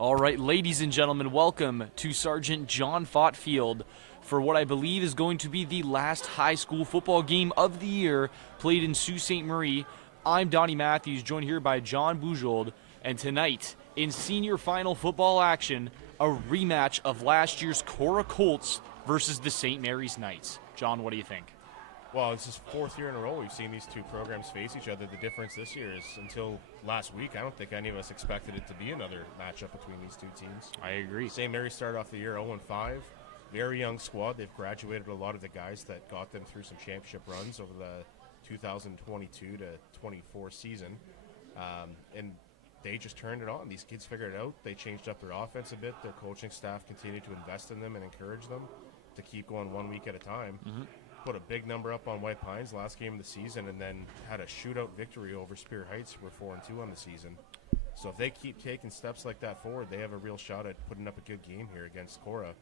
All right, ladies and gentlemen, welcome to Sergeant John Fott Field for what I believe is going to be the last high school football game of the year played in Sault Ste. Marie. I'm Donnie Matthews, joined here by John Bujold, and tonight in senior final football action, a rematch of last year's Korah Colts versus the St. Mary's Knights. John, what do you think? Well, it's the fourth year in a row we've seen these two programs face each other. The difference this year is until last week, I don't think any of us expected it to be another matchup between these two teams. I agree. St. Mary's started off the year 0-5. Very young squad. They've graduated a lot of the guys that got them through some championship runs over the 2022 to 24 season. And they just turned it on. These kids figured it out. They changed up their offense a bit. Their coaching staff continued to invest in them and encourage them to keep going 1 week at a time. Put a big number up on White Pines last game of the season, and then had a shootout victory over Spear Heights. We're 4-2 on the season. So if they keep taking steps like that forward, they have a real shot at putting up a good game here against Korah.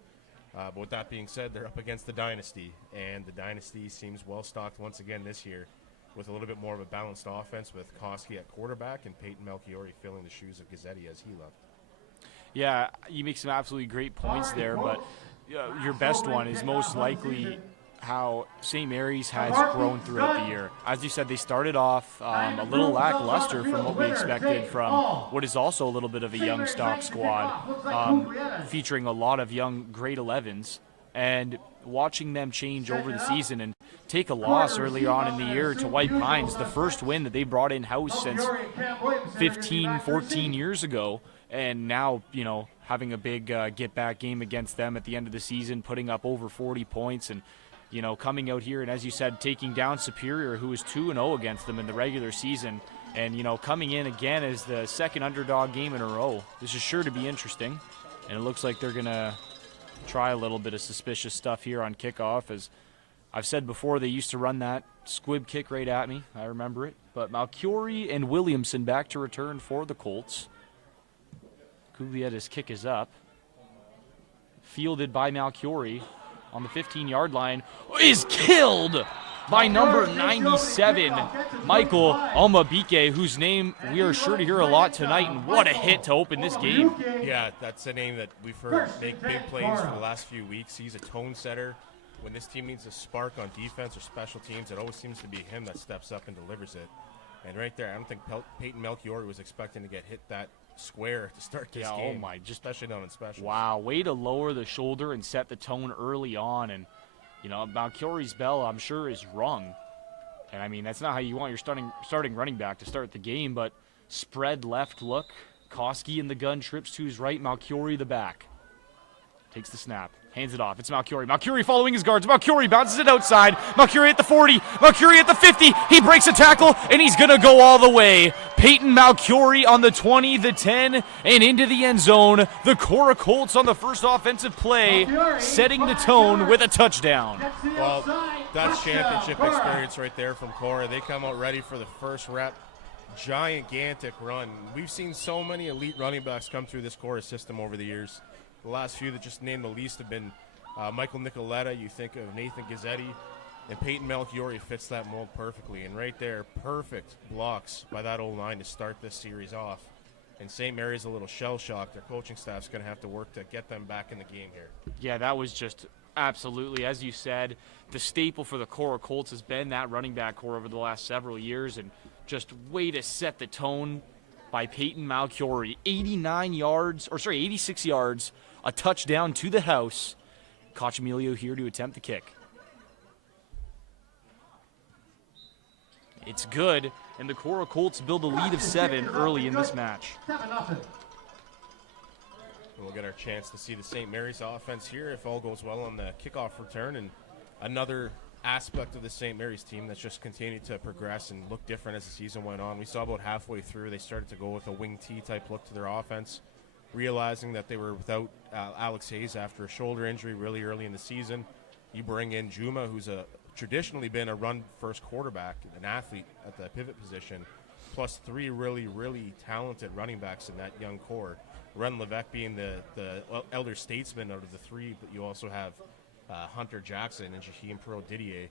But with that being said, they're up against the Dynasty, and the Dynasty seems well-stocked once again this year with a little bit more of a balanced offense with Koski at quarterback and Peyton Melchiori filling the shoes of Gazzetti as he left. Yeah, you make some absolutely great points there, but your best one is most likely how St. Mary's has grown throughout the year. As you said, they started off a little lackluster from what we expected from what is also a little bit of a young stock squad, featuring a lot of young grade 11s, and watching them change over the season and take a loss earlier on in the year to White Pines, the first win that they brought in-house since 15, 14 years ago, and now, having a big get-back game against them at the end of the season, putting up over 40 points and coming out here and, as you said, taking down Superior, who was 2-0 against them in the regular season, and, coming in again as the second underdog game in a row. This is sure to be interesting, and it looks like they're going to try a little bit of suspicious stuff here on kickoff. As I've said before, they used to run that squib kick right at me. I remember it. But Melchiori and Williamson back to return for the Colts. Cuglietta's kick is up. Fielded by Melchiori on the 15-yard line, is killed by number 97, Michael Almabike, whose name we are sure to hear a lot tonight, and what a hit to open this game. Yeah, that's a name that we've heard make big plays for the last few weeks. He's a tone setter. When this team needs a spark on defense or special teams, it always seems to be him that steps up and delivers it. And right there, I don't think Peyton Melchiori was expecting to get hit that square to start this game. Oh my, especially not in specials. Wow, way to lower the shoulder and set the tone early on. And, Melchiori's bell, I'm sure, is rung. And, I mean, that's not how you want your starting running back to start the game, but spread left look. Koski in the gun, trips to his right, Melchiori the back. Takes the snap. Hands it off. It's Melchiori. Melchiori following his guards. Melchiori bounces it outside. Melchiori at the 40. Melchiori at the 50. He breaks a tackle, and he's going to go all the way. Peyton Melchiori on the 20, the 10, and into the end zone. The Korah Colts on the first offensive play, setting the tone with a touchdown. Well, that's championship experience right there from Korah. They come out ready for the first rep. Gigantic run. We've seen so many elite running backs come through this Korah system over the years. The last few that just named the least have been Michael Nicoletta. You think of Nathan Gazzetti, and Peyton Melchiori fits that mold perfectly. And right there, perfect blocks by that O-line to start this series off. And St. Mary's a little shell-shocked. Their coaching staff's going to have to work to get them back in the game here. Yeah, that was just absolutely, as you said, the staple for the Korah Colts has been that running back core over the last several years, and just way to set the tone by Peyton Melchiori. 86 yards, a touchdown to the house. Cochamilio here to attempt the kick. It's good, and the Korah Colts build a lead of 7 early in this match. We'll get our chance to see the St. Mary's offense here if all goes well on the kickoff return, and another aspect of the St. Mary's team that's just continued to progress and look different as the season went on. We saw about halfway through they started to go with a wing T type look to their offense, realizing that they were without Alex Hayes after a shoulder injury really early in the season. You bring in Juma, who's traditionally been a run-first quarterback, an athlete at the pivot position, plus 3 really, really talented running backs in that young core. Ren Levesque being the elder statesman out of the 3, but you also have Hunter Jackson and Jaheim Perot-Didier.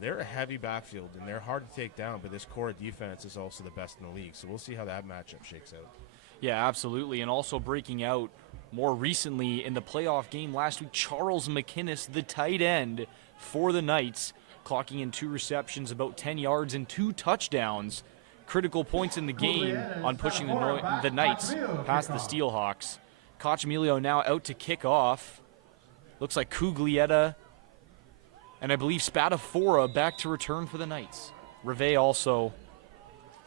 They're a heavy backfield, and they're hard to take down, but this Korah defense is also the best in the league. So we'll see how that matchup shakes out. Yeah, absolutely. And also breaking out more recently in the playoff game last week, Charles McInnes, the tight end for the Knights, clocking in 2 receptions, about 10 yards, and 2 touchdowns. Critical points in the game on pushing the Knights past the Steelhawks. Cochemilio now out to kick off. Looks like Cuglietta and I believe Spadafora back to return for the Knights. Reve also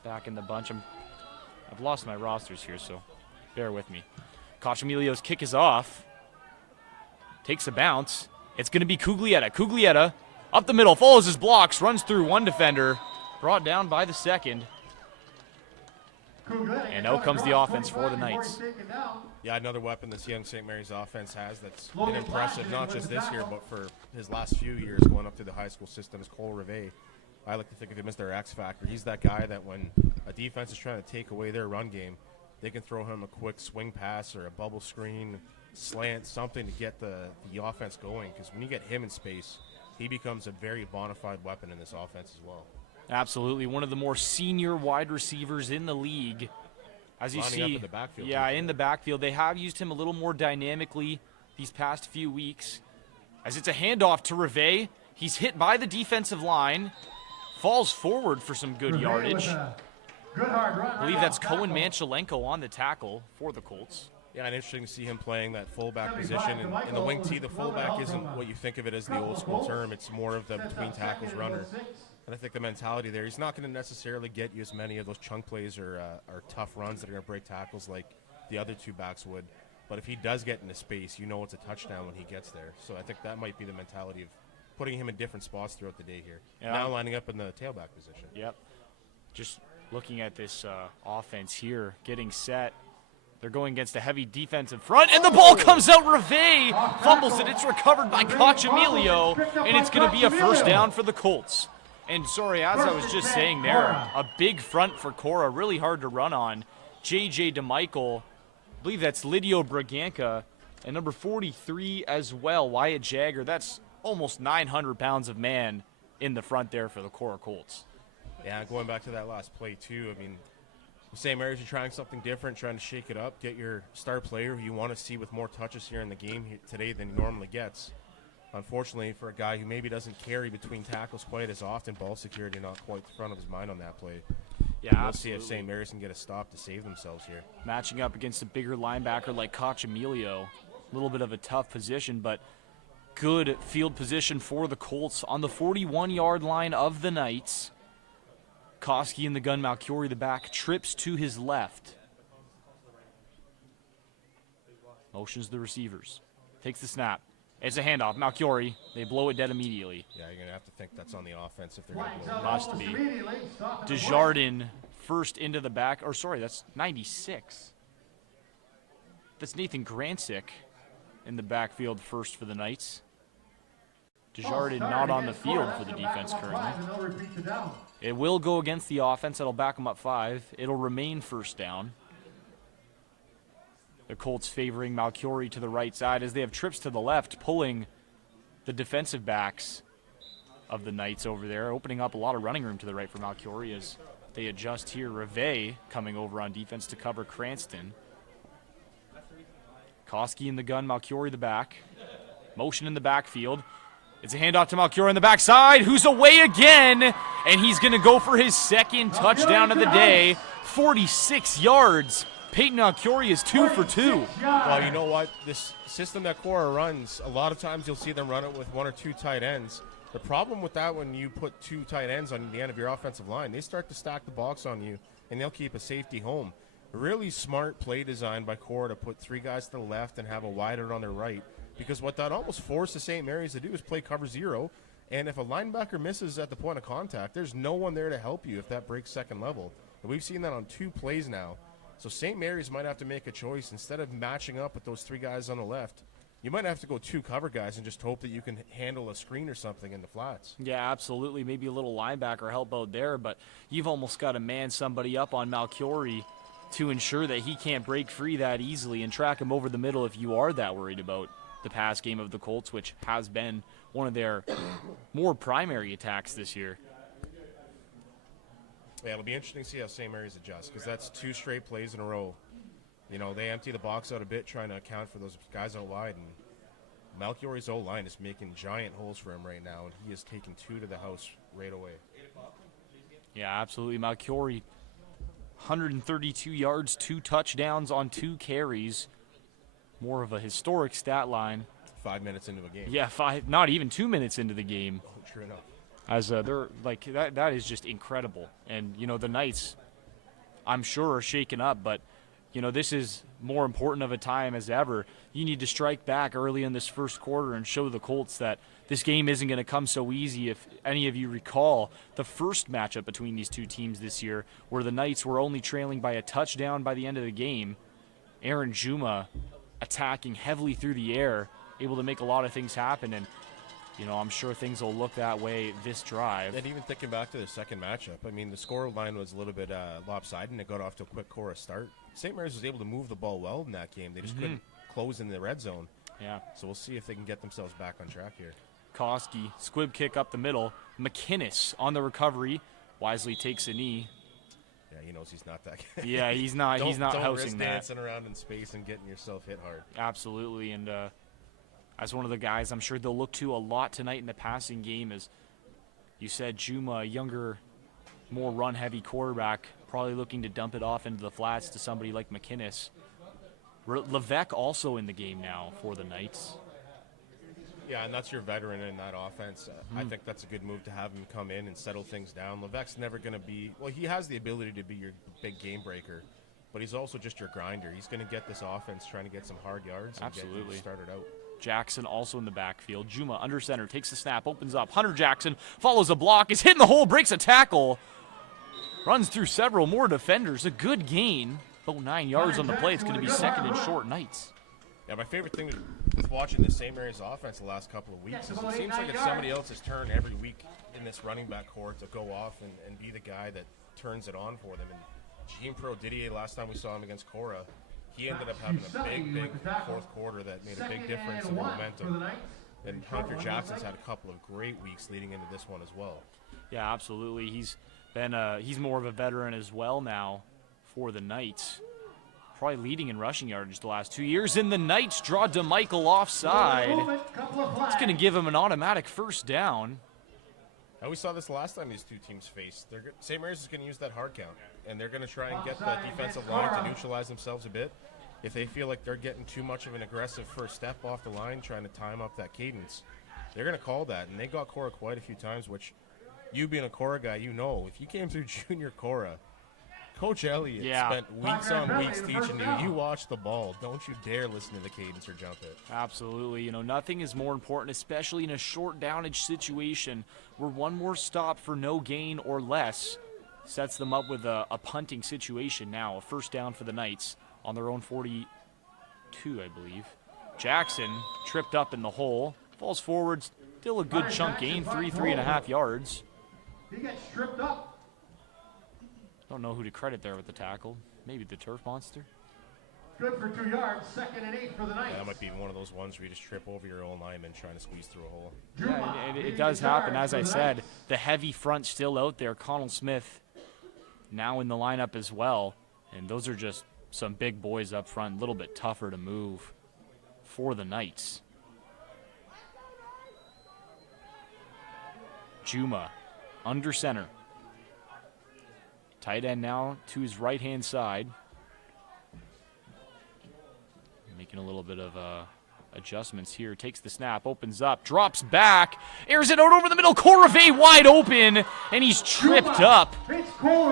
back in the bunch. I've lost my rosters here, so bear with me. Cochemilio's kick is off. Takes a bounce. It's going to be Cuglietta. Cuglietta up the middle, follows his blocks, runs through one defender, brought down by the second. And out comes the offense for the Knights. Yeah, another weapon this young St. Mary's offense has that's been impressive, not just this year, but for his last few years going up through the high school system is Cole Reve. I like to think of him as their X factor. He's that guy that when a defense is trying to take away their run game, they can throw him a quick swing pass or a bubble screen, slant, something to get the offense going. Because when you get him in space, he becomes a very bona fide weapon in this offense as well. Absolutely, one of the more senior wide receivers in the league. As you Lining see, up in the backfield, yeah, in the backfield. They have used him a little more dynamically these past few weeks. As it's a handoff to Reve. He's hit by the defensive line, falls forward for some good yardage. I believe that's Cohen Manchelenko on the tackle for the Colts. Yeah, and interesting to see him playing that fullback position. And in the wing T, the fullback isn't what you think of it as the old school term. It's more of the between tackles runner. And I think the mentality there, he's not going to necessarily get you as many of those chunk plays or tough runs that are going to break tackles like the other two backs would. But if he does get into space, you know it's a touchdown when he gets there. So I think that might be the mentality of putting him in different spots throughout the day here. Yeah. Now lining up in the tailback position. Yep. Just looking at this offense here, getting set. They're going against a heavy defensive front, and the ball comes out. Reve fumbles it. It's recovered by Cochemilio, and it's going to be a first down for the Colts. And sorry, as I was just saying there, a big front for Korah, really hard to run on. J.J. DeMichael, I believe that's Lidio Braganca, and number 43 as well, Wyatt Jagger. That's almost 900 pounds of man in the front there for the Korah Colts. Yeah, going back to that last play too, I mean, the St. Mary's are trying something different, trying to shake it up, get your star player who you want to see with more touches here in the game today than he normally gets. Unfortunately, for a guy who maybe doesn't carry between tackles quite as often, ball security not quite the front of his mind on that play. Yeah, we'll see if St. Mary's can get a stop to save themselves here. Matching up against a bigger linebacker like Cochemilio, a little bit of a tough position, but good field position for the Colts on the 41-yard line of the Knights. Koski in the gun, Malchiori the back, trips to his left. Motions the receivers. Takes the snap. It's a handoff. Malchiori. They blow it dead immediately. Yeah, you're going to have to think that's on the offense if they're going to blow it. Must be. Desjardins first into the back. Or sorry, that's 96. That's Nathan Gransick in the backfield first for the Knights. Desjardins not on the field for the defense currently. It will go against the offense. That'll back them up 5. It'll remain first down. The Colts favoring Malchiori to the right side as they have trips to the left, pulling the defensive backs of the Knights over there, opening up a lot of running room to the right for Malchiori as they adjust here. Reve coming over on defense to cover Cranston. Koski in the gun, Malchiori the back. Motion in the backfield. It's a handoff to Malchiori on the backside, who's away again, and he's going to go for his second touchdown of the day, 46 yards. Peyton Malchiori is 2 for 2. Well, you know what? This system that Korah runs, a lot of times you'll see them run it with 1 or 2 tight ends. The problem with that when you put 2 tight ends on the end of your offensive line, they start to stack the box on you, and they'll keep a safety home. Really smart play design by Korah to put 3 guys to the left and have a wideout on their right, because what that almost forces St. Mary's to do is play cover 0, and if a linebacker misses at the point of contact, there's no one there to help you if that breaks second level. And we've seen that on 2 plays now. So St. Mary's might have to make a choice. Instead of matching up with those 3 guys on the left, you might have to go 2 cover guys and just hope that you can handle a screen or something in the flats. Yeah, absolutely. Maybe a little linebacker help out there, but you've almost got to man somebody up on Malchiori to ensure that he can't break free that easily and track him over the middle if you are that worried about the pass game of the Colts, which has been one of their more primary attacks this year. Yeah, it'll be interesting to see how St. Mary's adjusts, because that's 2 straight plays in a row You know, they empty the box out a bit, trying to account for those guys out wide, and Malchiori's O-line is making giant holes for him right now, and he is taking 2 to the house right away. Yeah, absolutely. Malchiori, 132 yards, 2 touchdowns on 2 carries. More of a historic stat line. 5 minutes into a game. Yeah, not even 2 minutes into the game. Oh, true enough. As they're like that is just incredible. And you know, the Knights, I'm sure, are shaken up, but you know, this is more important of a time as ever. You need to strike back early in this first quarter and show the Colts that this game isn't going to come so easy. If any of you recall the first matchup between these two teams this year, where the Knights were only trailing by a touchdown by the end of the game, Aaron Juma attacking heavily through the air, able to make a lot of things happen. And you know, I'm sure things will look that way this drive. And even thinking back to the second matchup, I mean, the score line was a little bit lopsided, and it got off to a quick Korah start. St. Mary's was able to move the ball well in that game. They just couldn't close in the red zone. Yeah. So we'll see if they can get themselves back on track here. Koski, squib kick up the middle. McInnes on the recovery. Wisely takes a knee. Yeah, he knows he's not that good. Yeah, he's not. He's not don't housing risk that. dancing around in space and getting yourself hit hard. Absolutely, and as one of the guys I'm sure they'll look to a lot tonight in the passing game, as you said, Juma, a younger, more run-heavy quarterback, probably looking to dump it off into the flats to somebody like McInnes. Levesque also in the game now for the Knights. Yeah, and that's your veteran in that offense. I think that's a good move to have him come in and settle things down. Levesque's never going to be – well, he has the ability to be your big game breaker, but he's also just your grinder. He's going to get this offense trying to get some hard yards and get you started out. Jackson also in the backfield. Juma under center, takes the snap, opens up. Hunter Jackson follows a block, is hitting the hole, breaks a tackle. Runs through several more defenders. A good gain. About 9 yards on the play. It's going to be second and short, Knights. Yeah, my favorite thing with watching the St. Mary's offense the last couple of weeks is it seems like it's somebody else's turn every week in this running back core to go off and be the guy that turns it on for them. And Jean-Pro Didier, last time we saw him against Korah, he ended up having a big fourth quarter that made a big difference in the momentum. And Hunter Jackson's had a couple of great weeks leading into this one as well. Yeah, absolutely. He's more of a veteran as well now for the Knights. Probably leading in rushing yardage the last 2 years. And the Knights draw DeMichael offside. It's going to give him an automatic first down. And we saw this last time these two teams faced. St. Mary's is going to use that hard count, and they're going to try and get that defensive line to neutralize themselves a bit. If they feel like they're getting too much of an aggressive first step off the line, trying to time up that cadence, they're going to call that. And they got Korah quite a few times, which you being a Korah guy, you know, if you came through junior Korah, Coach Elliott spent weeks on weeks teaching you watch the ball. Don't you dare listen to the cadence or jump it. Absolutely. You know, nothing is more important, especially in a short downage situation where one more stop for no gain or less sets them up with a punting situation now. A first down for the Knights on their own 42, I believe. Jackson tripped up in the hole, falls forward, still a good chunk gain, 3.5 yards. He gets stripped up. Don't know who to credit there with the tackle. Maybe the turf monster. Good for 2 yards, 2nd and 8 for the Knights. Yeah, that might be one of those ones where you just trip over your own lineman trying to squeeze through a hole. Yeah, it does happen. As I said, the heavy front still out there. Connell Smith now in the lineup as well. And those are just some big boys up front, a little bit tougher to move for the Knights. Juma under center. Tight end now to his right-hand side. Making a little bit of adjustments here. Takes the snap, opens up, drops back, airs it out over the middle. Korah wide open, and he's tripped up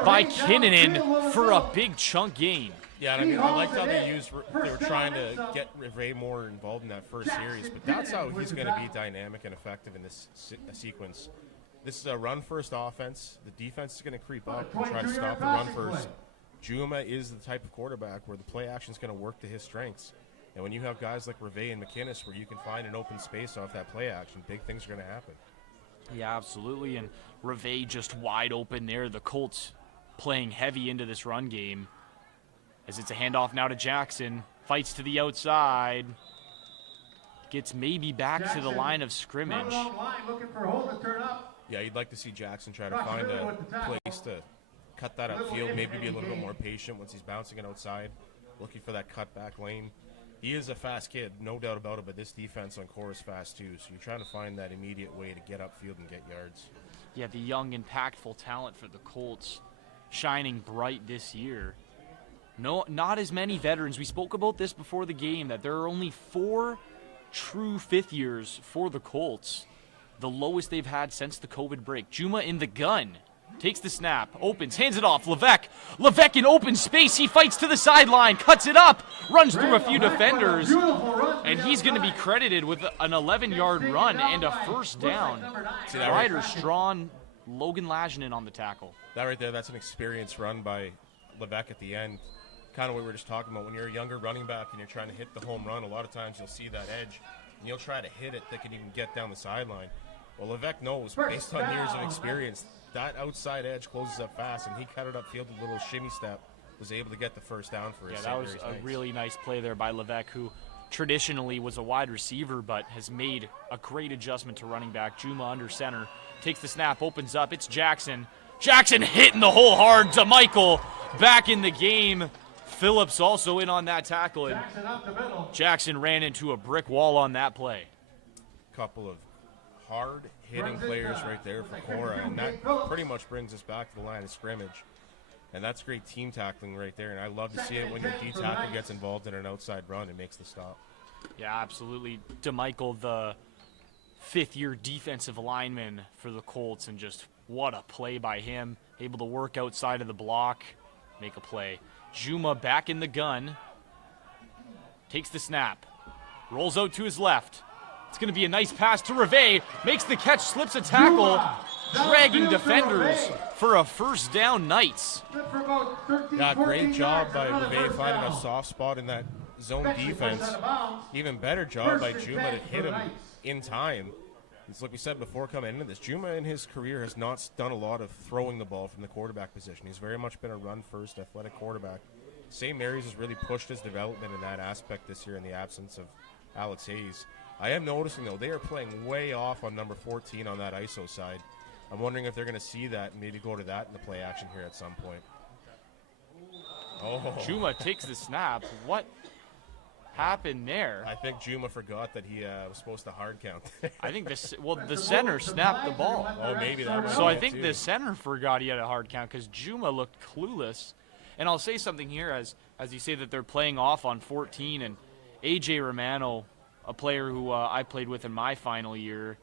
by Kinnunen for a big chunk gain. Yeah, and I mean, I liked how they were trying to get Rive more involved in that first series, but that's how he's going to be dynamic and effective in this sequence. This is a run-first offense. The defense is going to creep up and try to stop the run first. Juma is the type of quarterback where the play action is going to work to his strengths. And when you have guys like Rive and McInnes where you can find an open space off that play action, big things are going to happen. Yeah, absolutely. And Rive just wide open there. The Colts playing heavy into this run game as it's a handoff now to Jackson. Fights to the outside. Gets maybe back to the line of scrimmage. Looking for a hole to turn up. Yeah, you'd like to see Jackson try to find a place to cut that upfield, maybe be a little bit more patient once he's bouncing it outside. looking for that cutback lane. He is a fast kid, no doubt about it, but this defense on Korah is fast too, so you're trying to find that immediate way to get upfield and get yards. Yeah, the young, impactful talent for the Colts shining bright this year. No, not as many veterans. We spoke about this before the game, that there are only 4 true fifth years for the Colts, the lowest they've had since the COVID break. Juma in the gun. Takes the snap, opens, hands it off, Levesque. Levesque in open space, he fights to the sideline, cuts it up, runs through a few defenders, and he's going to be credited with an 11-yard run and a first down. Ryder Strawn, Logan Lajinen on the tackle. That right there, that's an experienced run by Levesque at the end. Kind of what we were just talking about. When you're a younger running back and you're trying to hit the home run, a lot of times you'll see that edge, and you'll try to hit it that can even get down the sideline. Well, Levesque knows, based on years of experience, that outside edge closes up fast, and he cut it upfield with a little shimmy step, was able to get the first down for his Yeah, that was a really nice play there by Levesque, who traditionally was a wide receiver but has made a great adjustment to running back. Juma under center, takes the snap, opens up, it's Jackson. Jackson hitting the hole hard to Michael, back in the game. Phillips also in on that tackle, and Jackson ran into a brick wall on that play. Couple of hard-hitting players right there for Korah, and that pretty much brings us back to the line of scrimmage. And that's great team tackling right there, and I love to see it when your D-tackle gets involved in an outside run and makes the stop. Yeah, absolutely. DeMichael, the fifth-year defensive lineman for the Colts, and just what a play by him. Able to work outside of the block, make a play. Juma back in the gun, takes the snap, rolls out to his left. It's going to be a nice pass to Reve, makes the catch, slips a tackle, dragging defenders for a first down. Knights. Yeah, great job by Reve finding a soft spot in that zone defense. Even better job by Juma to hit him in time. It's like we said before coming into this, Juma in his career has not done a lot of throwing the ball from the quarterback position. He's very much been a run-first athletic quarterback. St. Mary's has really pushed his development in that aspect this year in the absence of Alex Hayes. I am noticing, though, they are playing way off on number 14 on that ISO side. I'm wondering if they're going to see that and maybe go to that in the play action here at some point. Oh. Juma takes the snap. What happened there? I think Juma forgot that he was supposed to hard count. I think the center snapped the ball. Oh, maybe that was So I think the center forgot he had a hard count because Juma looked clueless. And I'll say something here as you say that they're playing off on 14, and AJ Romano, a player who I played with in my final year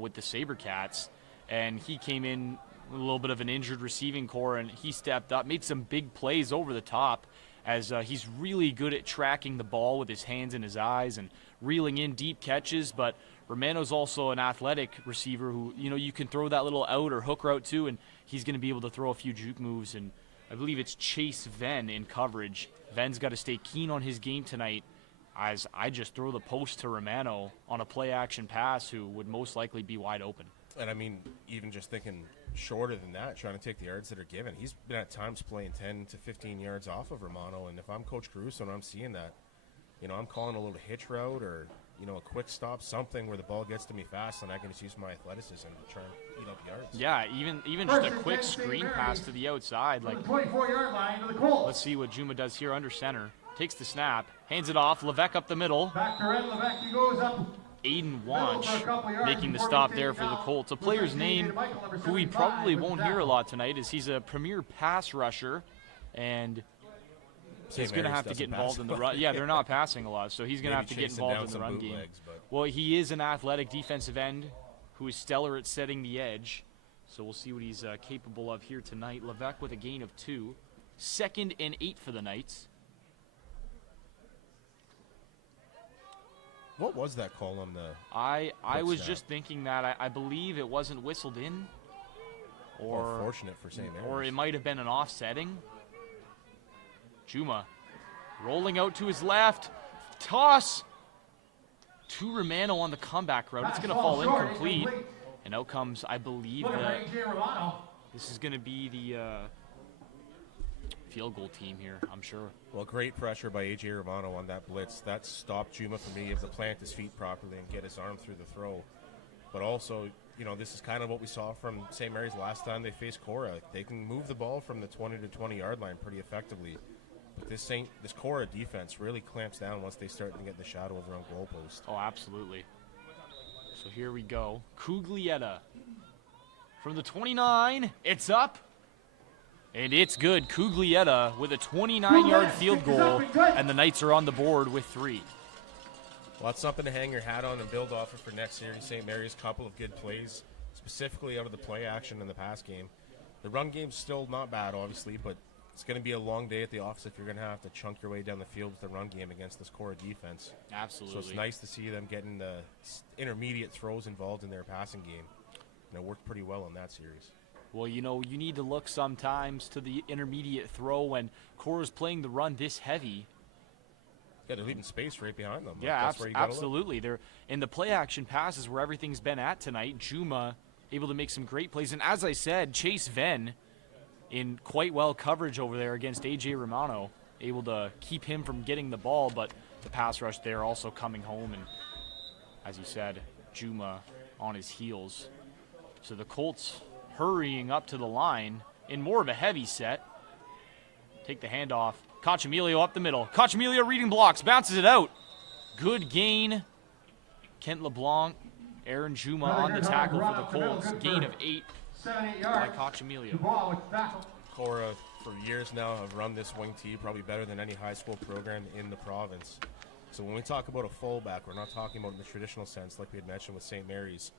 with the SaberCats, and he came in with a little bit of an injured receiving core, and he stepped up, made some big plays over the top, as he's really good at tracking the ball with his hands and his eyes and reeling in deep catches. But Romano's also an athletic receiver who, you can throw that little out or hook route to, and he's going to be able to throw a few juke moves. And I believe it's Chase Venn in coverage. Venn's got to stay keen on his game tonight, as I just throw the post to Romano on a play-action pass who would most likely be wide open. And, I mean, even just thinking shorter than that, trying to take the yards that are given. He's been at times playing 10 to 15 yards off of Romano, and if I'm Coach Caruso and I'm seeing that, I'm calling a little hitch route or, a quick stop, something where the ball gets to me fast, and I can just use my athleticism to try and eat up yards. Yeah, even just a quick screen pass to the outside. Like, 24-yard line to the Colts. Let's see what Juma does here under center. Takes the snap, hands it off, Levesque up the middle. Back to Red Levesque, he goes up. Aiden Wanch making the stop there for the Colts. A player's name who we probably won't hear a lot tonight, is he's a premier pass rusher, and he's going to have to get involved in the run. Yeah, they're not passing a lot, so he's going to have to get involved in the run game. Well, he is an athletic defensive end who is stellar at setting the edge, so we'll see what he's capable of here tonight. Levesque with a gain of 2. 2nd and 8 for the Knights. What was that call on the... I was just thinking that. I believe it wasn't whistled in. Or fortunate for St. Mary's. Or it might have been an offsetting. Juma rolling out to his left. Toss to Romano on the comeback route. It's going to fall incomplete. And out comes, I believe, this is going to be the field goal team here, I'm sure. Well, great pressure by A.J. Romano on that blitz. That stopped Juma from being able to plant his feet properly and get his arm through the throw. But also, this is kind of what we saw from St. Mary's last time they faced Korah. They can move the ball from the 20 to 20-yard line pretty effectively. But this Korah defense really clamps down once they start to get in the shadow of their own goalpost. Oh, absolutely. So here we go. Cuglietta from the 29. It's up. And it's good. Cuglietta with a 29-yard field goal, and the Knights are on the board with 3. Well, that's something to hang your hat on and build off of for next series. St. Mary's, couple of good plays, specifically out of the play action in the pass game. The run game's still not bad, obviously, but it's going to be a long day at the office if you're going to have to chunk your way down the field with the run game against this Korah defense. Absolutely. So it's nice to see them getting the intermediate throws involved in their passing game. And it worked pretty well in that series. Well, you know, you need to look sometimes to the intermediate throw when Korah's playing the run this heavy. Yeah, they're leaving space right behind them. Yeah, That's where you gotta absolutely. They're in the play-action passes where everything's been at tonight. Juma able to make some great plays. And as I said, Chase Venn in quite well coverage over there against A.J. Romano, able to keep him from getting the ball, but the pass rush there also coming home. And as you said, Juma on his heels. So the Colts hurrying up to the line in more of a heavy set. Take the handoff. Cochamilio up the middle. Cochamilio reading blocks, bounces it out. Good gain. Kent LeBlanc, Aaron Juma on the tackle for the Colts. Gain of 8 by Cochamilio. Korah, for years now, have run this wing tee probably better than any high school program in the province. So when we talk about a fullback, we're not talking about in the traditional sense like we had mentioned with St. Mary's.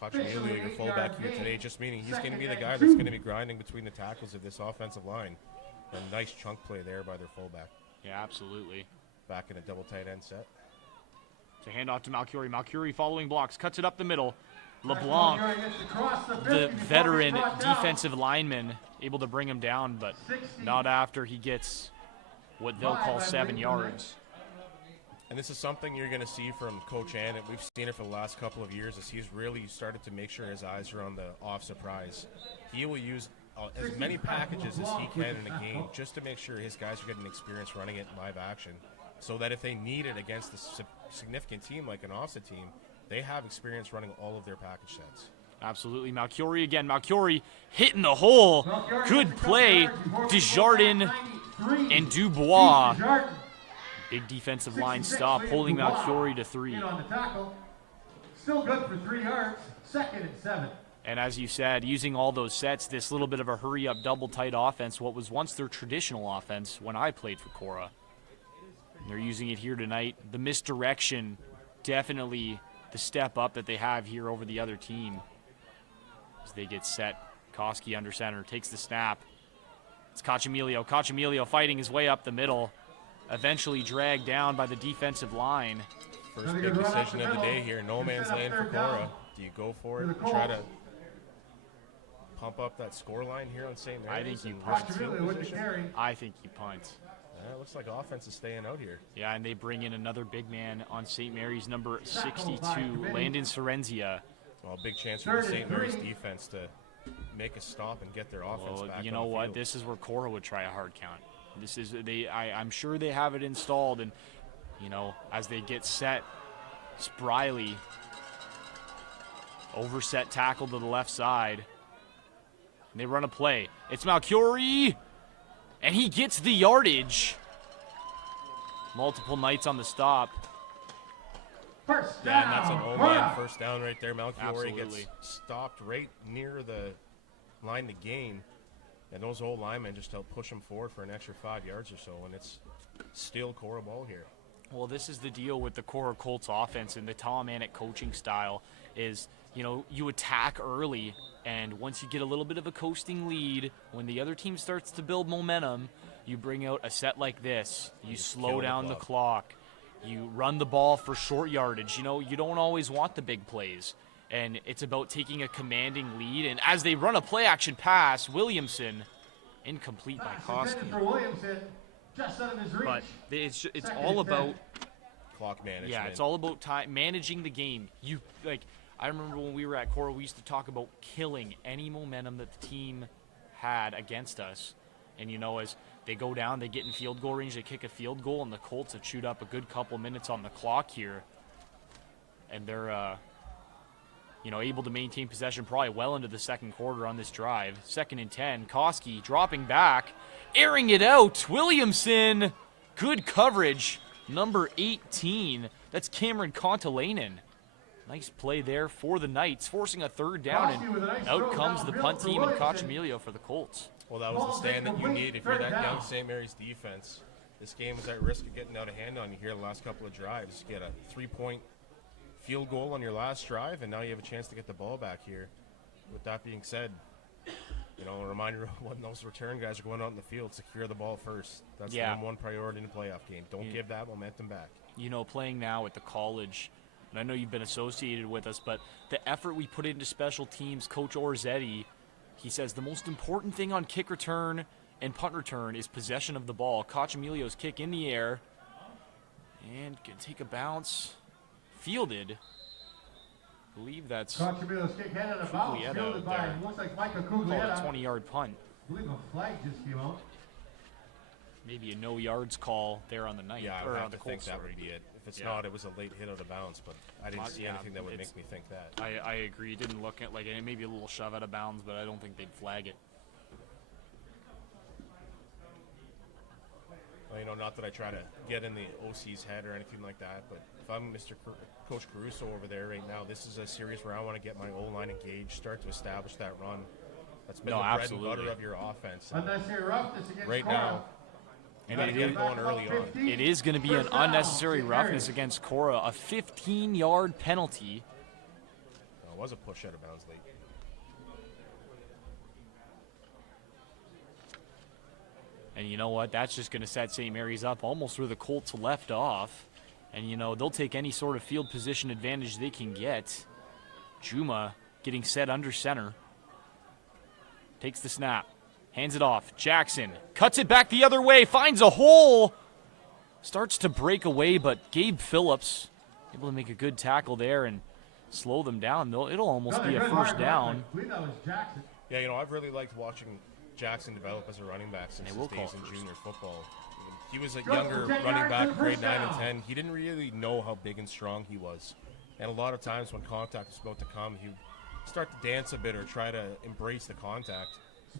Cochamilio, your fullback here today, just meaning he's going to be the guy that's going to be grinding between the tackles of this offensive line. A nice chunk play there by their fullback. Yeah, absolutely. Back in a double tight end set. To hand off to Malcurie. Malcurie following blocks, cuts it up the middle. LeBlanc, the veteran defensive lineman, able to bring him down, but not after he gets what they'll call 7 yards. And this is something you're going to see from Coach Ann, and we've seen it for the last couple of years as he's really started to make sure his eyes are on the off surprise. He will use as many packages as he can in a game just to make sure his guys are getting experience running it in live action so that if they need it against a significant team like an offset team, they have experience running all of their package sets. Absolutely. Malcurie again. Malcurie hitting the hole. Good play. Desjardins and Dubois. Big defensive line stop, holding Malcurie to 3. Still good for 3 yards. 2nd and 7. And as you said, using all those sets, this little bit of a hurry-up, double-tight offense, what was once their traditional offense when I played for Korah. And they're using it here tonight. The misdirection, definitely the step up that they have here over the other team. As they get set, Koski under center, takes the snap. It's Cochamilio. Cochamilio fighting his way up the middle. Eventually dragged down by the defensive line. First big decision of the day here. No man's land for Korah. Do you go for it and try to pump up that score line here on St. Mary's? I think you punt. I think you punt. It looks like offense is staying out here. Yeah, and they bring in another big man on St. Mary's, number 62, Landon Sorrenzia. Well, big chance for the St. Mary's defense to make a stop and get their offense back. You know what? This is where Korah would try a hard count. This is I'm sure they have it installed, and you know, as they get set, Spriley overset tackle to the left side. And they run a play. It's Malcurie, and he gets the yardage. Multiple Knights on the stop. First Yeah, down. and that's an oh-man first down right there. Malcurie Absolutely. gets stopped right near the line to gain. And those old linemen just help push him forward for an extra 5 yards or so, and it's still Korah ball here. Well, this is the deal with the Korah Colts offense and the Tom Anik coaching style is, you know, you attack early, and once you get a little bit of a coasting lead, when the other team starts to build momentum, you bring out a set like this. You slow down the clock. You run the ball for short yardage. You know, you don't always want the big plays. And it's about taking a commanding lead. And as they run a play-action pass, Williamson, incomplete by Koski. For Williamson, just out of his reach. But it's all about Clock management. yeah, it's all about time managing the game. I remember when we were at Korah, we used to talk about killing any momentum that the team had against us. And you know, as they go down, they get in field goal range, they kick a field goal, and the Colts have chewed up a good couple minutes on the clock here. And they're able to maintain possession probably well into the second quarter on this drive. 2nd and 10. Koski dropping back, airing it out. Williamson, good coverage. Number 18, that's Cameron Contalainen. Nice play there for the Knights, forcing a third down, and out comes the punt team and Cochamilio for the Colts. Well, that was the stand that you need if you're that young St. Mary's defense. This game was at risk of getting out of hand on you here the last couple of drives. You get a 3-point field goal on your last drive, and now you have a chance to get the ball back here. With that being said, you know, a reminder of when those return guys are going out in the field, secure the ball first. That's the number one priority in a playoff game. Don't give that momentum back. You know, playing now at the college, and I know you've been associated with us, but the effort we put into special teams, Coach Orzetti, he says the most important thing on kick return and punt return is possession of the ball. Cochamilio's kick in the air, and can take a bounce. Fielded. I believe that's Cochamilio's kick headed a bounce, fielded by, looks like Michael Cuglietta. 20-yard punt. I believe a flag just came out. Maybe a no yards call there on the night. Yeah, I would have to think that would be it. If it's not, it was a late hit out of bounds, but I didn't see anything that would make me think that. I agree. It didn't look like it. Maybe a little shove out of bounds, but I don't think they'd flag it. Well, you know, not that I try to get in the OC's head or anything like that, but if I'm Coach Caruso over there right now, this is a series where I want to get my O-line engaged, start to establish that run. That's been the bread and butter of your offense. Unnecessary roughness against right Korah. now, you got to get it going early on. It is going to be an unnecessary roughness against Korah, a 15-yard penalty. It was a push out of bounds late. And you know what? That's just going to set St. Mary's up almost where the Colts left off. And, you know, they'll take any sort of field position advantage they can get. Juma getting set under center. Takes the snap. Hands it off. Jackson cuts it back the other way. Finds a hole. Starts to break away, but Gabe Phillips able to make a good tackle there and slow them down. It'll almost be a first down. I believe that was Jackson. Yeah, you know, I've really liked watching Jackson develop as a running back since his days in junior football. He was a younger running back, grade 9 and 10. He didn't really know how big and strong he was. And a lot of times when contact was about to come, he would start to dance a bit or try to embrace the contact.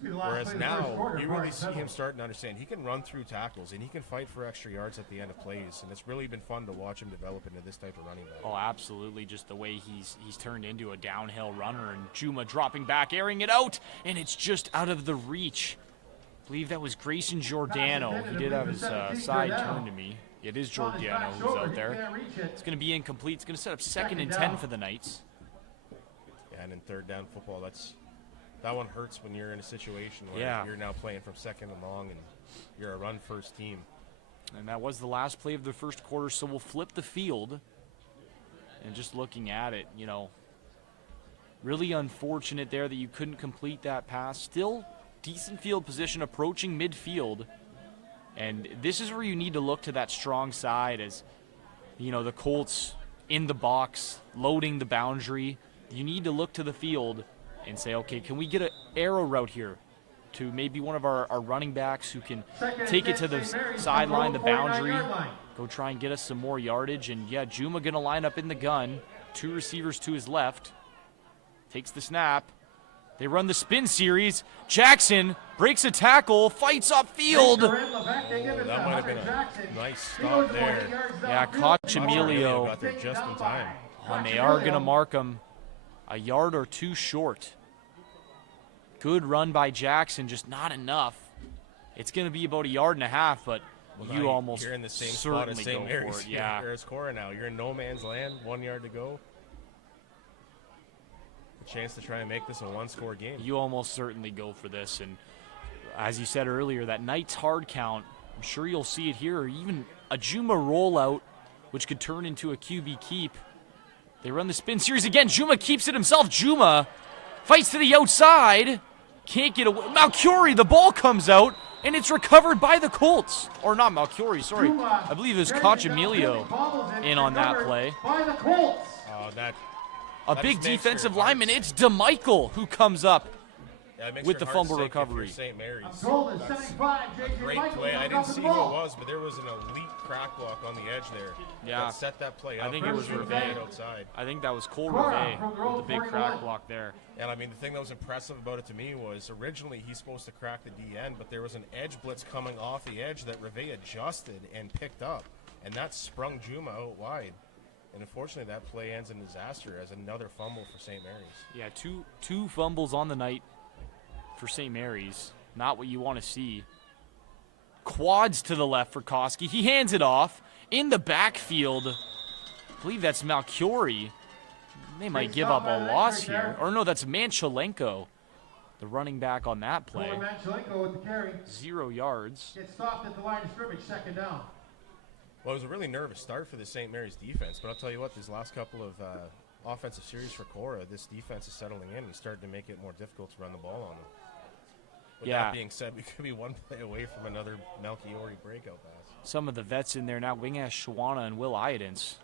Whereas now, you really see him starting to understand he can run through tackles and he can fight for extra yards at the end of plays. And it's really been fun to watch him develop into this type of running back. Oh, absolutely. Just the way he's turned into a downhill runner. And Juma dropping back, airing it out, and it's just out of the reach. I believe that was Grayson Giordano. He did have his side turned to me. It is Giordano who's out there. It's going to be incomplete. It's going to set up 2nd and 10 for the Knights. Yeah, and in third down football, that one hurts when you're in a situation where you're now playing from 2nd and long and you're a run-first team. And that was the last play of the first quarter, so we'll flip the field. And just looking at it, you know, really unfortunate there that you couldn't complete that pass. Still decent field position approaching midfield. And this is where you need to look to that strong side as, you know, the Colts in the box, loading the boundary. You need to look to the field and say, okay, can we get an arrow route here to maybe one of our running backs who can take it to the sideline, the boundary, go try and get us some more yardage. And, yeah, Juma going to line up in the gun. 2 receivers to his left. Takes the snap. They run the spin series. Jackson breaks a tackle, fights upfield. That might have been a nice stop there. Yeah, Cochamilio got there just in time. And they are going to mark him a yard or 2 short. Good run by Jackson, just not enough. It's going to be about 1.5 yards, but you almost you're in the same certainly spot as go St. Mary's. for it. Yeah. There's Korah now. You're in no man's land, 1 yard to go. A chance to try and make this a 1-score game. You almost certainly go for this. And as you said earlier, that Knights hard count, I'm sure you'll see it here, or even a Juma rollout, which could turn into a QB keep. They run the spin series again. Juma keeps it himself. Juma fights to the outside. Can't get away. Malcury, the ball comes out, and it's recovered by the Colts. Or not Malcury, sorry. I believe it was Cochamilio in on that play. Oh, a big defensive lineman. It's DeMichael who comes up Yeah, it makes with your the heart fumble sink if you're recovery. St. Mary's. I'm told it's That's 75. a J.J. great Michael play. I comes didn't off the see who it ball. was, but there was an elite crack block on the edge there. Yeah. That set that play up. I think it was Should've Reve. been outside. I think that was Cole Korah Reve from the with roll, the big 41. crack block there. And I mean, the thing that was impressive about it to me was originally he's supposed to crack the DN, but there was an edge blitz coming off the edge that Reve adjusted and picked up, and that sprung Juma out wide. And unfortunately, that play ends in disaster as another fumble for St. Mary's. Yeah, two fumbles on the night for St. Mary's. Not what you want to see. Quads to the left for Koski. He hands it off in the backfield. I believe that's Malchiori. They might give up a loss here. Or no, that's Manchelenko, the running back on that play. Manchelenko with the carry. 0 yards. Gets stopped at the line of scrimmage, second down. Well, it was a really nervous start for the St. Mary's defense, but I'll tell you what, these last couple of offensive series for Korah, this defense is settling in. He's starting to make it more difficult to run the ball on them. With that being said, we could be one play away from another Malchiori breakout pass. Some of the vets in there now, Wingash Shawana and Will Iadance.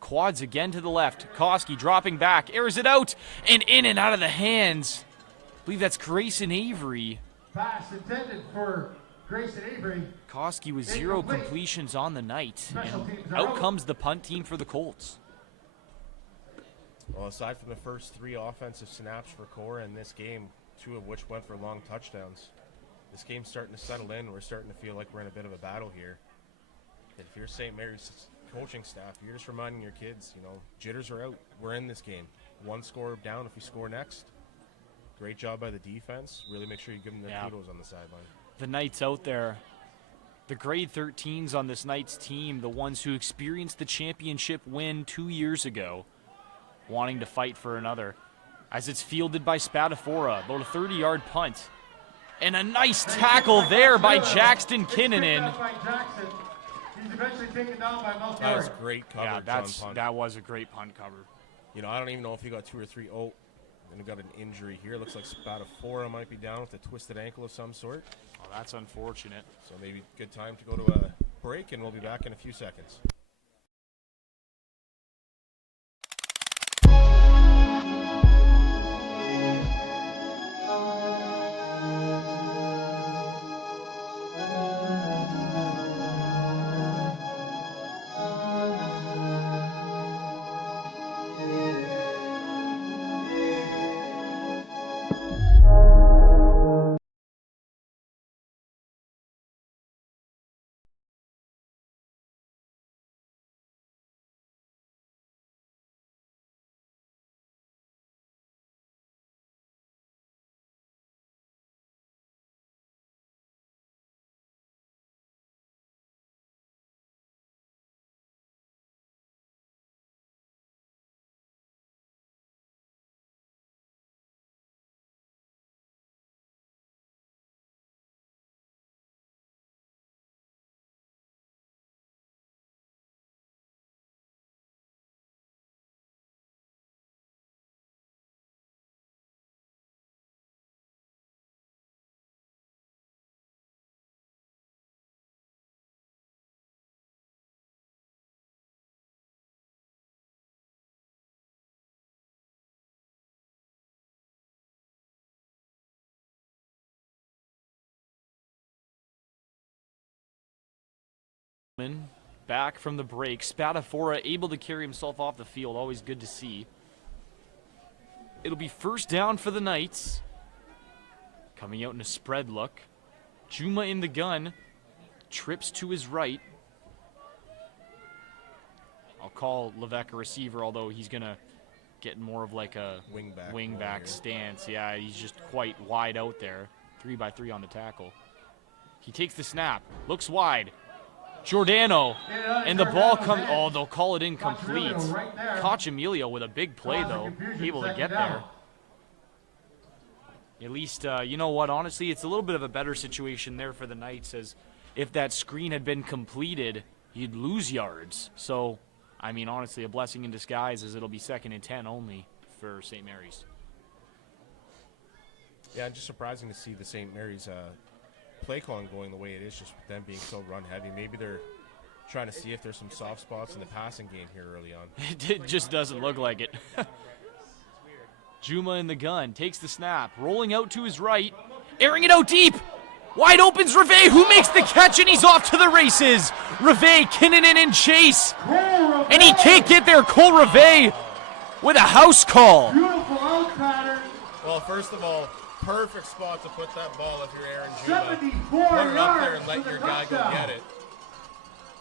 Quads again to the left. Koski dropping back, airs it out, and in and out of the hands. I believe that's Grayson Avery. Pass intended for Grayson Avery. Koski with 0 completions on the night. And out comes the punt team for the Colts. Well, aside from the first 3 offensive snaps for Korah in this game, 2 of which went for long touchdowns, this game's starting to settle in. We're starting to feel like we're in a bit of a battle here. If you're St. Mary's coaching staff, you're just reminding your kids, jitters are out. We're in this game. 1 score down if we score next. Great job by the defense. Really make sure you give them the kudos on the sideline. The Knights out there. The grade 13s on this Knights team, the ones who experienced the championship win 2 years ago, wanting to fight for another. As it's fielded by Spadafora, about a 30-yard punt. And a nice tackle there by Jackson Kinnunen. He's eventually taken down by Malchiori. That was great coverage on punt. That was a great punt cover. I don't even know if he got 2 or 3. Oh, and he got an injury here. Looks like Spadafora might be down with a twisted ankle of some sort. Oh, that's unfortunate. So maybe good time to go to a break, and we'll be back in a few seconds. Back from the break. Spadafora able to carry himself off the field. Always good to see. It'll be first down for the Knights. Coming out in a spread look. Juma in the gun. Trips to his right. I'll call Levesque a receiver, although he's going to get more of like a wingback stance. Yeah, he's just quite wide out there. 3-by-3 on the tackle. He takes the snap. Looks wide. Giordano, and the ball comes. Oh, they'll call it incomplete. Koch Emilio with a big play, though, able to get there. At least, you know what, honestly, it's a little bit of a better situation there for the Knights, as if that screen had been completed, you'd lose yards. So, I mean, honestly, a blessing in disguise, as it'll be 2nd and 10 only for St. Mary's. Yeah, just surprising to see the St. Mary's play calling going the way it is, just with them being so run heavy. Maybe they're trying to see if there's some soft spots in the passing game here early on. It just doesn't look like it. Juma in the gun, takes the snap, rolling out to his right, airing it out deep. Wide open's Reve, who makes the catch, and he's off to the races. Reve, Kinnunen, and Chase. And he can't get there. Cole Reve with a house call. Beautiful out pattern. Well, first of all, perfect spot to put that ball if you're Aaron Juma. 74 Put it up there yards and let for your the guy go touchdown. get it.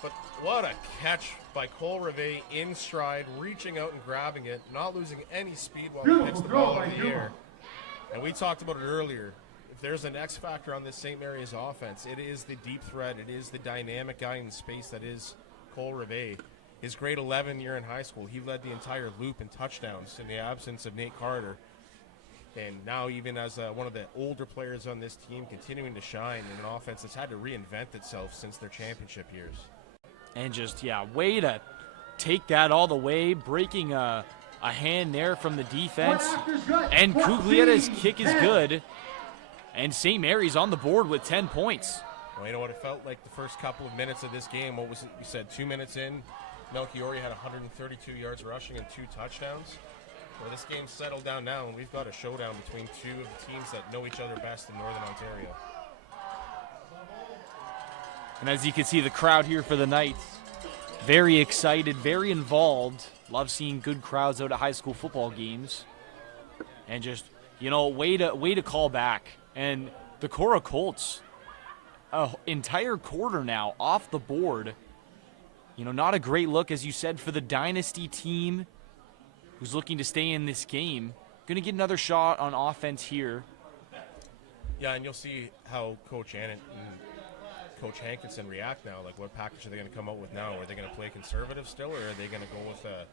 But what a catch by Cole Reve in stride, reaching out and grabbing it, not losing any speed while he Beautiful picks the throw ball by in the Juma. air. And we talked about it earlier. If there's an X factor on this St. Mary's offense, it is the deep threat. It is the dynamic guy in space that is Cole Reve. His grade 11 year in high school, he led the entire loop in touchdowns in the absence of Nate Carter. And now even as one of the older players on this team, continuing to shine in an offense that's had to reinvent itself since their championship years. And just, way to take that all the way, breaking a hand there from the defense. And Cuglietta's kick is good. And St. Mary's on the board with 10 points. Well, you know what it felt like the first couple of minutes of this game. What was it? We said 2 minutes in, Melchiori had 132 yards rushing and 2 touchdowns. Well, this game's settled down now, and we've got a showdown between two of the teams that know each other best in Northern Ontario. And as you can see, the crowd here for the Knights, very excited, very involved. Love seeing good crowds out at high school football games. And just, way to call back. And the Korah Colts, an entire quarter now off the board. Not a great look, as you said, for the dynasty team who's looking to stay in this game. Going to get another shot on offense here. Yeah, and you'll see how Coach Annett and Coach Hankinson react now. Like, what package are they going to come out with now? Are they going to play conservative still, or are they going to go with a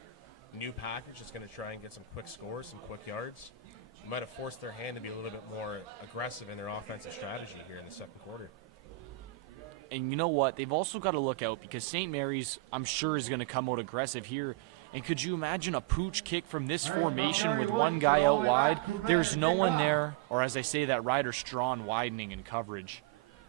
new package that's going to try and get some quick scores, some quick yards? Might have forced their hand to be a little bit more aggressive in their offensive strategy here in the second quarter. And you know what? They've also got to look out because St. Mary's, I'm sure, is going to come out aggressive here. And could you imagine a pooch kick from this formation with one guy out wide? There's no one there, or as I say, that Ryder Strawn widening in coverage.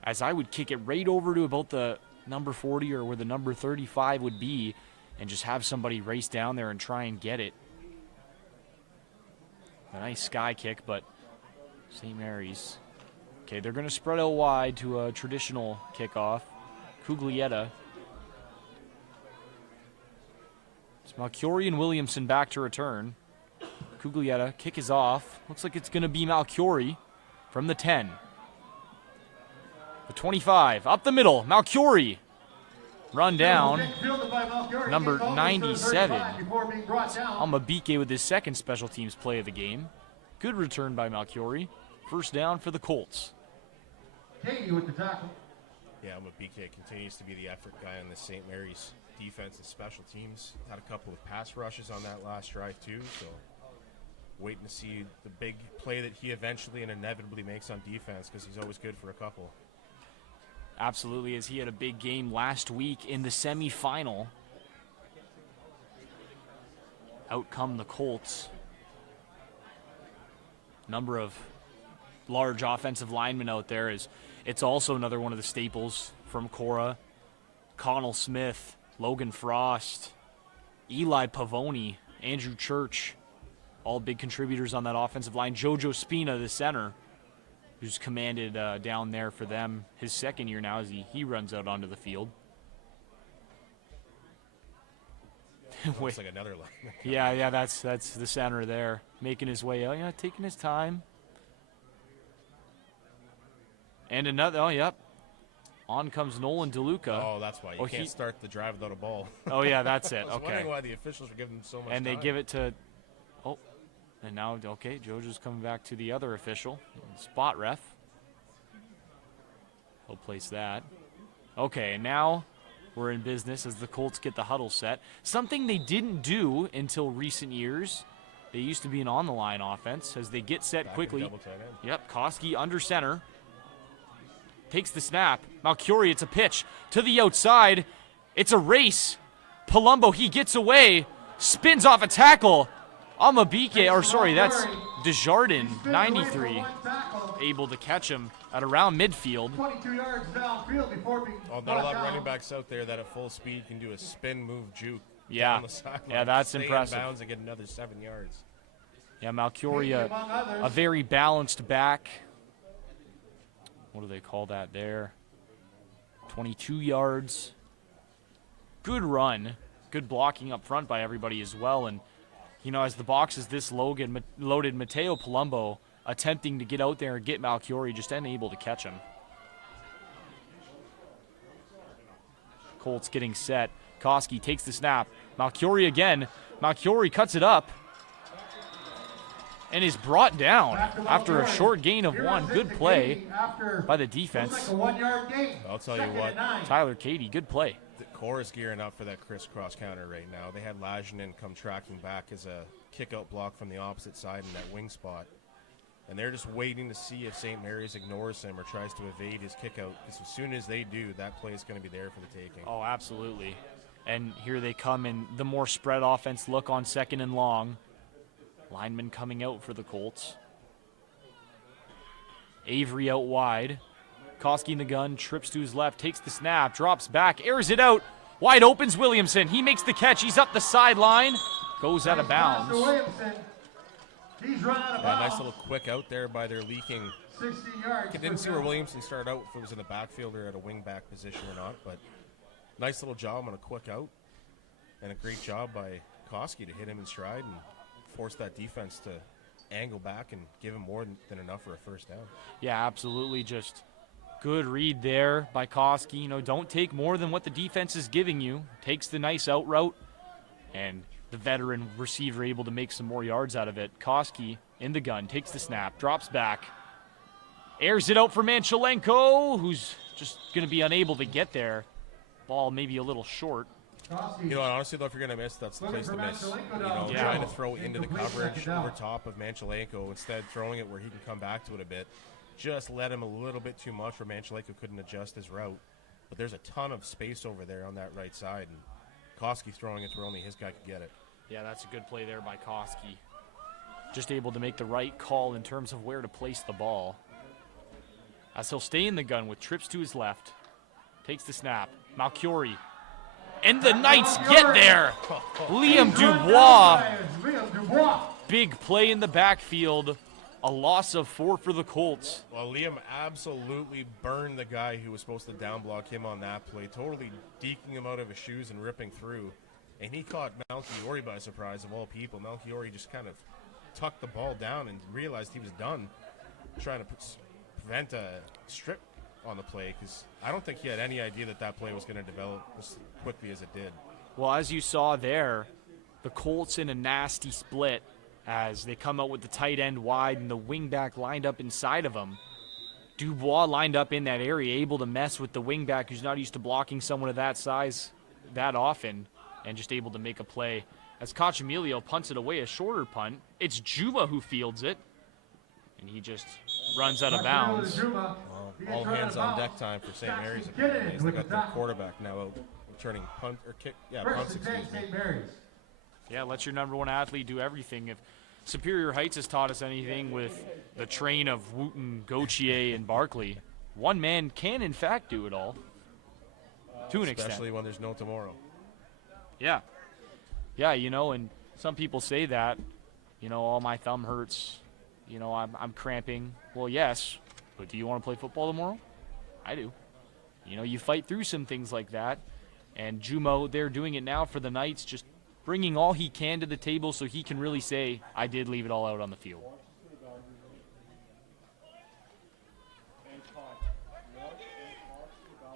As I would kick it right over to about the number 40 or where the number 35 would be and just have somebody race down there and try and get it. A nice sky kick, but St. Mary's. Okay, they're going to spread out wide to a traditional kickoff. Cuglietta. It's Malchiori and Williamson back to return. Cuglietta, kick is off. Looks like it's going to be Malchiori from the 10. The 25, up the middle, Malchiori. Run down, number 97. Amabike with his second special teams play of the game. Good return by Malchiori. First down for the Colts. Katie with the tackle. Yeah, Amabike continues to be the effort guy on the St. Mary's defense and special teams. Had a couple of pass rushes on that last drive too, so waiting to see the big play that he eventually and inevitably makes on defense because he's always good for a couple. Absolutely, as he had a big game last week in the semifinal. Out come the Colts. Number of large offensive linemen out there. It's also another one of the staples from Korah. Connell Smith, Logan Frost, Eli Pavoni, Andrew Church, all big contributors on that offensive line. Jojo Spina, the center, who's commanded down there for them his second year now as he runs out onto the field. Looks like another line. yeah, that's the center there, making his way out, taking his time. And another, yep. On comes Nolan DeLuca. Oh, that's why. You can't start the drive without a ball. Oh, yeah, that's it. I was Okay. wondering why the officials were giving them so much and time. they give it to, and now, okay, Jojo's coming back to the other official, spot ref. He'll place that. Okay, and now we're in business as the Colts get the huddle set. Something they didn't do until recent years. They used to be an on-the-line offense as they get set Back quickly. in double tight end. Yep, Koski under center. Takes the snap. Malchiori, it's a pitch to the outside. It's a race. Palumbo, he gets away. Spins off a tackle. That's Desjardins, 93, able to catch him at around midfield. 22 yards downfield before being Not a lot of running backs out there that at full speed can do a spin move juke Yeah. down the sideline. Yeah, that's stay impressive. In bounds and get another 7 yards. Yeah, Malcuria, a very balanced back. What do they call that there? 22 yards. Good run. Good blocking up front by everybody as well. And, you know, as the box is this loaded, Mateo Palumbo attempting to get out there and get Malcuria, just unable to catch him. Colts getting set. Koski takes the snap. Malcuria again. Malcuria cuts it up and is brought down after a short gain of 1. Good play by the defense. I'll tell you what. Tyler Cady, good play. The Korah is gearing up for that crisscross counter right now. They had Lajinen come tracking back as a kick-out block from the opposite side in that wing spot. And they're just waiting to see if St. Mary's ignores him or tries to evade his kick-out. Because as soon as they do, that play is going to be there for the taking. Oh, absolutely. And here they come in the more spread offense look on 2nd and long. Lineman coming out for the Colts. Avery out wide. Koski in the gun, trips to his left, takes the snap, drops back, airs it out. Wide opens Williamson. He makes the catch. He's up the sideline. Goes out of bounds. He's run out of Yeah, bounds. nice little quick out there by their leaking. 60 yards. I didn't see where Williamson started out, if it was in the backfield or at a wing back position or not, but nice little job on a quick out. And a great job by Koski to hit him in stride and force that defense to angle back and give him more than enough for a first down. Yeah, absolutely. Just good read there by Koski. You know, don't take more than what the defense is giving you. Takes the nice out route, and the veteran receiver able to make some more yards out of it. Koski in the gun, takes the snap, drops back, airs it out for Manchelenko, who's just going to be unable to get there. Ball maybe a little short. You know, honestly, though, if you're going to miss, that's the place to miss. You know, Yeah. trying to throw into the coverage over top of Manchelenko, instead throwing it where he can come back to it a bit. Just let him a little bit too much where Manchelenko couldn't adjust his route. But there's a ton of space over there on that right side, and Koski throwing it where only his guy could get it. Yeah, that's a good play there by Koski. Just able to make the right call in terms of where to place the ball. As he'll stay in the gun with trips to his left. Takes the snap. Malcuria. And the Knights get there. Liam Dubois. Big play in the backfield. A loss of 4 for the Colts. Well, Liam absolutely burned the guy who was supposed to down block him on that play, totally deking him out of his shoes and ripping through. And he caught Malchiori by surprise, of all people. Malchiori just kind of tucked the ball down and realized he was done, trying to prevent a strip on the play, because I don't think he had any idea that that play was going to develop as quickly as it did. Well, as you saw there, the Colts in a nasty split as they come out with the tight end wide and the wingback lined up inside of him. Dubois lined up in that area, able to mess with the wingback who's not used to blocking someone of that size that often, and just able to make a play. As Cachamilio punts it away, a shorter punt, it's Juma who fields it, and he just runs out of bounds. All hands on deck time for St. Mary's. They got their quarterback now out returning punt or kick. Yeah, punts, excuse me. Yeah, let your number one athlete do everything. If Superior Heights has taught us anything with the train of Wooten, Gauthier, and Barkley, one man can in fact do it all. To an extent. Especially when there's no tomorrow. Yeah. Yeah, you know, and some people say that, you know, oh, my thumb hurts, you know, I'm cramping. Well, yes, but do you want to play football tomorrow? I do. You know, you fight through some things like that, and Jumo, they're doing it now for the Knights, just bringing all he can to the table so he can really say, I did leave it all out on the field.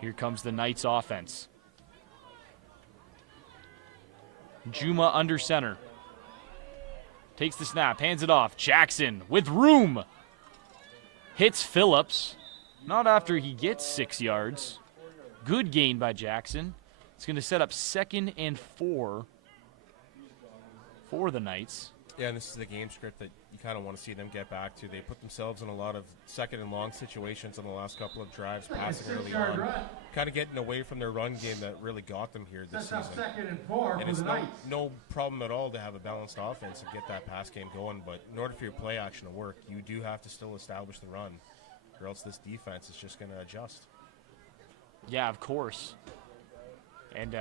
Here comes the Knights offense. Juma under center. Takes the snap, hands it off. Jackson with room. Hits Phillips. Not after he gets 6 yards. Good gain by Jackson. It's going to set up 2nd and 4 for the Knights. Yeah, and this is the game script that you kind of want to see them get back to. They put themselves in a lot of 2nd and long situations in the last couple of drives, passing early on, kind of getting away from their run game that really got them here this season. 2nd and 4 and it's no problem at all to have a balanced offense and get that pass game going, but in order for your play action to work, you do have to still establish the run, or else this defense is just going to adjust. Yeah, of course. And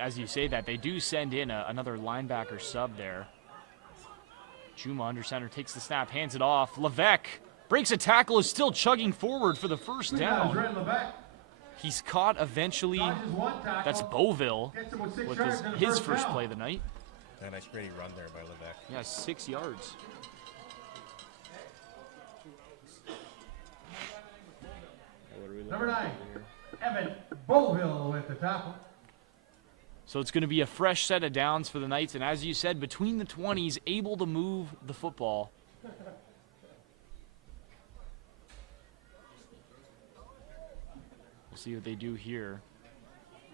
as you say that, they do send in another linebacker sub there. Juma under center takes the snap, hands it off. Levesque breaks a tackle, is still chugging forward for the first down. He's caught eventually. That's Beauville with his first play of the night. A nice gritty run there by Levesque. Yeah, 6 yards. Number 9, Evan Beauville with the tackle. So it's going to be a fresh set of downs for the Knights, and as you said, between the 20s, able to move the football. We'll see what they do here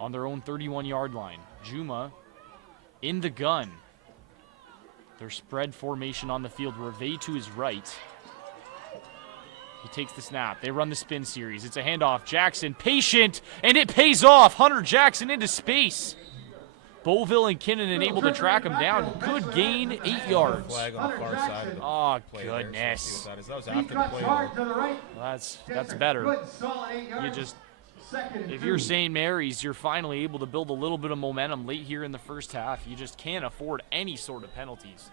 on their own 31-yard line. Juma in the gun. Their spread formation on the field. Reve to his right. He takes the snap. They run the spin series. It's a handoff. Jackson, patient, and it pays off. Hunter Jackson into space. Beauville and Kinnunen able to track him down. Good gain, 8 yards. Flag on the far side of the Oh, play goodness. there. So that was after the play. Well, that's better. You just, if you're St. Mary's, you're finally able to build a little bit of momentum late here in the first half. You just can't afford any sort of penalties.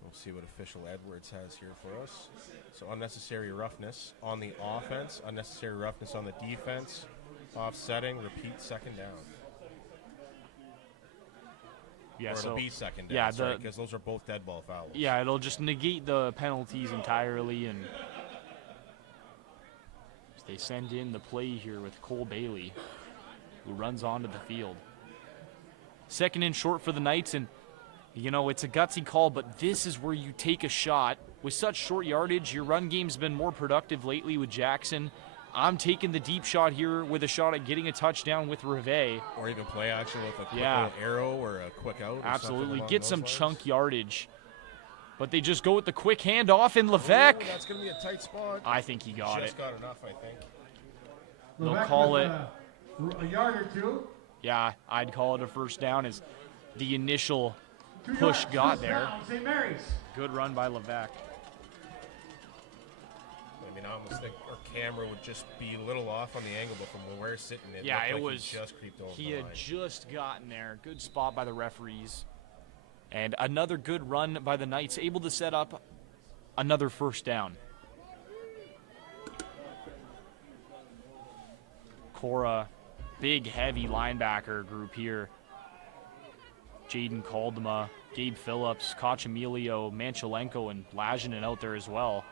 We'll see what official Edwards has here for us. So unnecessary roughness on the offense, unnecessary roughness on the defense. Offsetting, repeat, second down. Yeah, or so it'll be second down, yeah, because those are both dead ball fouls. Yeah, it'll just negate the penalties entirely, and they send in the play here with Cole Bailey, who runs onto the field. Second and short for the Knights, and you know, it's a gutsy call, but this is where you take a shot. With such short yardage, your run game's been more productive lately with Jackson. I'm taking the deep shot here with a shot at getting a touchdown with Reve. Or even play action with a quick little arrow or a quick out. Absolutely. Get some chunk yardage. But they just go with the quick handoff in Levesque. That's going to be a tight spot. I think he got Just it. got enough, I think. They'll call it a yard or two. Yeah, I'd call it a first down as the initial push got there. St. Mary's. Good run by Levesque. I mean, I almost think our camera would just be a little off on the angle, but from where we're sitting, it Yeah, looked it like was. he just creeped over He the had line. just gotten there. Good spot by the referees. And another good run by the Knights, able to set up another first down. Korah, big, heavy linebacker group here. Jaden Caldema, Gabe Phillips, Koch-Emilio, Manchelenko, and Lajinen out there as well.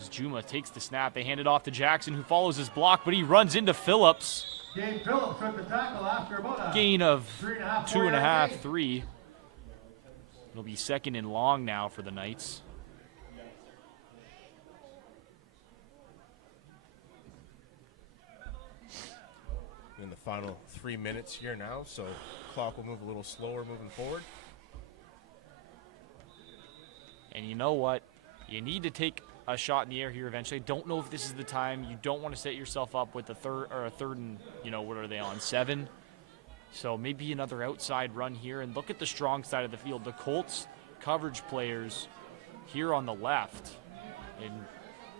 As Juma takes the snap, they hand it off to Jackson, who follows his block, but he runs into Phillips. Gabe Phillips with the tackle after about a Gain of 3.5, 2.5, gain. 3. It'll be second and long now for the Knights. In the final 3 minutes here now, so clock will move a little slower moving forward. And you know what? You need to take a shot in the air here eventually. Don't know if this is the time. You don't want to set yourself up with a third and, you know, what are they on, 7? So maybe another outside run here. And look at the strong side of the field. The Colts coverage players here on the left. And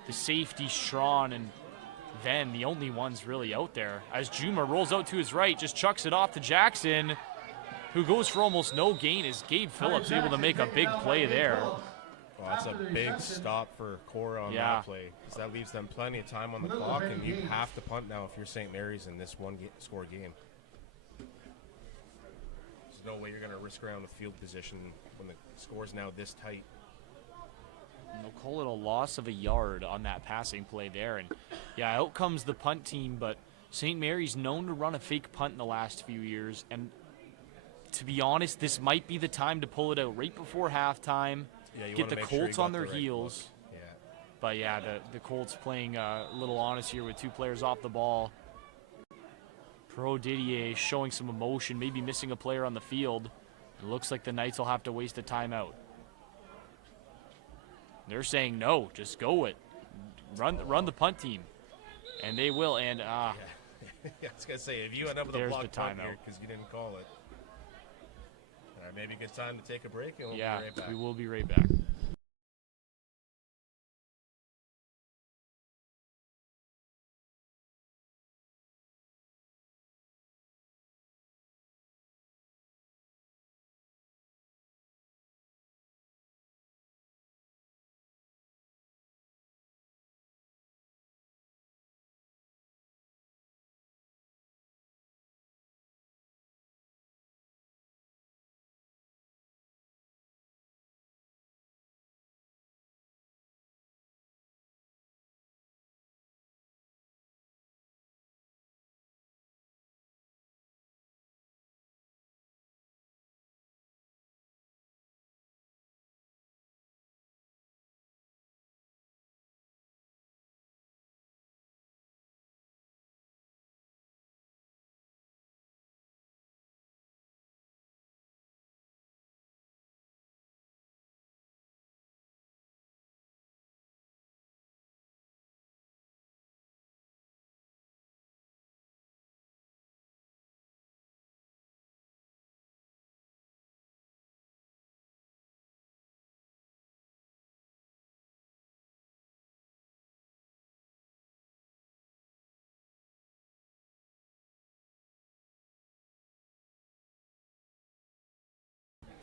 the safety, Strawn and Venn, the only ones really out there. As Juma rolls out to his right, just chucks it off to Jackson, who goes for almost no gain as Gabe Phillips able to make a big play there. Well, that's a big stop for Korah on that play, because that leaves them plenty of time on the clock, and you have to punt now if you're St. Mary's in this one-score game. There's no way you're going to risk around with field position when the score's now this tight. And they'll call it a loss of a yard on that passing play there. And, yeah, out comes the punt team, but St. Mary's known to run a fake punt in the last few years. And to be honest, this might be the time to pull it out right before halftime. Yeah, get the Colts on their heels. Yeah. But, yeah, the Colts playing a little honest here with 2 players off the ball. Pro Didier showing some emotion, maybe missing a player on the field. It looks like the Knights will have to waste a timeout. They're saying no, just go it. Run the punt team. And they will, and I was going to say, if you end up with a block punt here because you didn't call it. All right, maybe a good time to take a break, and we'll be right back. We will be right back.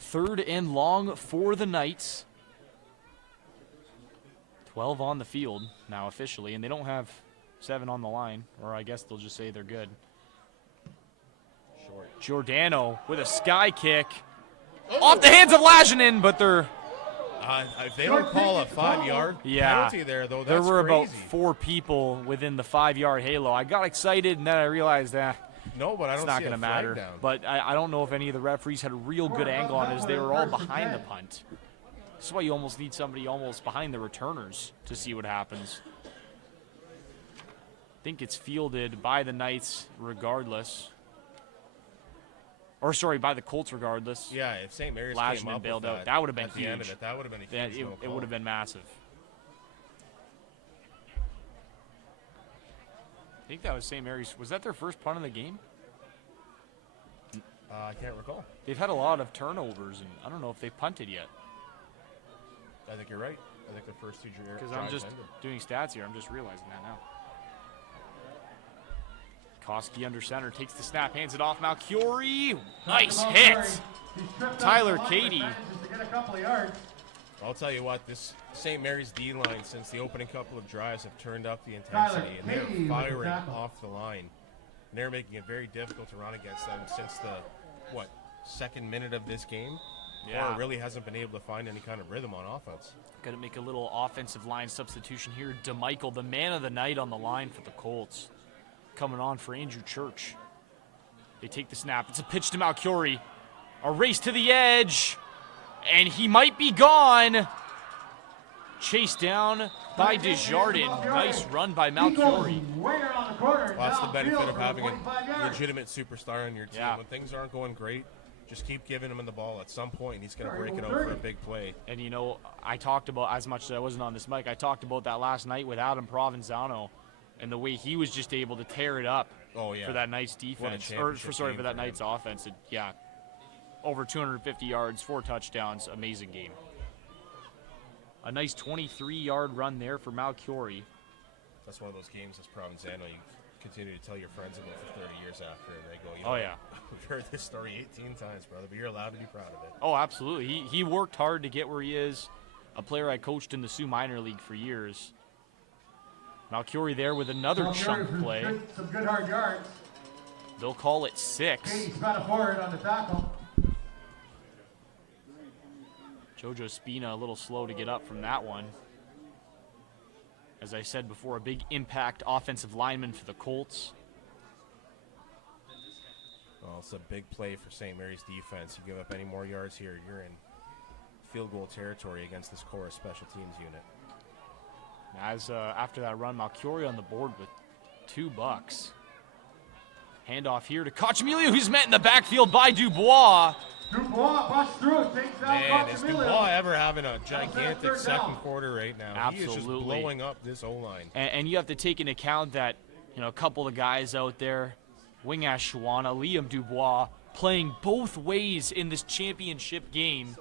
3rd and long for the Knights. 12 on the field now officially, and they don't have 7 on the line, or I guess they'll just say they're good. Short. Giordano with a sky kick. Off the hands of Lajinen, but they're... If they don't call a 5-yard penalty there, though, that's there were crazy. about 4 people within the 5-yard halo. I got excited, and then I realized that no, but I don't it's not see going to a flag matter. down. But I don't know if any of the referees had a real good angle on it, as they were all behind the punt. This is why you almost need somebody almost behind the returners to see what happens. I think it's fielded by the Knights regardless. Or, sorry, by the Colts regardless. Yeah, if St. Mary's Lashman came up bailed with out. That would have been at the end of huge. it, that would have been a Yeah, huge it would have been massive. I think that was St. Mary's. Was that their first punt of the game? I can't recall. They've had a lot of turnovers, and I don't know if they've punted yet. I think you're right. I think the first 2 drives Because I'm just ended. doing stats here. I'm just realizing that now. Koski under center, takes the snap, hands it off. Malchiori, nice hit. Tyler Cady. I'll tell you what, this St. Mary's D-line, since the opening couple of drives, have turned up the intensity, and they're firing off the line. And they're making it very difficult to run against them since the, 2nd minute of this game? Yeah. Korah really hasn't been able to find any kind of rhythm on offense. Got to make a little offensive line substitution here. DeMichael, the man of the night on the line for the Colts, coming on for Andrew Church. They take the snap. It's a pitch to Malchiori. A race to the edge. And he might be gone. Chased down by Desjardins. Nice run by Malchiori. Well, that's the benefit of having a legitimate superstar on your team. Yeah. When things aren't going great, just keep giving him the ball. At some point, he's going to break it out for a big play. And, you know, I talked about, as much as I wasn't on this mic, I talked about that last night with Adam Provenzano and the way he was just able to tear it up Oh, yeah. for that Knights defense. What a For that Knights offense. Yeah. Over 250 yards, 4 touchdowns, amazing game. A nice 23-yard run there for Malchiori. That's one of those games as Provenzano you continue to tell your friends about for 30 years after, and they go, you Oh, know, yeah. we've heard this story 18 times, brother, but you're allowed to be proud of it. Oh, absolutely. He worked hard to get where he is. A player I coached in the Sioux Minor League for years. Malchiori there with another chunk play. Some good hard yards. They'll call it 6. He's got a forward on the tackle. Jojo Spina a little slow to get up from that one. As I said before, a big impact offensive lineman for the Colts. Well, it's a big play for St. Mary's defense. You give up any more yards here, you're in field goal territory against this Korah special teams unit. As after that run, Malchiori on the board with 2 bucks. Handoff here to Cochemilio, who's met in the backfield by Dubois. Dubois busts through, takes down Man, is Cochemilio. Dubois ever having a gigantic third second down. quarter right now? He is just Absolutely. blowing up this O-line. And you have to take into account that, you know, a couple of guys out there, Wing Ashuana, Liam Dubois, playing both ways in this championship game,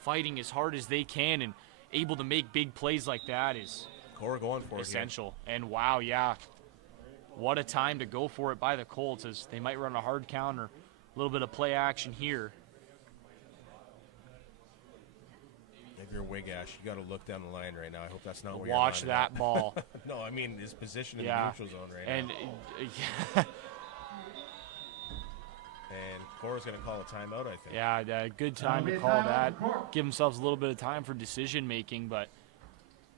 fighting as hard as they can and able to make big plays like that is Korah going for it here. essential. And wow, yeah, what a time to go for it by the Colts, as they might run a hard counter, a little bit of play action here. If you're Wigash, you got to look down the line right now. I hope that's not where Watch you're lining that up. ball. No, I mean his position in Yeah. the neutral zone right And now. And Korah's going to call a timeout, I think. yeah, good time That'll be to a call timeout that. for Korah. Give themselves a little bit of time for decision making, but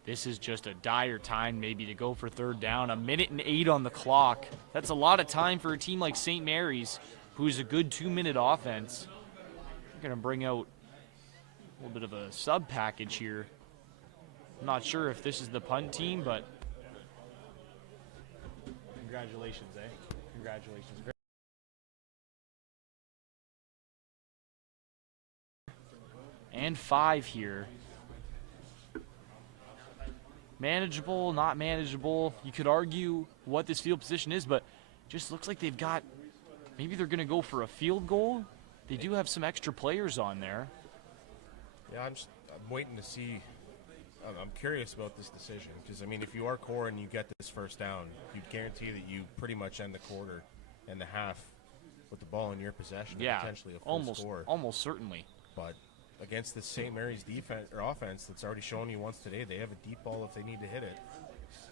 this is just a dire time maybe to go for 3rd down. 1:08 on the clock. That's a lot of time for a team like St. Mary's, who's a good 2-minute offense. They're going to bring out a little bit of a sub package here. I'm not sure if this is the punt team, but congratulations, eh? Congratulations. And 5 here. Manageable, not manageable. You could argue what this field position is, but just looks like they've got, maybe they're going to go for a field goal. They do have some extra players on there. Yeah, I'm waiting to see. I'm curious about this decision because, I mean, if you are Korah and you get this 1st down, you'd guarantee that you pretty much end the quarter and the half with the ball in your possession, and Yeah, potentially a full score. almost certainly. But against the St. Mary's defense or offense that's already shown you once today, they have a deep ball if they need to hit it.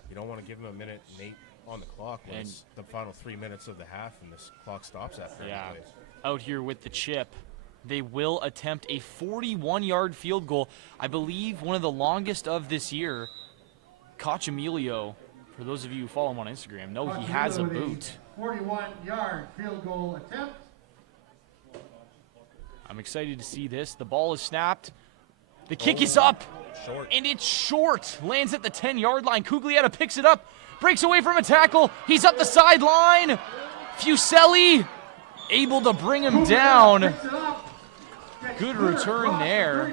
You don't want to give them a minute and 8 on the clock when it's the final 3 minutes of the half and this clock stops after every play. Out here with the chip. They will attempt a 41-yard field goal. I believe one of the longest of this year. Koch Emilio, for those of you who follow him on Instagram, know he has a boot. 41-yard field goal attempt. I'm excited to see this. The ball is snapped. The kick is up. Short. And it's short. Lands at the 10-yard line. Cuglietta picks it up. Breaks away from a tackle. He's up the sideline. Fuselli able to bring him down. Good return there.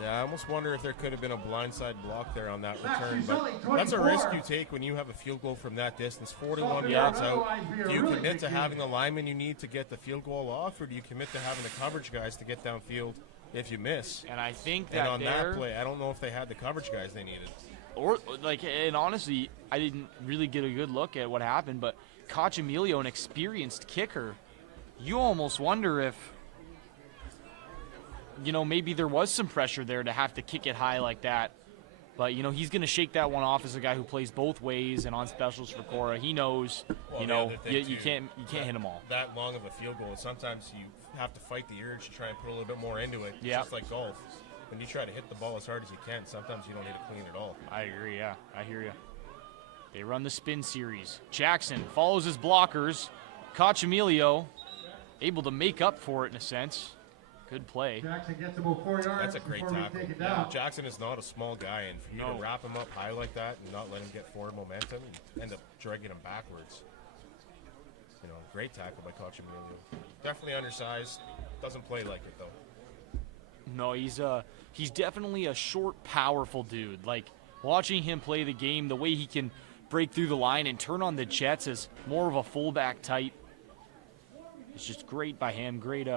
Yeah, I almost wonder if there could have been a blindside block there on that return. But that's a risk you take when you have a field goal from that distance, 41 yards out. Do you commit to having the lineman you need to get the field goal off, or do you commit to having the coverage guys to get downfield if you miss? And I think that and on that play, I don't know if they had the coverage guys they needed. Or and honestly, I didn't really get a good look at what happened, but Koch Emilio, an experienced kicker, you almost wonder if, maybe there was some pressure there to have to kick it high like that. But, he's going to shake that one off as a guy who plays both ways and on specials for Korah. He knows, you can't hit them all. That long of a field goal, sometimes you have to fight the urge to try and put a little bit more into it. It's just like golf. When you try to hit the ball as hard as you can, sometimes you don't hit it clean at all. I agree, yeah. I hear you. They run the spin series. Jackson follows his blockers. Koch Emilio able to make up for it in a sense. Good play. Jackson gets about 4 yards. That's a great tackle. Yeah, Jackson is not a small guy, and for you to wrap him up high like that and not let him get forward momentum and end up dragging him backwards. Great tackle by Koch Emilio. Definitely undersized. Doesn't play like it, though. No, he's definitely a short, powerful dude. Like, watching him play the game, the way he can break through the line and turn on the jets as more of a fullback type. It's just great by him. Great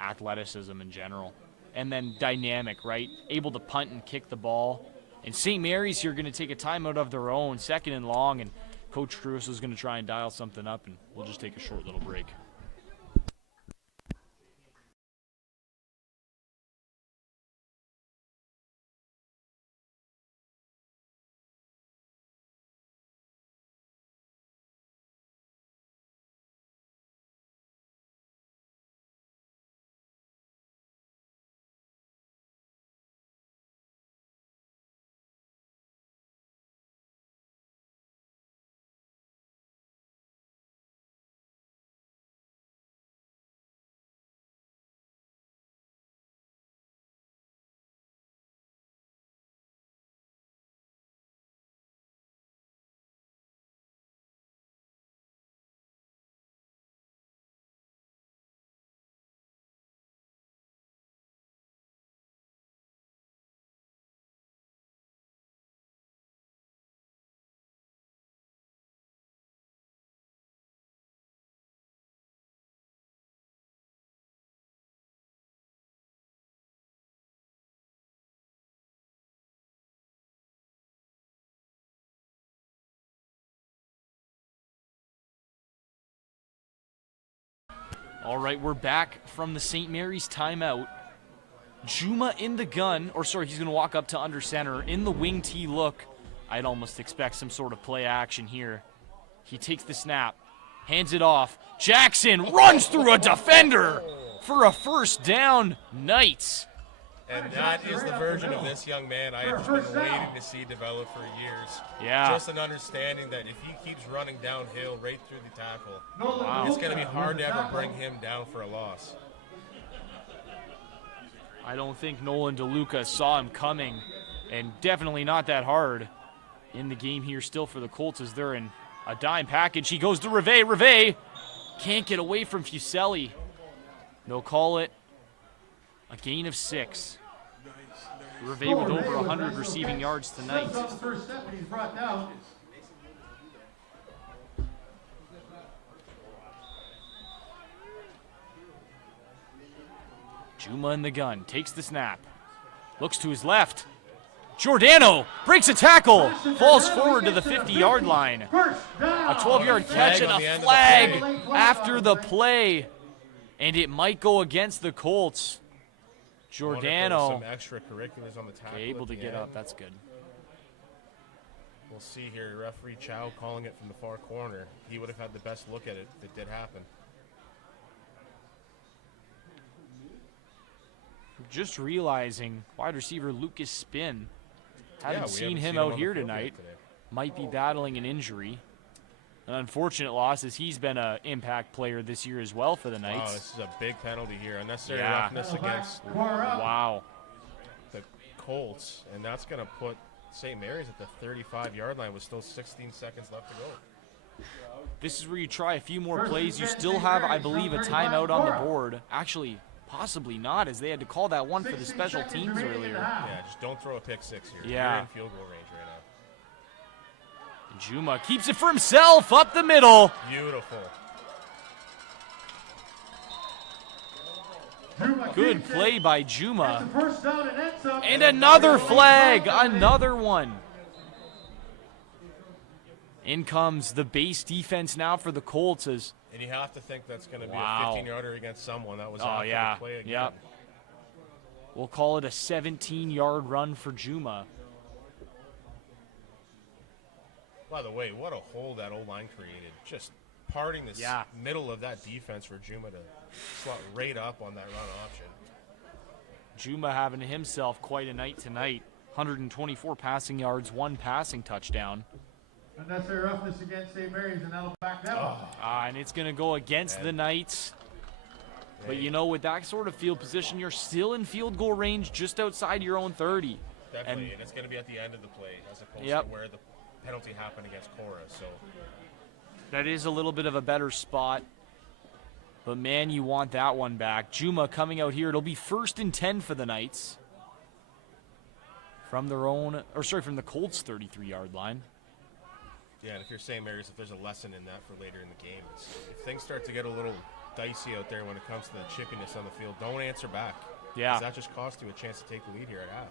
athleticism in general. And then dynamic, right? Able to punt and kick the ball. And St. Mary's here going to take a timeout of their own, 2nd and long, and Coach Cruz is going to try and dial something up, and we'll just take a short little break. All right, we're back from the St. Mary's timeout. Juma in the gun, he's going to walk up to under center in the wing T look. I'd almost expect some sort of play action here. He takes the snap, hands it off. Jackson runs through a defender for a first down. Knights. And that is the version of this young man I have been waiting to see develop for years. Yeah. Just an understanding that if he keeps running downhill right through the tackle, it's going to be hard to ever bring him down for a loss. I don't think Nolan DeLuca saw him coming, and definitely not that hard in the game here still for the Colts as they're in a dime package. He goes to Rive. Rive can't get away from Fuselli. They'll call it a gain of 6. Rive with over 100 receiving yards tonight. Juma in the gun, takes the snap, looks to his left. Giordano breaks a tackle, falls forward to the 50-yard line. A 12-yard catch and a flag after the play. And it might go against the Colts. Giordano some extracurriculars on the tackle able to get up. That's good. We'll see here. Referee Chow calling it from the far corner. He would have had the best look at it if it did happen. Just realizing wide receiver Lucas Spin. Haven't we seen haven't him seen out on here the field yet tonight. today. Might be battling an injury. An unfortunate loss as he's been an impact player this year as well for the Wow, Knights. this is a big penalty here. Unnecessary Yeah. roughness against Wow. the Colts, and that's going to put St. Mary's at the 35-yard line with still 16 seconds left to go. This is where you try a few more plays. You still have, I believe, a timeout on the board. Actually, possibly not, as they had to call that one for the special teams earlier. Yeah, just don't throw a pick six here. Yeah. You're in field goal range right now. Juma keeps it for himself up the middle. Beautiful. Good play by Juma. And another flag, another one. In comes the base defense now for the Colts. As And you have to think that's going to be Wow. a 15-yarder against someone. That was Oh, after yeah. the play again. Yep. We'll call it a 17-yard run for Juma. By the way, what a hole that O-line created. Just parting the middle of that defense for Juma to slot right up on that run option. Juma having himself quite a night tonight. 124 passing yards, 1 passing touchdown. Unnecessary roughness against St. Mary's, and that'll back them up. And it's going to go against the Knights. But you know, with that sort of field position, you're still in field goal range just outside your own 30. Definitely, and it's going to be at the end of the play as opposed Yep. to where the penalty happened against Korah. So That is a little bit of a better spot. But, man, you want that one back. Juma coming out here. It'll be 1st and 10 for the Knights. From their own, from the Colts' 33-yard line. yeah, and if you're St. Mary's, if there's a lesson in that for later in the game, it's, if things start to get a little dicey out there when it comes to the chippiness on the field, don't answer back. Yeah. 'Cause that just cost you a chance to take the lead here at half.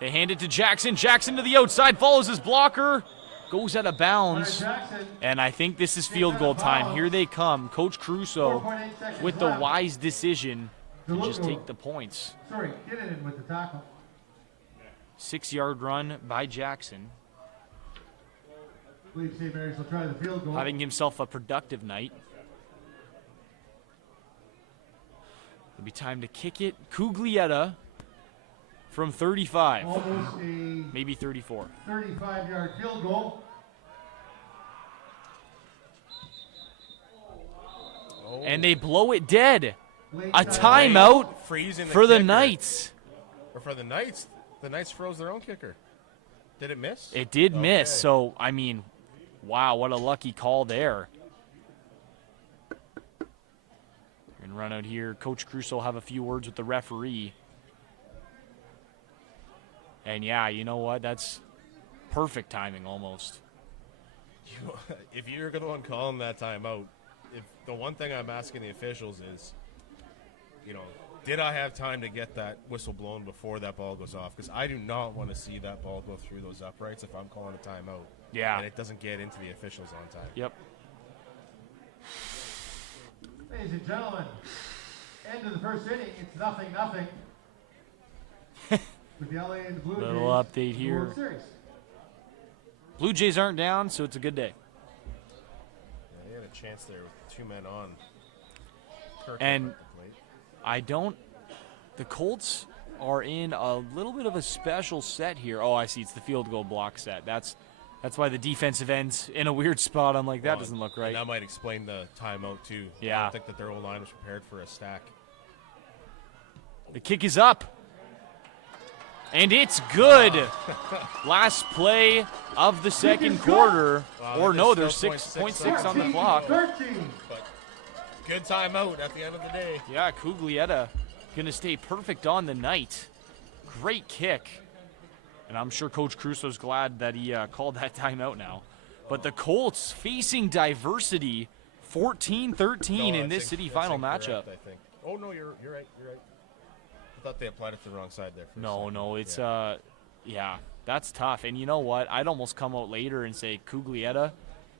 They hand it to Jackson. Jackson to the outside, follows his blocker, goes out of bounds. And I think this is field goal time. Here they come. Coach Caruso with the wise decision to just take the points. Sorry, get it in with the tackle. 6-yard run by Jackson. I believe St. Mary's will try the field goal. Having himself a productive night. It'll be time to kick it. Cuglietta from 35. Almost a Maybe 34. 35-yard field goal. And they blow it dead. Late A time. timeout Freezing for the kicker. Knights. Or for the Knights. The Knights froze their own kicker. Did it miss? It did miss, Okay. so, I mean, wow, what a lucky call there. We're going to run out here. Coach Crusoe will have a few words with the referee. And, yeah, you know what? That's perfect timing almost. If you're the one calling that timeout, if the one thing I'm asking the officials is, did I have time to get that whistle blown before that ball goes off? Because I do not want to see that ball go through those uprights if I'm calling a timeout. Yeah. And it doesn't get into the officials on time. Yep. Ladies and gentlemen, end of the first inning. It's 0-0. With the LA and the Blue Little Jays update in the here. World Series. Blue Jays aren't down, so it's a good day. Yeah, they had a chance there with 2 men on. Kirk And at the plate. The Colts are in a little bit of a special set here. Oh, I see. It's the field goal block set. That's why the defensive end's in a weird spot. I'm like, that doesn't look right. And that might explain the timeout, too. Yeah. I don't think that their O-line was prepared for a stack. The kick is up. And it's good. Last play of the second quarter. Wow, Or that no, is there's still 6.6 on the clock. 13. But good timeout at the end of the day. Yeah, Cuglietta going to stay perfect on the night. Great kick. And I'm sure Coach Crusoe's glad that he called that timeout now. But the Colts facing diversity 14-13 in this city final matchup. I think. Oh, no, you're right. You're right. thought they applied it to the wrong side there. For a No, second. no, it's yeah, that's tough. And you know what? I'd almost come out later and say, Cuglietta,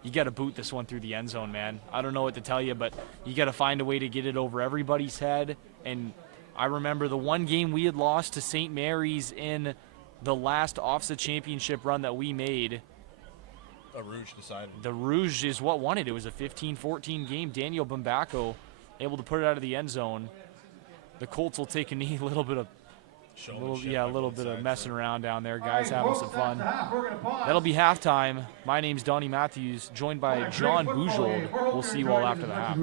you got to boot this one through the end zone, man. I don't know what to tell you, but you got to find a way to get it over everybody's head. And I remember the one game we had lost to St. Mary's in the last OFSA championship run that we made. A Rouge decided. The Rouge is what won it. It was a 15-14 game. Daniel Bumbaco able to put it out of the end zone. The Colts will take a knee, a little bit of messing around down there. Guys having some fun. That'll be halftime. My name's Donnie Matthews, joined by John Bujold. We'll see you all after the half.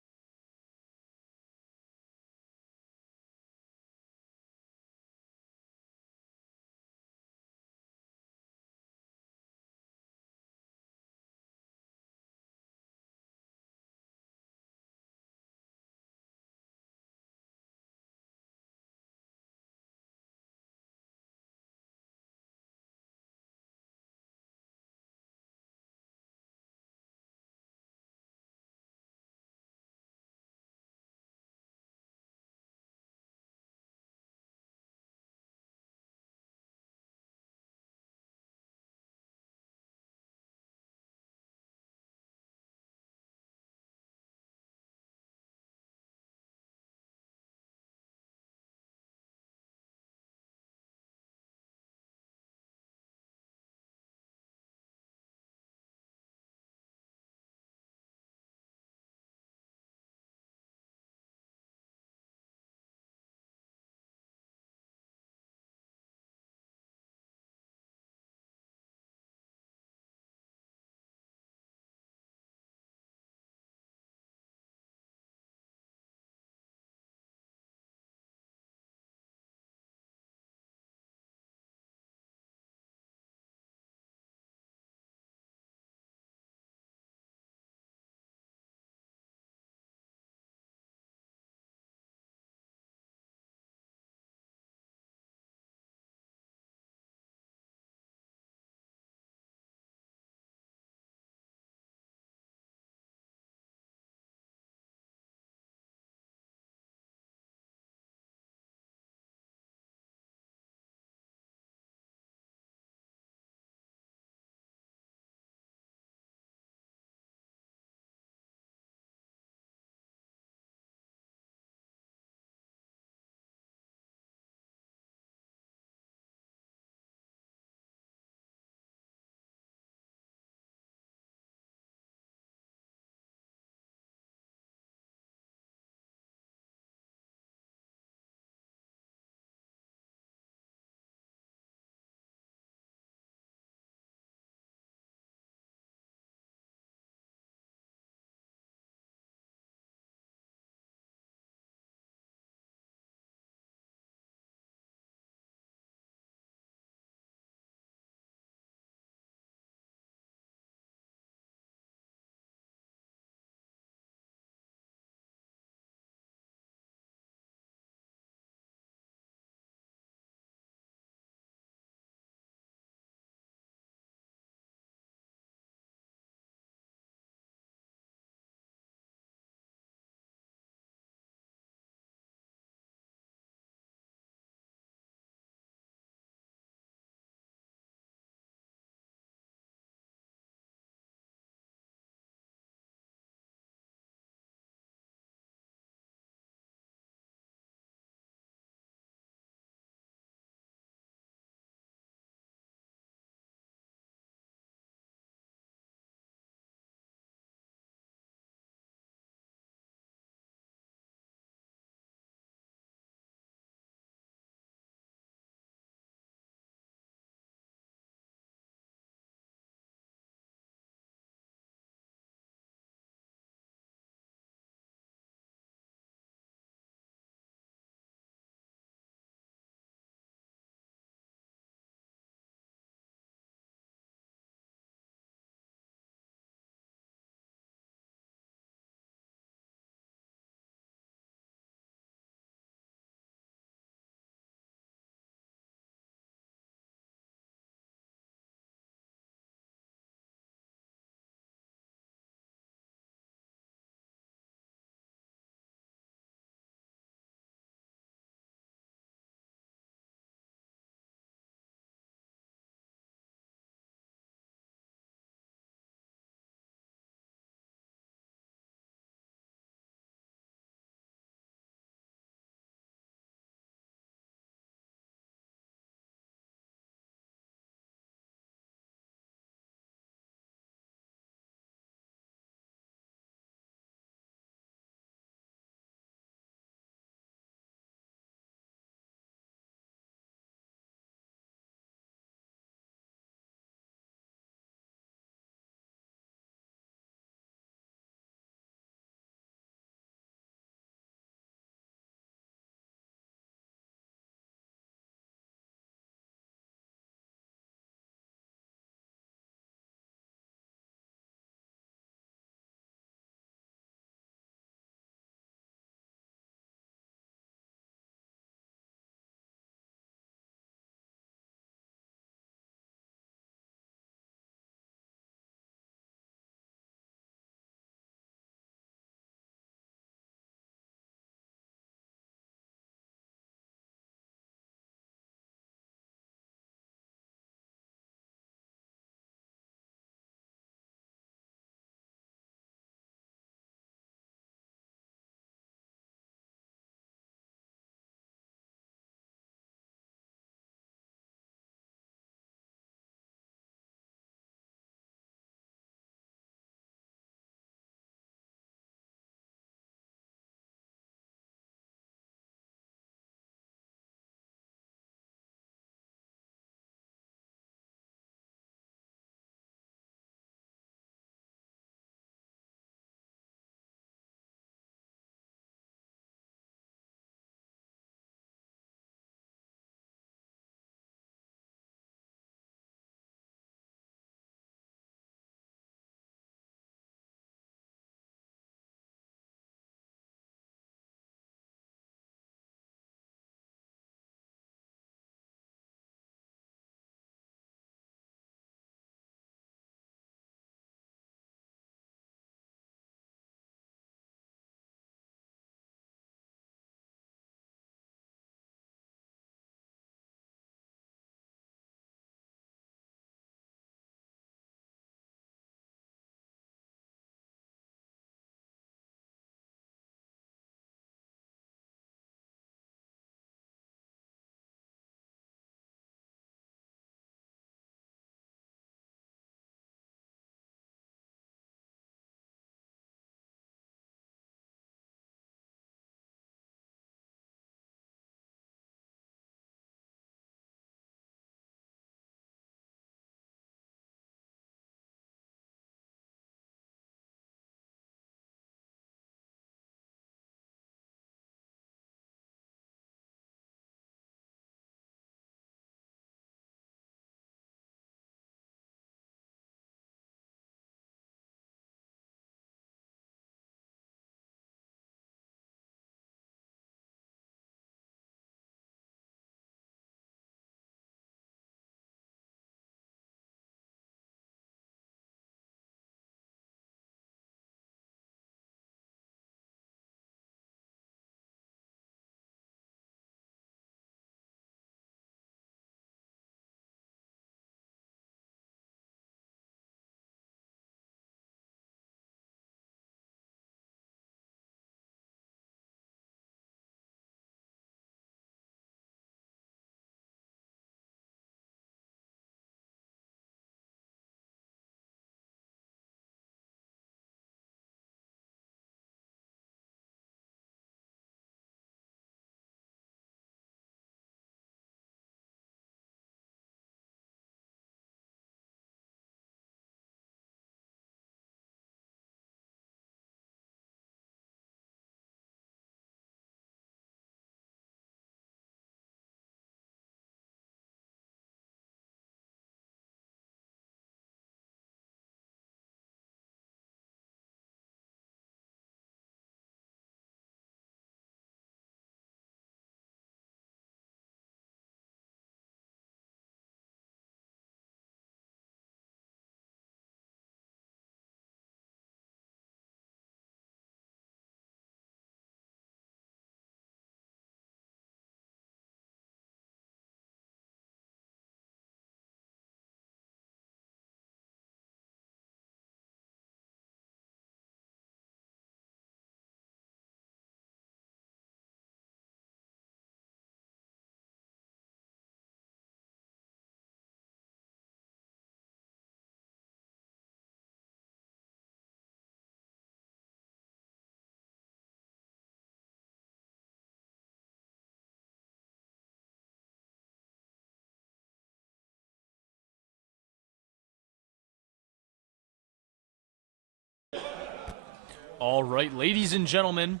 All right, ladies and gentlemen,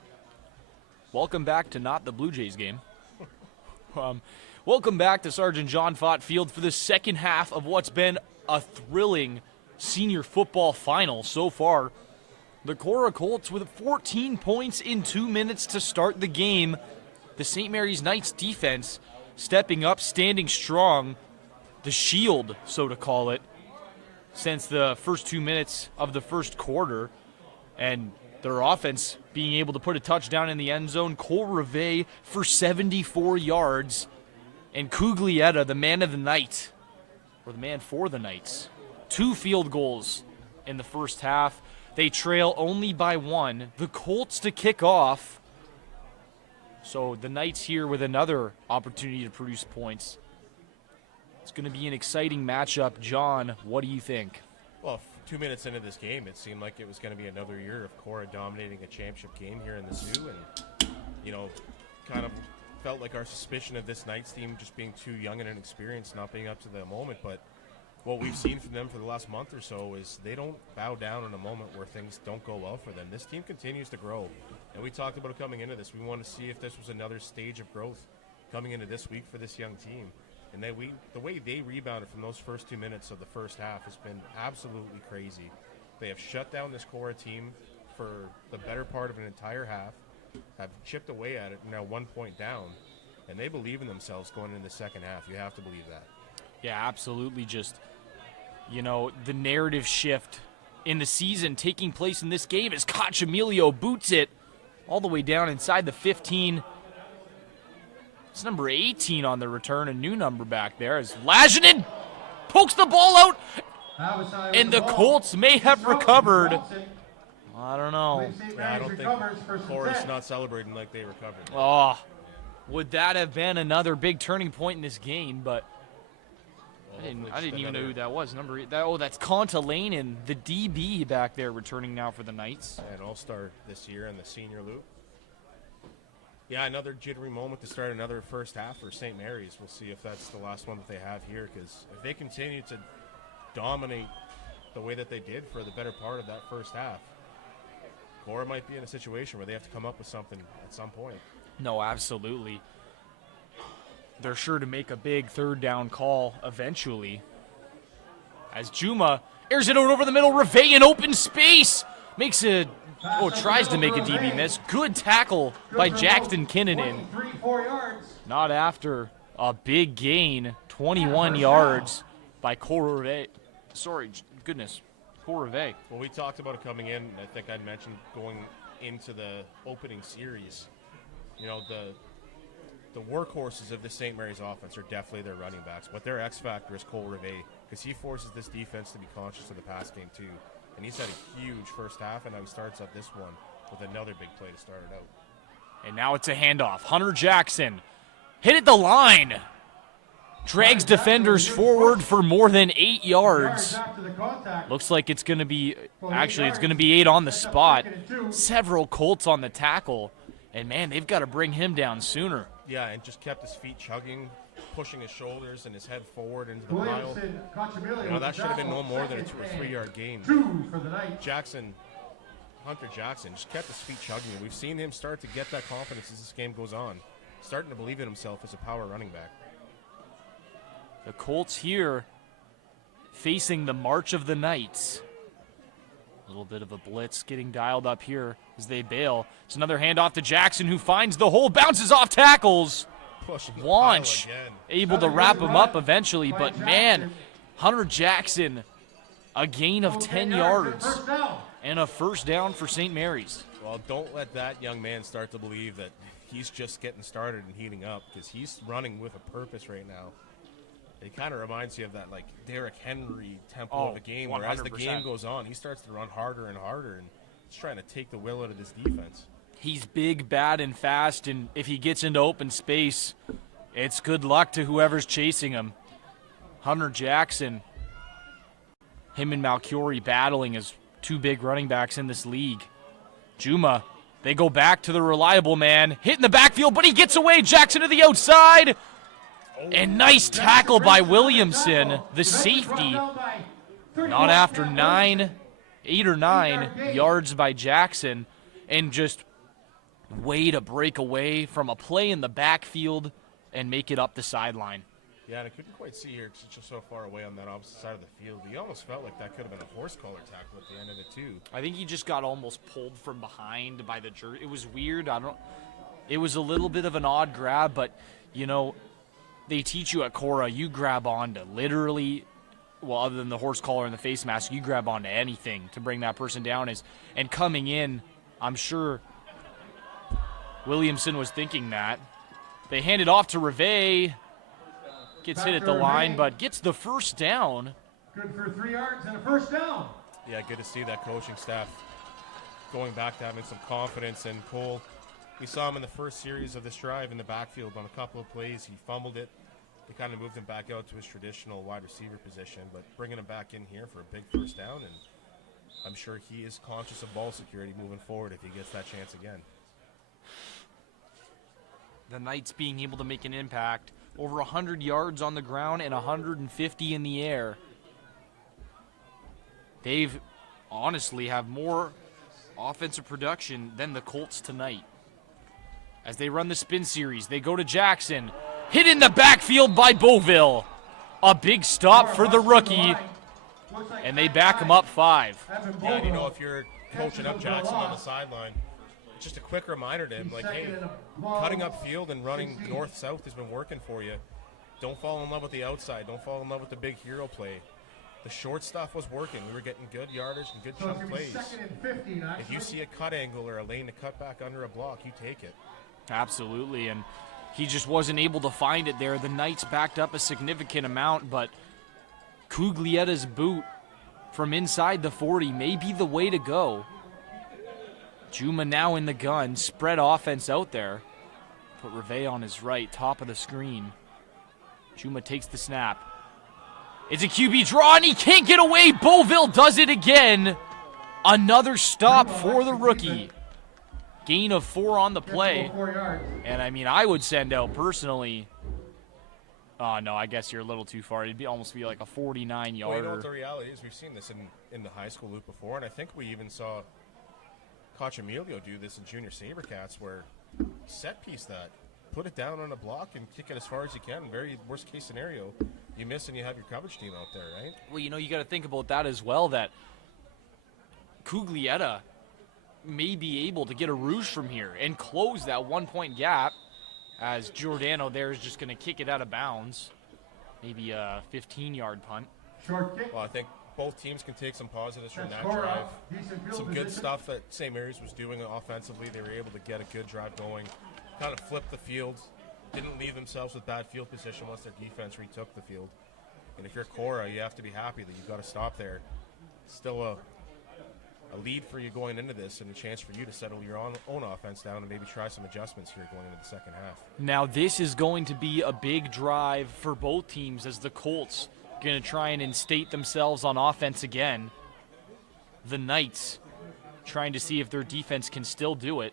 welcome back to not the Blue Jays game. Welcome back to Sergeant John Fott Field for the second half of what's been a thrilling senior football final so far. The Korah Colts with 14 points in 2 minutes to start the game. The St. Mary's Knights defense stepping up, standing strong. The shield, so to call it, since the first 2 minutes of the first quarter. And their offense being able to put a touchdown in the end zone. Cole Reve for 74 yards. And Cuglietta, the man of the night, or the man for the Knights. 2 field goals in the first half. They trail only by 1. The Colts to kick off. So the Knights here with another opportunity to produce points. It's going to be an exciting matchup. John, what do you think? Well, 2 minutes into this game, it seemed like it was going to be another year of Korah dominating a championship game here in the Sioux. And, kind of felt like our suspicion of this Knights team just being too young and inexperienced, not being up to the moment. But what we've seen from them for the last month or so is they don't bow down in a moment where things don't go well for them. This team continues to grow. And we talked about it coming into this. We want to see if this was another stage of growth coming into this week for this young team. And the way they rebounded from those first 2 minutes of the first half has been absolutely crazy. They have shut down this Korah team for the better part of an entire half, have chipped away at it, and now 1 point down. And they believe in themselves going into the second half. You have to believe that. Yeah, absolutely. Just, the narrative shift in the season taking place in this game as Koch Emilio boots it all the way down inside the 15. It's number 18 on the return, a new number back there as Lajinen pokes the ball out, and the Colts may have recovered. I don't know. Yeah, I don't think Korah's not celebrating like they recovered. Oh, would that have been another big turning point in this game? But I didn't even know who that was. Number 8. That's Contalainen, the DB back there, returning now for the Knights. An all-star this year in the senior loop. Yeah, another jittery moment to start another first half for St. Mary's. We'll see if that's the last one that they have here, because if they continue to dominate the way that they did for the better part of that first half, Korah might be in a situation where they have to come up with something at some point. No, absolutely. They're sure to make a big third down call eventually. As Juma airs it over the middle, Reve in open space. Tries to make a DB miss. Good tackle by Jackson Kinnunen. Not after a big gain, 21 yards by Cole Reve. Cole Reve. Well, we talked about it coming in. I think I mentioned going into the opening series. The workhorses of the St. Mary's offense are definitely their running backs, but their X factor is Cole Reve, because he forces this defense to be conscious of the pass game too. And he's had a huge first half, and now he starts up this one with another big play to start it out. And now it's a handoff. Hunter Jackson hit at the line. Drags defenders forward for more than 8 yards. Looks like it's going to be, it's going to be 8 on the spot. Several Colts on the tackle. And, man, they've got to bring him down sooner. Yeah, and just kept his feet chugging, pushing his shoulders and his head forward into the pile. That should have been no more than a 2 or 3 yard gain. Hunter Jackson just kept his feet chugging. We've seen him start to get that confidence as this game goes on, starting to believe in himself as a power running back. The Colts here facing the March of the Knights. A little bit of a blitz getting dialed up here as they bail. It's another handoff to Jackson, who finds the hole, bounces off tackles. Launch able to wrap him up eventually, but man, Hunter Jackson, a gain of 10 yards and a first down for St. Mary's. Well, don't let that young man start to believe that he's just getting started and heating up, because he's running with a purpose right now. It kind of reminds you of that, like, Derrick Henry tempo of a game, 100%. Where as the game goes on, he starts to run harder and harder, and he's trying to take the will out of this defense. He's big, bad, and fast, and if he gets into open space, it's good luck to whoever's chasing him. Hunter Jackson, him and Malchiori battling as 2 big running backs in this league. Juma, they go back to the reliable man, hit in the backfield, but he gets away. Jackson to the outside. And nice tackle by Williamson, the safety. Not after 8 or 9 yards by Jackson. and just way to break away from a play in the backfield and make it up the sideline. Yeah, and I couldn't quite see here because it's just so far away on that opposite side of the field. You almost felt like that could have been a horse collar tackle at the end of it, too. I think he just got almost pulled from behind by the jersey. It was weird. It was a little bit of an odd grab, but, you know, they teach you at Korah, you grab onto literally, well, other than the horse collar and the face mask, you grab onto anything to bring that person down. And coming in, I'm sure Williamson was thinking that. They hand it off to Reve. Gets hit at the line, but gets the first down. Good for 3 yards and a first down. Yeah, good to see that coaching staff going back to having some confidence. And Cole, we saw him in the first series of this drive in the backfield on a couple of plays. He fumbled it. They kind of moved him back out to his traditional wide receiver position, but bringing him back in here for a big first down, and I'm sure he is conscious of ball security moving forward if he gets that chance again. The Knights being able to make an impact. Over 100 yards on the ground and 150 in the air. They've honestly have more offensive production than the Colts tonight. As they run the spin series, they go to Jackson. Hit in the backfield by Beauville. A big stop for the rookie. And they back him up 5. Yeah, and you know, if you're coaching up Jackson on the sideline, just a quick reminder to him, like, hey, cutting up field and running north-south has been working for you. Don't fall in love with the outside. Don't fall in love with the big hero play. The short stuff was working. We were getting good yardage and good chunk plays. If you see a cut angle or a lane to cut back under a block, you take it. Absolutely, and he just wasn't able to find it there. The Knights backed up a significant amount, but Cuglietta's boot from inside the 40 may be the way to go. Juma now in the gun, spread offense out there. Put Reve on his right, top of the screen. Juma takes the snap. It's a QB draw, and he can't get away. Beauville does it again. Another stop for the rookie. Gain of 4 on the play. And, I mean, I would send out personally. Oh, no, I guess you're a little too far. It'd almost be like a 49-yarder. Well, you know what the reality is? We've seen this in the high school loop before, and I think we even saw Cochamilio do this in Junior Sabercats, where set piece that. Put it down on a block and kick it as far as you can. Very worst case scenario, you miss and you have your coverage team out there, right? Well, you know, you got to think about that as well, that Cuglietta may be able to get a rouge from here and close that 1-point gap, as Giordano there is just going to kick it out of bounds. Maybe a 15-yard punt. Short kick. Well, I think both teams can take some positives from that drive. Some good stuff that St. Mary's was doing offensively. They were able to get a good drive going, kind of flip the field, didn't leave themselves with bad field position once their defense retook the field. And if you're Korah, you have to be happy that you've got to stop there. Still a lead for you going into this, and a chance for you to settle your own offense down and maybe try some adjustments here going into the second half. Now this is going to be a big drive for both teams, as the Colts going to try and instate themselves on offense again. The Knights trying to see if their defense can still do it.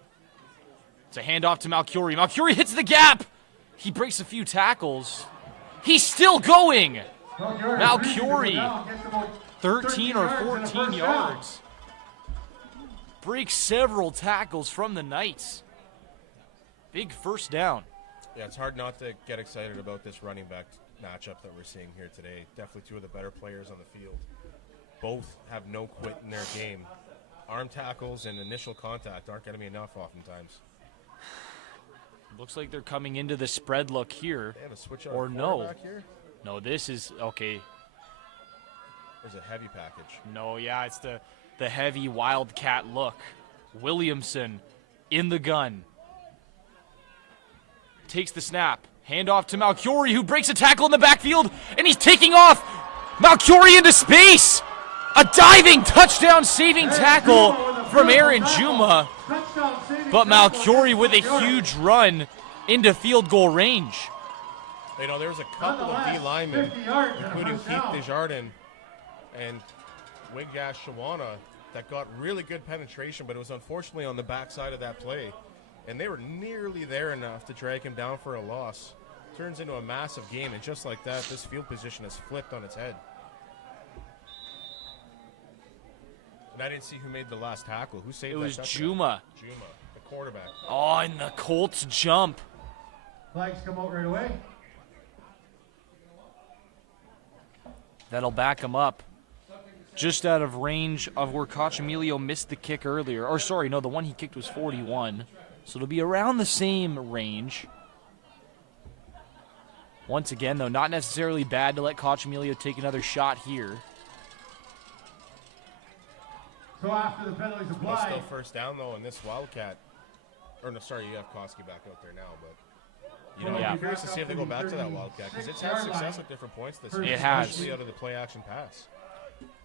It's a handoff to Malchiori. Malchiori hits the gap. He breaks a few tackles. He's still going. Malchiori, 13 or 14 yards. Breaks several tackles from the Knights. Big first down. Yeah, it's hard not to get excited about this running back matchup that we're seeing here today. Definitely two of the better players on the field. Both have no quit in their game. Arm tackles and initial contact aren't going to be enough oftentimes. Looks like they're coming into the spread look here. They have a switch out or no. Here? No, this is, okay. There's a heavy package. No, yeah, it's the heavy Wildcat look. Williamson in the gun. Takes the snap. Handoff to Malchiori, who breaks a tackle in the backfield, and he's taking off. Malchiori into space. A diving touchdown saving tackle from Aaron Juma. But Malchiori with a huge run into field goal range. You know, there's a couple of D linemen, including Keith Desjardins and Wigdash Shawana, that got really good penetration, but it was unfortunately on the backside of that play. And they were nearly there enough to drag him down for a loss. Turns into a massive game, and just like that, this field position has flipped on its head. And I didn't see who made the last tackle. Who saved It that was touchdown? Juma. Juma, the quarterback. Oh, and the Colts jump. Flags come out right away. That'll back him up. Just out of range of where Cochamilio missed the kick earlier. Or sorry, no, the one he kicked was 41. So it'll be around the same range. Once again, though, not necessarily bad to let Cochamilio take another shot here. So after the penalties Well, applied, still first down, though, in this Wildcat. Or, no, sorry, you have Koski back out there now, but... You know, Yeah. I'm curious to see if they go back to that Wildcat, because it's had success at different points this year. It has. Especially out of the play-action pass.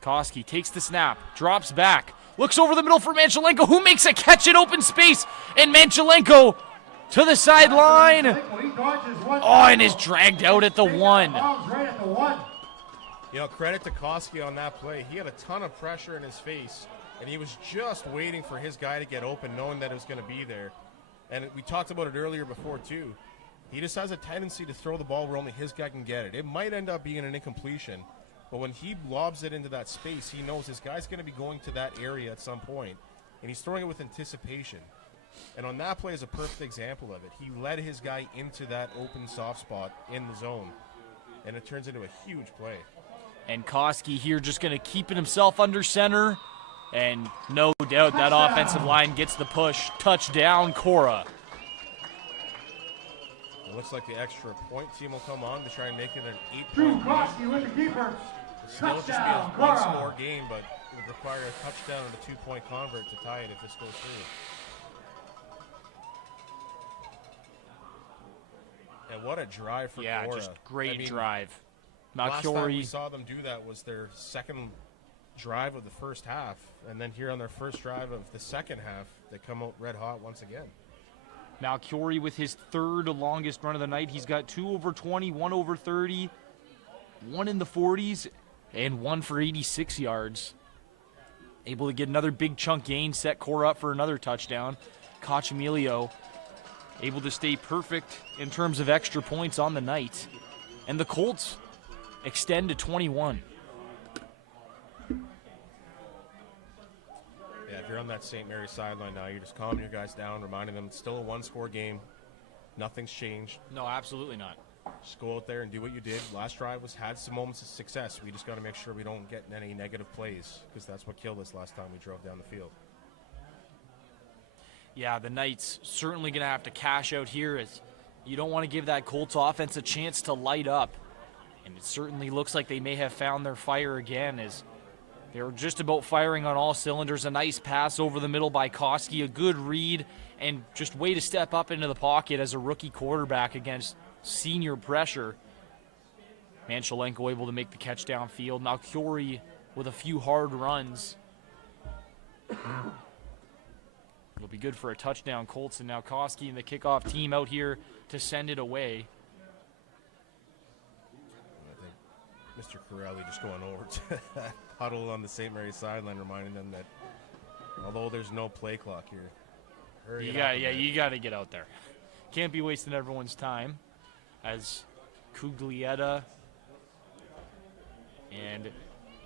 Koski takes the snap, drops back, looks over the middle for Manchelenko, who makes a catch in open space, and Manchelenko to the sideline. he dodges one. Oh, and is dragged out at the 1. Bounds right at the 1. You know, credit to Koski on that play. He had a ton of pressure in his face, and he was just waiting for his guy to get open, knowing that it was going to be there. And we talked about it earlier before, too. He just has a tendency to throw the ball where only his guy can get it. It might end up being an incompletion, but when he lobs it into that space, he knows his guy's going to be going to that area at some point, and he's throwing it with anticipation. And on that play is a perfect example of it. He led his guy into that open soft spot in the zone, and it turns into a huge play. And Koski here just going to keep it himself under center. And no doubt that offensive line gets the push. Touchdown, Korah. It looks like the extra point team will come on to try and make it an 2 8-point lead. Koski with the keeper. Still just be a Touchdown, one-score Korah. game, but it would require a touchdown and a 2-point convert to tie it if this goes through. And what a drive for Yeah, Korah. just great I mean, drive. Last time we Malchiori. saw them do that was their second drive of the first half, and then here on their first drive of the second half, they come out red hot once again. Malchiori with his third longest run of the night. He's got 2 over 20, 1 over 30, 1 in the 40s, and 1 for 86 yards. Able to get another big chunk gain, set Korah up for another touchdown. Cochamilio able to stay perfect in terms of extra points on the night. And the Colts extend to 21. Yeah, if you're on that St. Mary's sideline now, you're just calming your guys down, reminding them it's still a one-score game. Nothing's changed. No, absolutely not. Just go out there and do what you did. Last drive had some moments of success. We just got to make sure we don't get any negative plays, because that's what killed us last time we drove down the field. Yeah, the Knights certainly going to have to cash out here, as you don't want to give that Colts offense a chance to light up. And it certainly looks like they may have found their fire again, as they're just about firing on all cylinders. A nice pass over the middle by Koski, a good read, and just way to step up into the pocket as a rookie quarterback against senior pressure. Manchelenko able to make the catch downfield. Malchiori with a few hard runs. It'll be good for a touchdown, Colts, and now Koski and the kickoff team out here to send it away. I think Mr. Corelli just going over to that huddle on the St. Mary's sideline, reminding them that although there's no play clock here, hurry it up a bit. You got to get out there. Can't be wasting everyone's time. As Cuglietta, and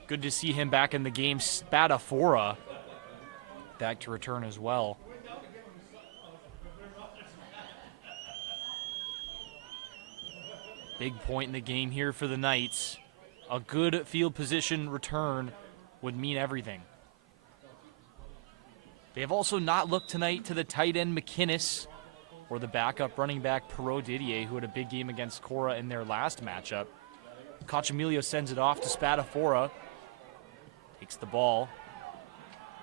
good to see him back in the game. Spadafora back to return as well. Big point in the game here for the Knights. A good field position return would mean everything. They have also not looked tonight to the tight end McInnes or the backup running back Perot Didier, who had a big game against Korah in their last matchup. Cochamilio sends it off to Spadafora. Takes the ball.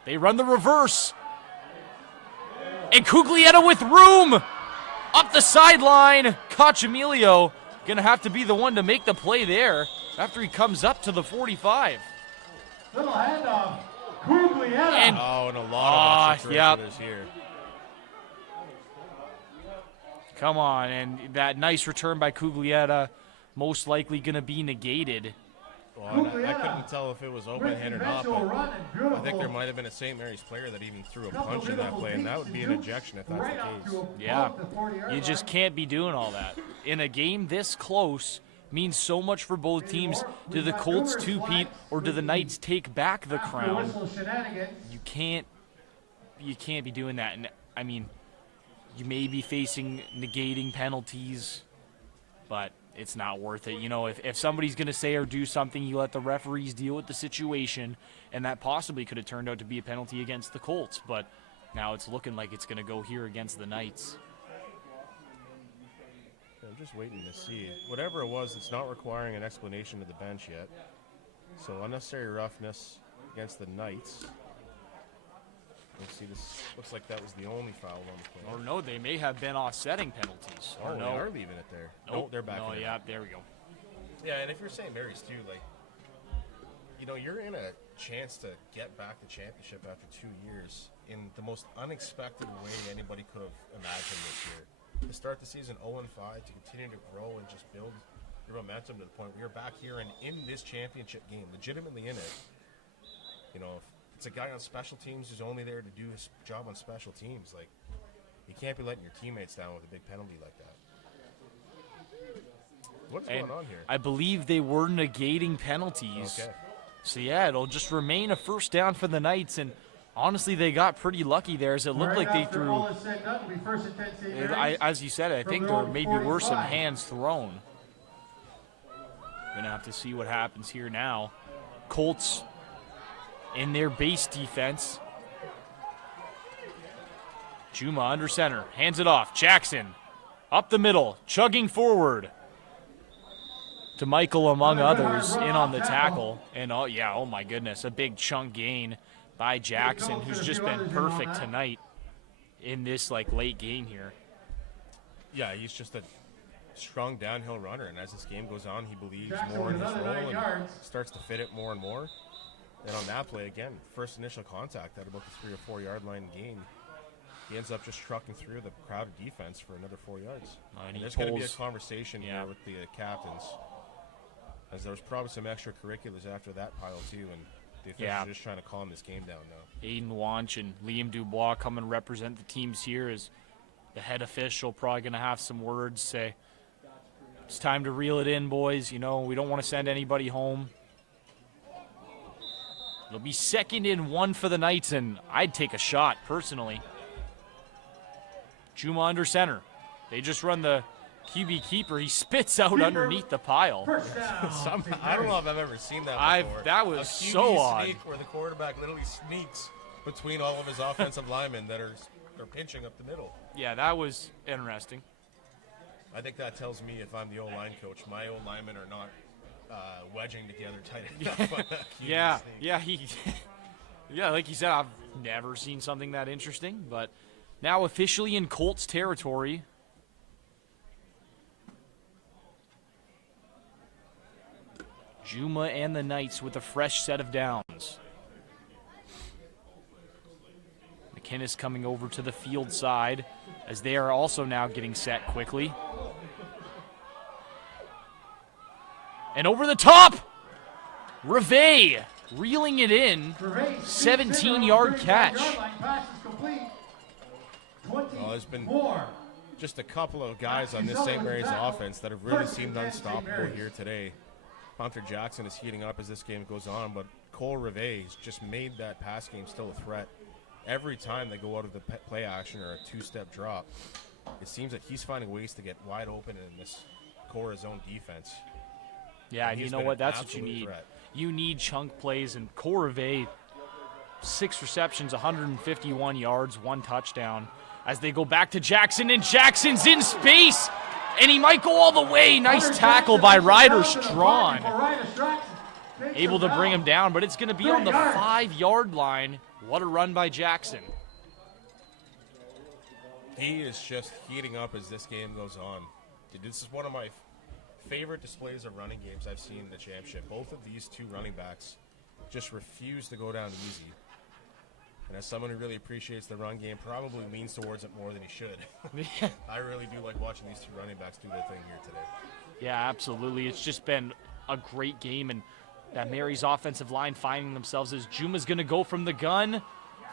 They run the reverse. And Cuglietta with room. Up the sideline. Cochamilio going to have to be the one to make the play there after he comes up to the 45. Little handoff. Cuglietta. And and a lot of extracurriculars here. come on, and that nice return by Cuglietta most likely going to be negated. Well, I couldn't tell if it was open hand or not, but I think there might have been a St. Mary's player that even threw a punch in that play, and that would be an ejection if that's the case. Yeah, you just can't be doing all that. In a game this close, means so much for both teams. Do the Colts two-peat, or do the Knights take back the crown? You can't be doing that. And I mean, you may be facing negating penalties, but it's not worth it. You know, if somebody's going to say or do something, you let the referees deal with the situation, and that possibly could have turned out to be a penalty against the Colts, but now it's looking like it's going to go here against the Knights. I'm just waiting to see. Whatever it was, it's not requiring an explanation to the bench yet. So unnecessary roughness against the Knights. Let's see, this looks like that was the only foul on the play. Or no, they may have been offsetting penalties. Oh, or no. They are leaving it there. Nope. No, they're back. Oh, yeah, there we go. Yeah, and if you're St. Mary's too, like, you know, you're in a chance to get back the championship after 2 years in the most unexpected way anybody could have imagined this year. To start the season 0-5, to continue to grow and just build your momentum to the point where you're back here and in this championship game, legitimately in it. You know, if it's a guy on special teams who's only there to do his job on special teams, like, you can't be letting your teammates down with a big penalty like that. What's going on here? I believe they were negating penalties. Okay. So, yeah, it'll just remain a first down for the Knights, and honestly, they got pretty lucky there as it looked like they threw, as you said, I think there maybe were some hands thrown. Going to have to see what happens here now. Colts in their base defense. Juma under center, hands it off. Jackson up the middle, chugging forward to Michael, among others, in on the tackle. And, oh my goodness, a big chunk gain by Jackson, who's just been perfect tonight in this, like, late game here. Yeah, he's just a strong downhill runner, and as this game goes on, he believes more in his role and starts to fit it more and more. And on that play, again, first initial contact at about the 3 or 4 yard line gain, he ends up just trucking through the crowded defense for another 4 yards. And there's going to be a conversation here with the captains, as there was probably some extracurriculars after that pile too, and the officials are just trying to calm this game down now. Aiden Wanch and Liam Dubois come and represent the teams here as the head official, probably going to have some words, say, it's time to reel it in, boys. You know, we don't want to send anybody home. It'll be 2nd and 1 for the Knights, and I'd take a shot, personally. Juma under center. They just run the QB keeper. He spits out underneath the pile. I don't know if I've ever seen that before. That was so odd. Sneak where the quarterback literally sneaks between all of his offensive linemen that are pinching up the middle. Yeah, that was interesting. I think that tells me if I'm the O-line coach, my O-linemen are not wedging together tight enough. Yeah, like you said, I've never seen something that interesting, but now officially in Colts territory. Juma and the Knights with a fresh set of downs. McInnes coming over to the field side as they are also now getting set quickly. And over the top, Reve reeling it in, 17-yard catch. Well, there's been just a couple of guys on this St. Mary's offense that have really seemed unstoppable here today. Hunter Jackson is heating up as this game goes on, but Cole Reve has just made that pass game still a threat. Every time they go out of the play action or a two-step drop, it seems that he's finding ways to get wide open in this Korah zone defense. Yeah, and you know what? That's what you need. Threat. You need chunk plays, and Korah Reve, 6 receptions, 151 yards, 1 touchdown. As they go back to Jackson, and Jackson's in space, and he might go all the way. Nice tackle by Ryder Strawn. Able to bring him down, but it's going to be on the 5-yard line. What a run by Jackson. He is just heating up as this game goes on. This is one of my favorite displays of running games I've seen in the championship. Both of these two running backs just refuse to go down easy. And as someone who really appreciates the run game, probably leans towards it more than he should. I really do like watching these two running backs do their thing here today. Yeah, absolutely. It's just been a great game, and that Mary's offensive line finding themselves as Juma's going to go from the gun,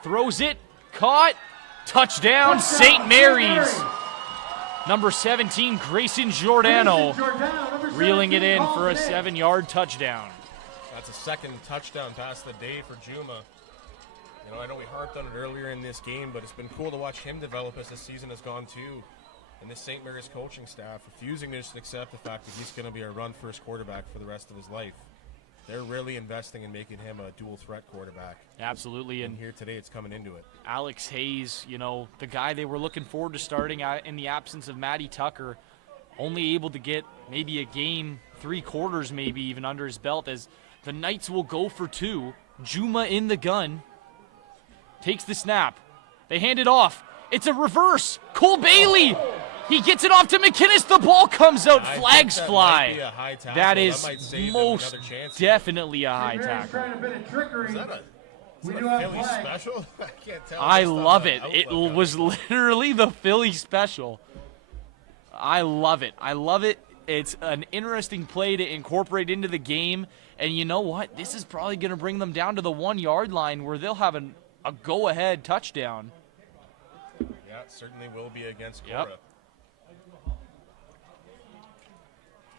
throws it, caught, touchdown, St. Mary's. Number 17, Grayson Giordano, Giordano, reeling it in for a Colts. 7-yard touchdown. That's a second touchdown pass of the day for Juma. You know, I know we harped on it earlier in this game, but it's been cool to watch him develop as the season has gone too. And this St. Mary's coaching staff refusing to just accept the fact that he's going to be a run-first quarterback for the rest of his life. They're really investing in making him a dual-threat quarterback. Absolutely. And here today, it's coming into it. Alex Hayes, you know, the guy they were looking forward to starting in the absence of Matty Tucker, only able to get maybe a game, 3 quarters maybe even under his belt, as the Knights will go for 2. Juma in the gun. Takes the snap. They hand it off. It's a reverse. Cole Bailey. He gets it off to McInnes. The ball comes out. Flags fly. That is most definitely a high tackle. Trying a bit of trickery. Is that a We do have Philly flag. special? I can't tell. I based on love the it. It outlook of was literally the Philly special. I love it. I love it. It's an interesting play to incorporate into the game. And you know what? This is probably going to bring them down to the 1-yard line where they'll have a go-ahead touchdown. Yeah, it certainly will be against Yep. Korah.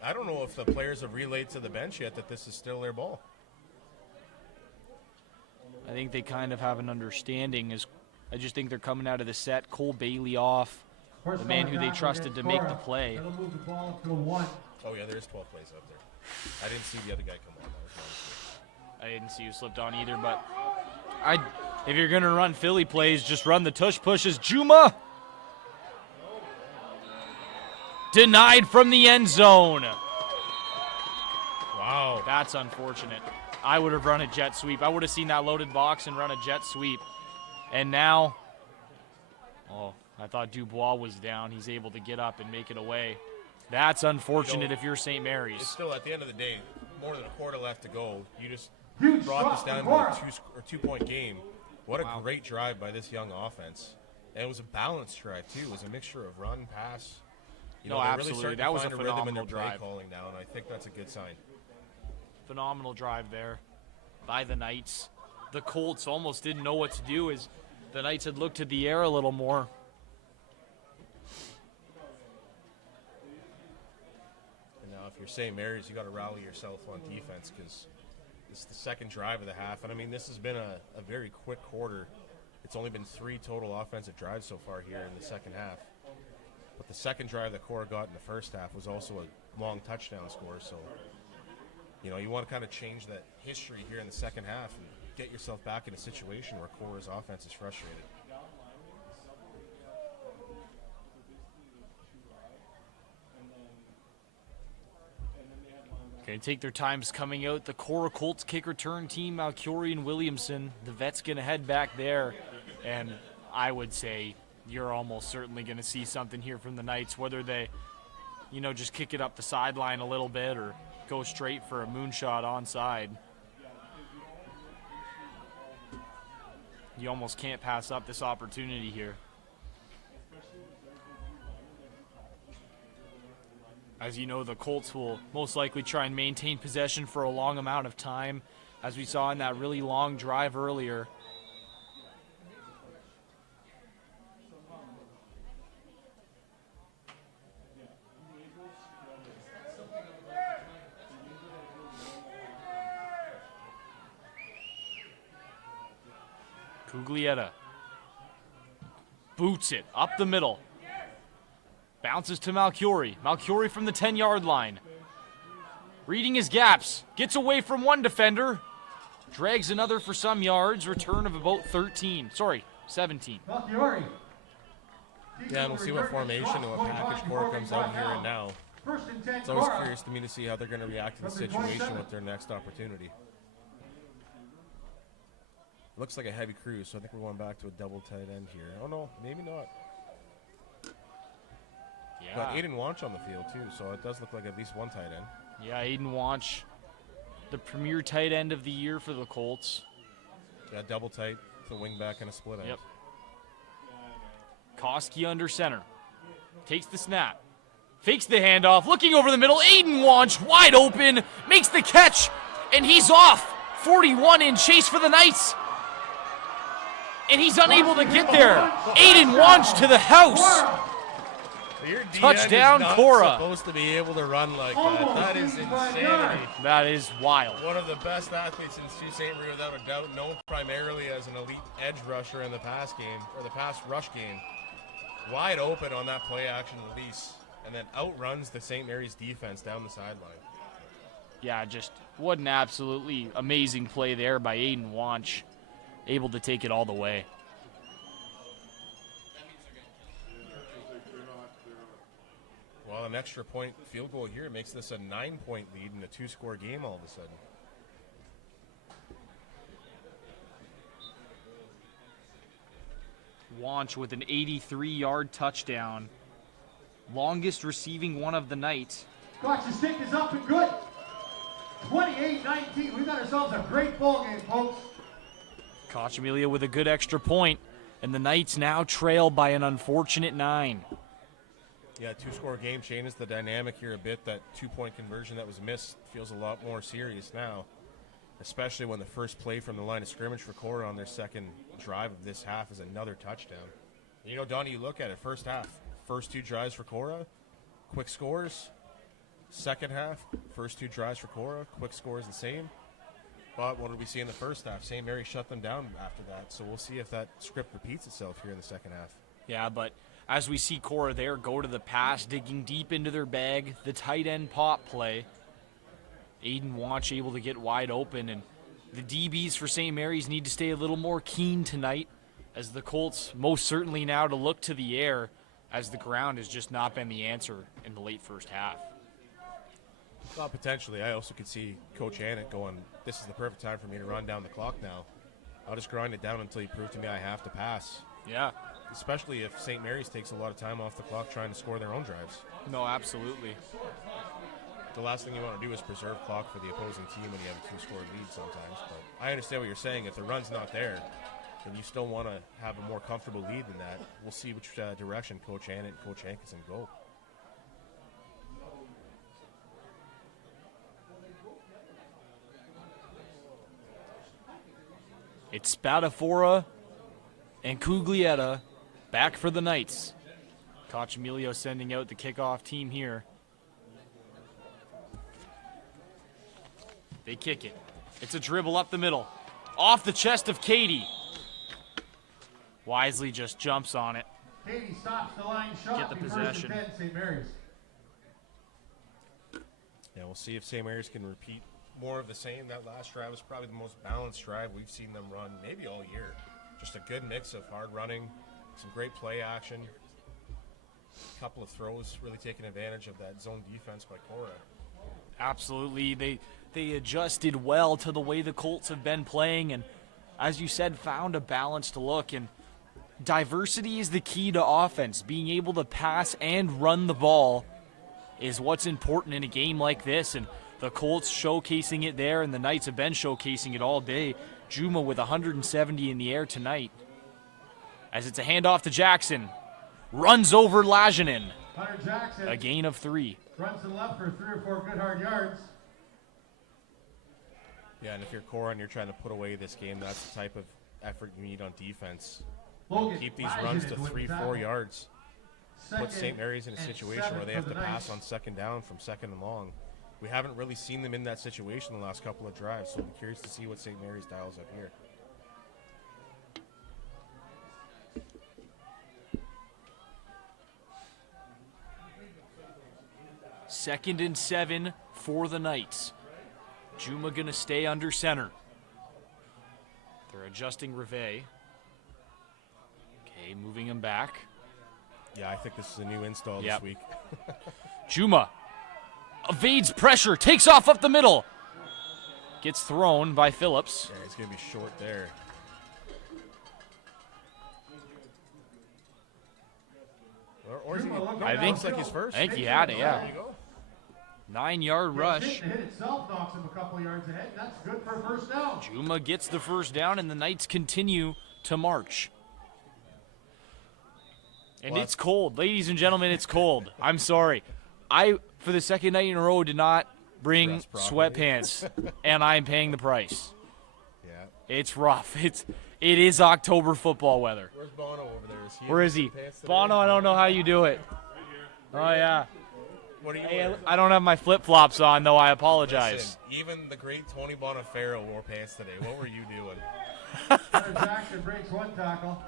I don't know if the players have relayed to the bench yet that this is still their ball. I think they kind of have an understanding. I just think they're coming out of the set. Cole Bailey off, the man who they trusted to make the play. That'll move the ball to 1. Oh, yeah, there's 12 plays up there. I didn't see the other guy come on. That was my mistake. I didn't see you slipped on either, but if you're going to run Philly plays, just run the tush pushes. Juma denied from the end zone. Wow. That's unfortunate. I would have run a jet sweep. I would have seen that loaded box and run a jet sweep. And now, I thought Dubois was down. He's able to get up and make it away. That's unfortunate if you're St. It's Mary's. still, at the end of the day, more than a quarter left to go. You just Huge brought this shot down from to a Korah. 2-point game. What a Wow. great drive by this young offense. And it was a balanced drive, too. It was a mixture of run, pass. You No, know, they're absolutely. really starting That to was find a rhythm in their phenomenal play drive. calling now, and I think that's a good sign. Phenomenal drive there by the Knights. The Colts almost didn't know what to do as the Knights had looked to the air a little more. And now, if you're St. Mary's, you got to rally yourself on defense because this is the second drive of the half. And I mean, this has been a very quick quarter. It's only been 3 total offensive drives so far here in the second half. But the second drive that Korah got in the first half was also a long touchdown score. So, you know, you want to kind of change that history here in the second half and get yourself back in a situation where Korah's offense is frustrated. Going to take their times coming out. The Korah Colts kick return team, Malcurie and Williamson. The vets going to head back there. And I would say you're almost certainly going to see something here from the Knights, whether they, just kick it up the sideline a little bit or go straight for a moonshot onside. You almost can't pass up this opportunity here. As you know, the Colts will most likely try and maintain possession for a long amount of time, as we saw in that really long drive earlier. Cuglietta boots it up the middle. Bounces to Malcurie. Malcurie from the 10-yard line. Reading his gaps. Gets away from one defender. Drags another for some yards. Return of about 17. Malchiori. Yeah, and we'll see what formation and what package Korah comes out here and now. First and 10, It's always Korah. curious to me to see how they're going to react to the situation with their next opportunity. Looks like a heavy cruise, so I think we're going back to a double tight end here. Oh, no, maybe not. But Yeah, Aiden Wanch on the field, too, so it does look like at least one tight end. yeah, Aiden Wanch, the premier tight end of the year for the Colts. Yeah, double tight, the wing back, and a split end. Yep. Koski under center. Takes the snap. Fakes the handoff. Looking over the middle. Aiden Wanch wide open. Makes the catch. And he's off. 41 in chase for the Knights. And he's unable to get there. Aiden Wanch to the house. Your DN Touchdown, is not Korah. supposed to be able to run like that. That is insanity. That is wild. One of the best athletes in Sault Ste. Marie, without a doubt, known primarily as an elite edge rusher in the pass game, or the pass rush game. Wide open on that play action release, and then outruns the St. Mary's defense down the sideline. Yeah, just what an absolutely amazing play there by Aiden Wanch. Able to take it all the way. Well, an extra point field goal here makes this a 9-point lead in a 2-score game all of a sudden. Wanch with an 83-yard touchdown. Longest receiving one of the night. Clock, the stick is up and good. 28-19. We've got ourselves a great ball game, folks. Koch Amelia with a good extra point, and the Knights now trail by an unfortunate 9. Yeah, 2-score game changes the dynamic here a bit. That 2-point conversion that was missed feels a lot more serious now, especially when the first play from the line of scrimmage for Korah on their second drive of this half is another touchdown. You know, Donnie, you look at it, first half, first 2 drives for Korah, quick scores. Second half, first 2 drives for Korah, quick scores the same. But what did we see in the first half? St. Mary shut them down after that, so we'll see if that script repeats itself here in the second half. Yeah, but as we see Korah there go to the pass, digging deep into their bag, the tight end pop play. Aiden Wanch able to get wide open, and the DBs for St. Mary's need to stay a little more keen tonight, as the Colts most certainly now to look to the air, as the ground has just not been the answer in the late first half. Well, potentially. I also could see Coach Annett going, this is the perfect time for me to run down the clock now. I'll just grind it down until you prove to me I have to pass. Yeah. Especially if St. Mary's takes a lot of time off the clock trying to score their own drives. No, absolutely. The last thing you want to do is preserve clock for the opposing team when you have a 2-score lead sometimes. But I understand what you're saying. If the run's not there, then you still want to have a more comfortable lead than that. We'll see which direction Coach Annett and Coach Hankinson go. It's Spadafora and Cuglietta back for the Knights. Koch Emilio sending out the kickoff team here. They kick it. It's a dribble up the middle. Off the chest of Katie. Wisely just jumps on it. Katie stops the line shot. Get the possession. St. Mary's. Yeah, we'll see if St. Mary's can repeat more of the same. That last drive was probably the most balanced drive we've seen them run maybe all year. Just a good mix of hard running, some great play action, a couple of throws, really taking advantage of that zone defense by Korah. Absolutely. They adjusted well to the way the Colts have been playing, and as you said, found a balanced look. And diversity is the key to offense. Being able to pass and run the ball is what's important in a game like this, and the Colts showcasing it there, and the Knights have been showcasing it all day. Juma with 170 in the air tonight. As it's a handoff to Jackson. Runs over Lajinen. Hunter Jackson. A gain of 3. Runs to the left for 3 or 4 good hard yards. Yeah, and if you're Korah and you're trying to put away this game, that's the type of effort you need on defense. Logan Keep these runs to 3-4 yards. Put Second St. Mary's in a and situation 7 where they have for to the pass Knights. on second down from second and long. We haven't really seen them in that situation the last couple of drives, so I'm curious to see what St. Mary's dials up here. Second and 7 for the Knights. Juma going to stay under center. They're adjusting Rivet. Okay, moving him back. Yeah, I think this is a new install Yep. this week. Juma evades pressure, takes off up the middle. Gets thrown by Phillips. Yeah, he's going to be short there. Or is he? I think- looks like he's first. I think he had it, yeah. There you go. 9-yard rush. The hit itself knocks him a couple yards ahead. That's good for a first down. Juma gets the first down, and the Knights continue to march. And Well, it's cold. Ladies and gentlemen, it's cold. I'm sorry. I, for the second night in a row, did not bring Dress properly. sweatpants, and I'm paying the price. Yeah. It's rough. It is October football weather. Where's Bono over there? Where is he? Bono, I don't know how you do it. Oh, yeah. What are you Hey, wearing? I don't have my flip-flops on, though. I apologize. Listen, even the great Tony Bonifacio wore pants today. What were you doing? Hunter Jackson breaks one tackle.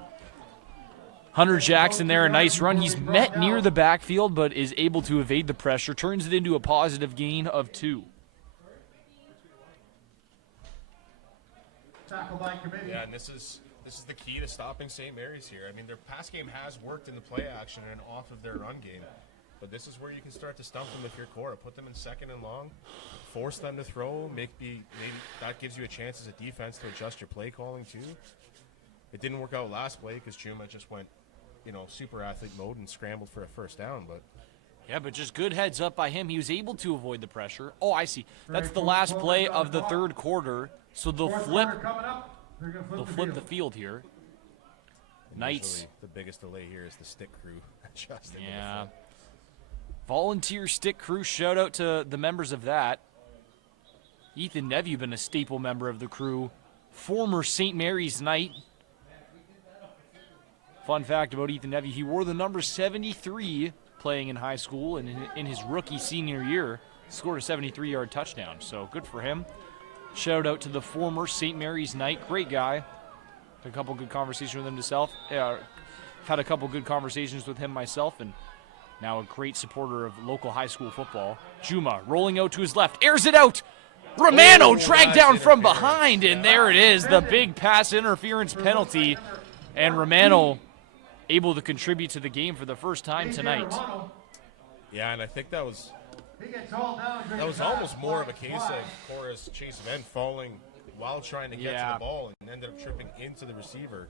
Hunter Jackson there, a nice run. He's met near the backfield, but is able to evade the pressure. Turns it into a positive gain of 2. Tackle by committee. Yeah, and this is the key to stopping St. Mary's here. I mean, their pass game has worked in the play action and off of their run game. But this is where you can start to stump them if you're Korah. Put them in second and long, force them to throw. Maybe that gives you a chance as a defense to adjust your play calling too. It didn't work out last play because Juma just went, super athlete mode and scrambled for a first down. But Yeah, but just good heads up by him. He was able to avoid the pressure. Oh, I see. That's the last play of the third quarter. So they'll flip the field here. Knights. usually the biggest delay here is the stick crew adjusting. Yeah. Volunteer stick crew, shout out to the members of that. Ethan Neville been a staple member of the crew. Former St. Mary's Knight. Fun fact about Ethan Neville, he wore the number 73 playing in high school, and in his rookie senior year, scored a 73-yard touchdown. So good for him. Shout out to the former St. Mary's Knight. Great guy. Had a couple good conversations with him himself. Had a couple good conversations with him myself, and now a great supporter of local high school football. Juma rolling out to his left, airs it out. Romano dragged down from behind, and there it is, the big pass interference penalty. And Romano able to contribute to the game for the first time tonight. Yeah, and I think that was almost more of a case of Korah's Chase Venn falling while trying to get to the ball and ended up tripping into the receiver.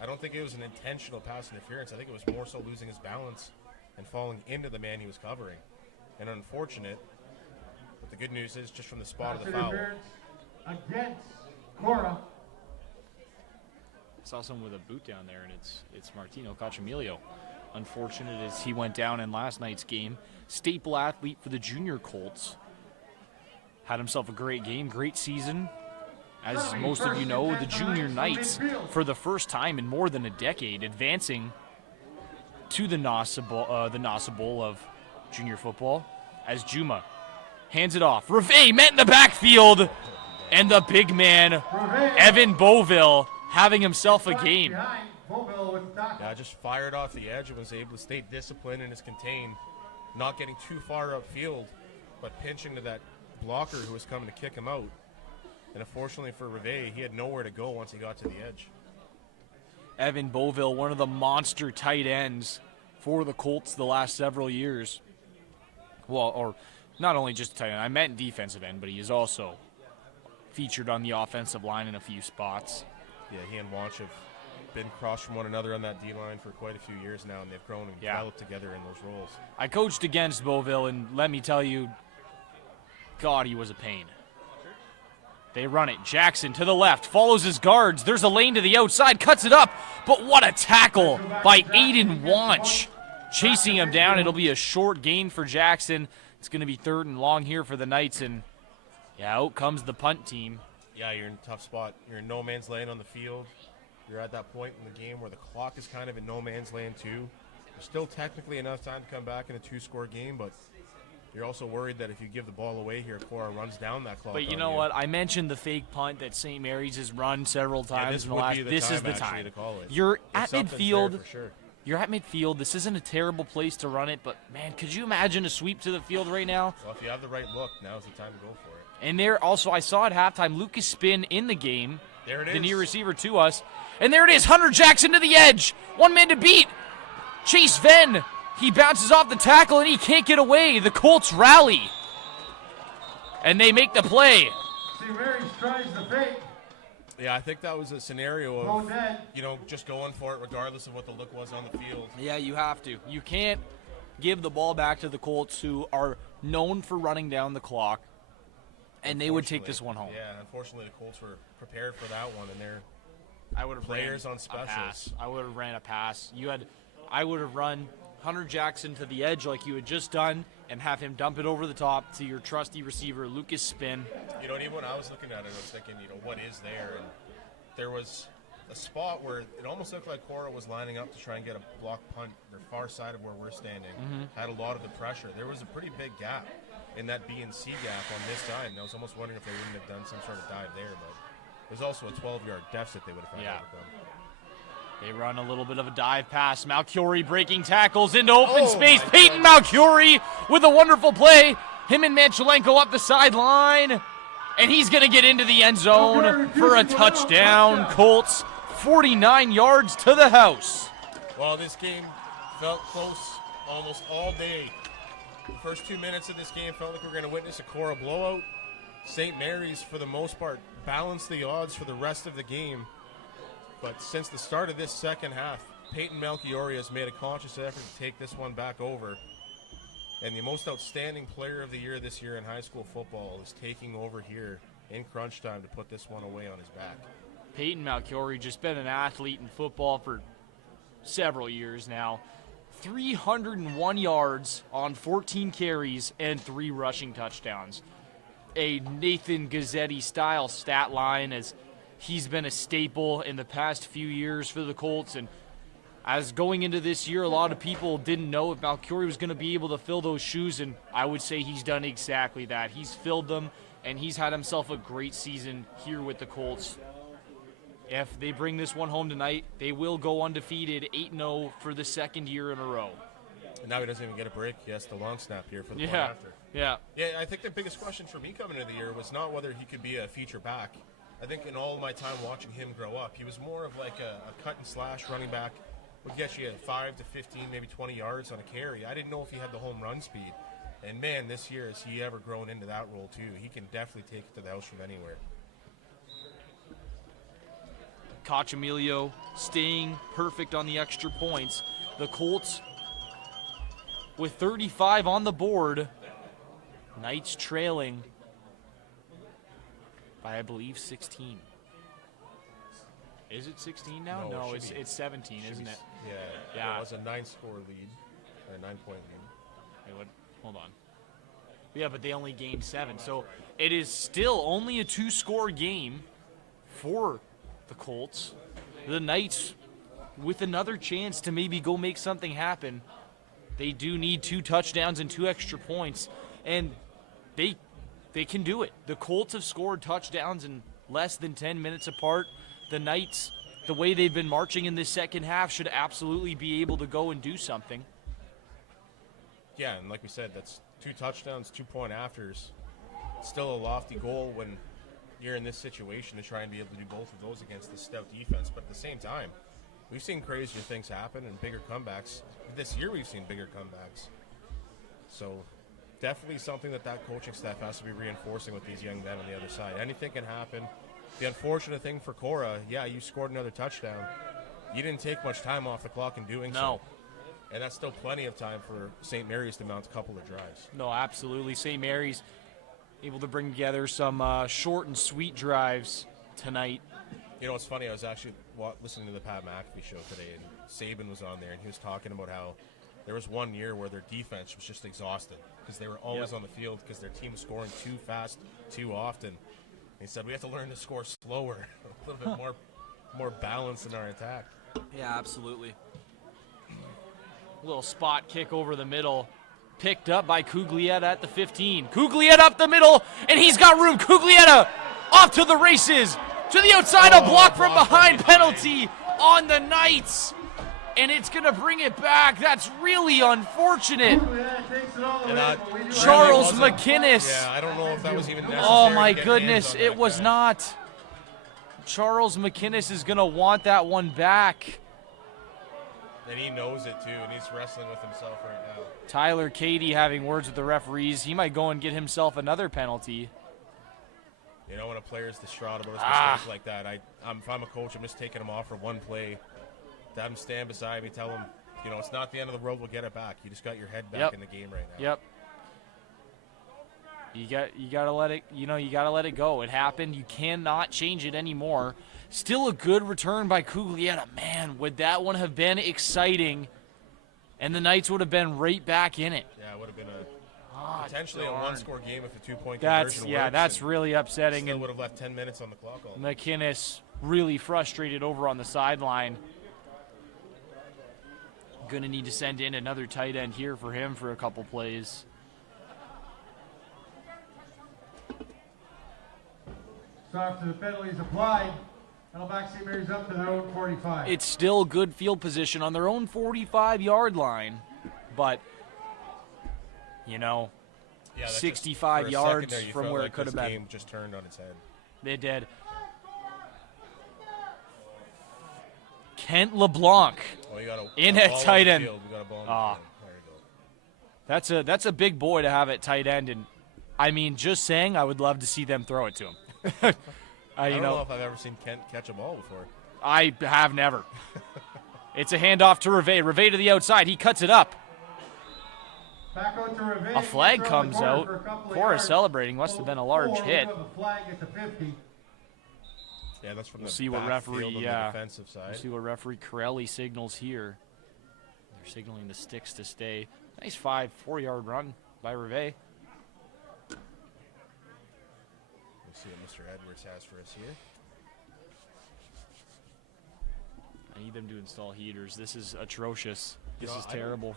I don't think it was an intentional pass interference. I think it was more so losing his balance and falling into the man he was covering. And unfortunate, but the good news is just from the spot of the foul. Against Korah. Saw someone with a boot down there, and it's Martino Cacciamilio. Unfortunate as he went down in last night's game. Staple athlete for the Junior Colts. Had himself a great game, great season. As most of you know, the Junior Knights, for the first time in more than a decade, advancing to the NASA Bowl of junior football, as Juma hands it off. Reve met in the backfield, and the big man, Evan Beauville, having himself a game. Yeah, just fired off the edge and was able to stay disciplined and is contained, not getting too far upfield, but pinching to that blocker who was coming to kick him out. And unfortunately for Reve, he had nowhere to go once he got to the edge. Evan Beauville, one of the monster tight ends for the Colts the last several years. Well, or not only just tight end, I meant defensive end, but he is also featured on the offensive line in a few spots. Yeah, he and Wanch have been across from one another on that D-line for quite a few years now, and they've grown and developed together in those roles. I coached against Beauville, and let me tell you, God, he was a pain. They run it. Jackson to the left, follows his guards. There's a lane to the outside, cuts it up. But what a tackle by Aiden Wanch. Chasing him down. It'll be a short gain for Jackson. It's going to be third and long here for the Knights. And, yeah, out comes the punt team. Yeah, you're in a tough spot. You're in no man's land on the field. You're at that point in the game where the clock is kind of in no man's land, too. There's still technically enough time to come back in a two-score game, but you're also worried that if you give the ball away here, Korah runs down that clock. But you know what? I mentioned the fake punt that St. Mary's has run several times in the last. This is the time time. to call it. You're at midfield. For sure. You're at midfield. This isn't a terrible place to run it, but man, could you imagine a sweep to the field right now? Well, if you have the right look, now's the time to go for it. And there also, I saw at halftime, Lucas Spin in the game. There it is. The near receiver to us. And there it is, Hunter Jackson to the edge. One man to beat. Chase Venn. He bounces off the tackle and he can't get away. The Colts rally. And they make the play. St. Mary's tries the fake. Yeah, I think that was a scenario of, just going for it regardless of what the look was on the field. Yeah, you have to. You can't give the ball back to the Colts, who are known for running down the clock, and they would take this one home. Yeah, and unfortunately the Colts were prepared for that one, and they're players on specials. I would have ran a pass. I would have run Hunter Jackson to the edge like you had just done and have him dump it over the top to your trusty receiver, Lucas Spin. Even when I was looking at it, I was thinking, what is there? And there was a spot where it almost looked like Korah was lining up to try and get a block punt. The far side of where we're standing had a lot of the pressure. There was a pretty big gap in that B and C gap on this side, and I was almost wondering if they wouldn't have done some sort of dive there, but there's also a 12-yard deficit they would have had to overcome. They run a little bit of a dive pass. Malchiori breaking tackles into open space. Peyton Malchiori with a wonderful play. Him and Manchelenko up the sideline. And he's going to get into the end zone for a touchdown. Colts 49 yards to the house. Well, this game felt close almost all day. The first 2 minutes of this game felt like we were going to witness a Korah blowout. St. Mary's, for the most part, balanced the odds for the rest of the game. But since the start of this second half, Peyton Malchiori has made a conscious effort to take this one back over. And the most outstanding player of the year this year in high school football is taking over here in crunch time to put this one away on his back. Peyton Malchiori just been an athlete in football for several years now. 301 yards on 14 carries and 3 rushing touchdowns. A Nathan Gazzetti-style stat line, as he's been a staple in the past few years for the Colts. And as going into this year, a lot of people didn't know if Malchiori was going to be able to fill those shoes, and I would say he's done exactly that. He's filled them, and he's had himself a great season here with the Colts. If they bring this one home tonight, they will go undefeated 8-0 for the second year in a row. And now he doesn't even get a break. He has the long snap here for the one after. Yeah, I think the biggest question for me coming into the year was not whether he could be a feature back. I think in all my time watching him grow up, he was more of like a cut and slash running back. Would get you 5 to 15, maybe 20 yards on a carry. I didn't know if he had the home run speed. And, man, this year, has he ever grown into that role, too. He can definitely take it to the house from anywhere. Cachamilio staying perfect on the extra points. The Colts with 35 on the board. Knights trailing by, I believe, 16. Is it 16 now? No, it's 17, isn't it? Yeah. It was a 9-score lead, or a 9-point lead. Wait, hold on. Yeah, but they only gained 7. So it is still only a 2-score game for the Colts. The Knights, with another chance to maybe go make something happen, they do need 2 touchdowns and 2 extra points, and they can do it. The Colts have scored touchdowns in less than 10 minutes apart. The Knights, the way they've been marching in this second half, should absolutely be able to go and do something. Yeah, and like we said, that's 2 touchdowns, 2-point afters. It's still a lofty goal when you're in this situation to try and be able to do both of those against the stout defense. But at the same time, we've seen crazier things happen and bigger comebacks. This year we've seen bigger comebacks. So definitely something that coaching staff has to be reinforcing with these young men on the other side. Anything can happen. The unfortunate thing for Korah, you scored another touchdown. You didn't take much time off the clock in doing so. And that's still plenty of time for St. Mary's to mount a couple of drives. No, absolutely. St. Mary's able to bring together some short and sweet drives tonight. You know, it's funny. I was actually listening to the Pat McAfee show today, and Saban was on there, and he was talking about how there was one year where their defense was just exhausted because they were always on the field because their team was scoring too fast, too often. He said, we have to learn to score slower, a little bit more balance in our attack. Yeah, absolutely. Little spot kick over the middle. Picked up by Cuglietta at the 15. Cuglietta up the middle, and he's got room. Cuglietta off to the races. To the outside, a block from behind penalty on the Knights. And it's going to bring it back. That's really unfortunate. Charles McInnes. Yeah, I don't know if that was even necessary. Oh, my goodness. It was not. Charles McInnes is going to want that one back. And he knows it, too, and he's wrestling with himself right now. Tyler Cady having words with the referees. He might go and get himself another penalty. You know, when a player's distraught about his mistake like that, if I'm a coach, I'm just taking him off for one play. To have him stand beside me, tell him, you know, it's not the end of the world. We'll get it back. You just got your head back in the game right now. You gotta let it. You gotta let it go. It happened. You cannot change it anymore. Still a good return by Cuglietta. Man, would that one have been exciting? And the Knights would have been right back in it. Yeah, it would have been potentially a one-score game if a 2-point conversion works. That's really upsetting. Still would have left 10 minutes on the clock. McInnes really frustrated over on the sideline. Going to need to send in another tight end here for him for a couple plays. So after the penalty is applied, Halifax St. Mary's up to their own 45. It's still good field position on their own 45-yard line, but, you know, Yeah, 65 yards from where it could have been. The game just turned on its head. They did. Kent LeBlanc in at tight end. That's a big boy to have at tight end, and I mean, just saying, I would love to see them throw it to him. I don't know if I've ever seen Kent catch a ball before. I have never. It's a handoff to Reve. Reve to the outside. He cuts it up. Back out to Reve. A flag comes out. Korah celebrating. Must have been a large hit. Yeah, that's from we'll the see what referee. On the defensive side. We'll see what referee Corelli signals here. They're signaling the sticks to stay. Nice 4-yard run by Reve. We'll see what Mr. Edwards has for us here. I need them to install heaters. This is atrocious. This is terrible.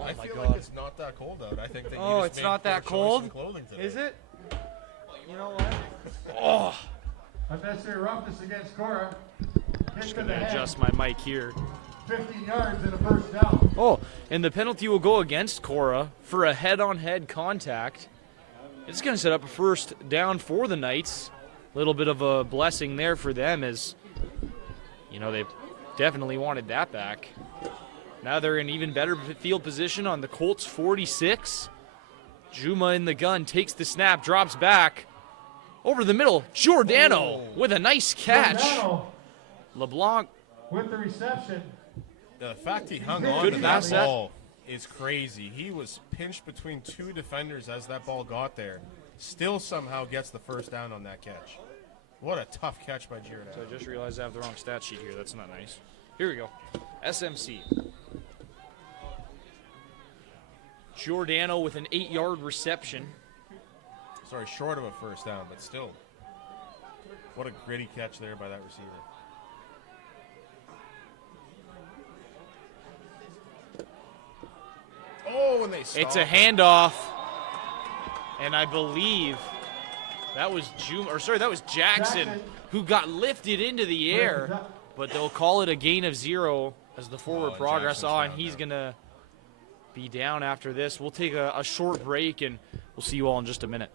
I feel like it's not that cold out. I think that you just it's not that cold? Is it? You know what? Oh. Unnecessary roughness against Korah. Just going to adjust my mic here. 15 yards and a first down. Oh, and the penalty will go against Korah for a head-on-head contact. It's going to set up a first down for the Knights. A little bit of a blessing there for them as, you know, they definitely wanted that back. Now they're in even better field position on the Colts 46. Juma in the gun, takes the snap, drops back. Over the middle, Giordano with a nice catch. Giordano LeBlanc with the reception. The fact he hung on to that ball is crazy. He was pinched between two defenders as that ball got there. Still somehow gets the first down on that catch. What a tough catch by Giordano. So I just realized I have the wrong stat sheet here. That's not nice. Here we go. SMC. Giordano with an 8-yard reception. Sorry, short of a first down, but still. What a gritty catch there by that receiver. Oh, and they stopped. It's a handoff. And I believe that was Jackson who got lifted into the air, but they'll call it a gain of 0 as the forward progress on. He's going to be down after this. We'll take a short break, and we'll see you all in just a minute.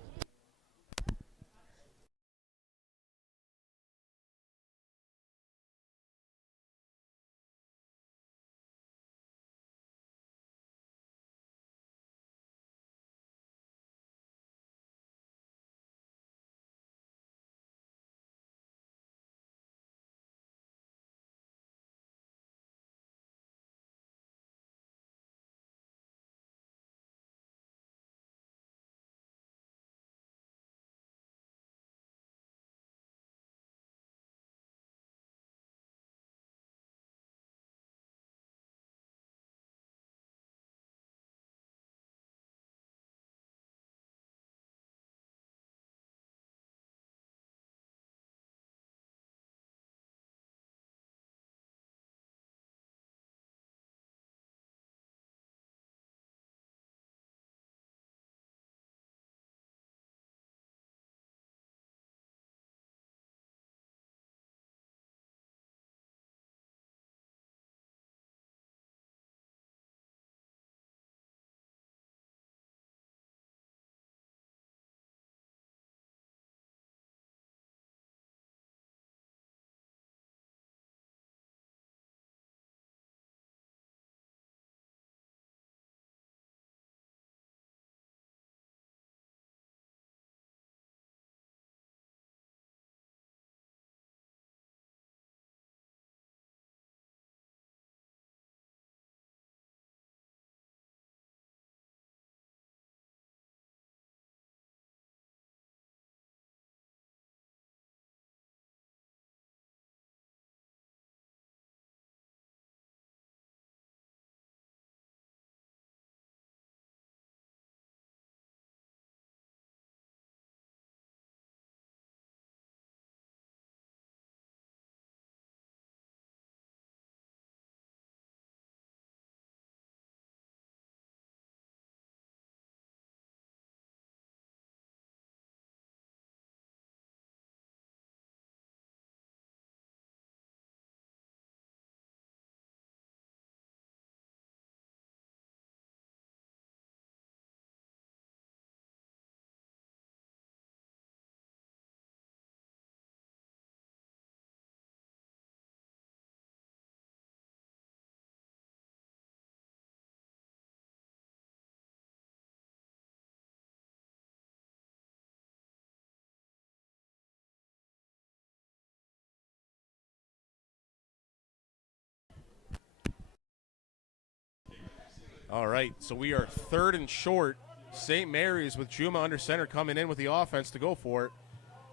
All right, so we are 3rd and short. St. Mary's with Juma under center coming in with the offense to go for it.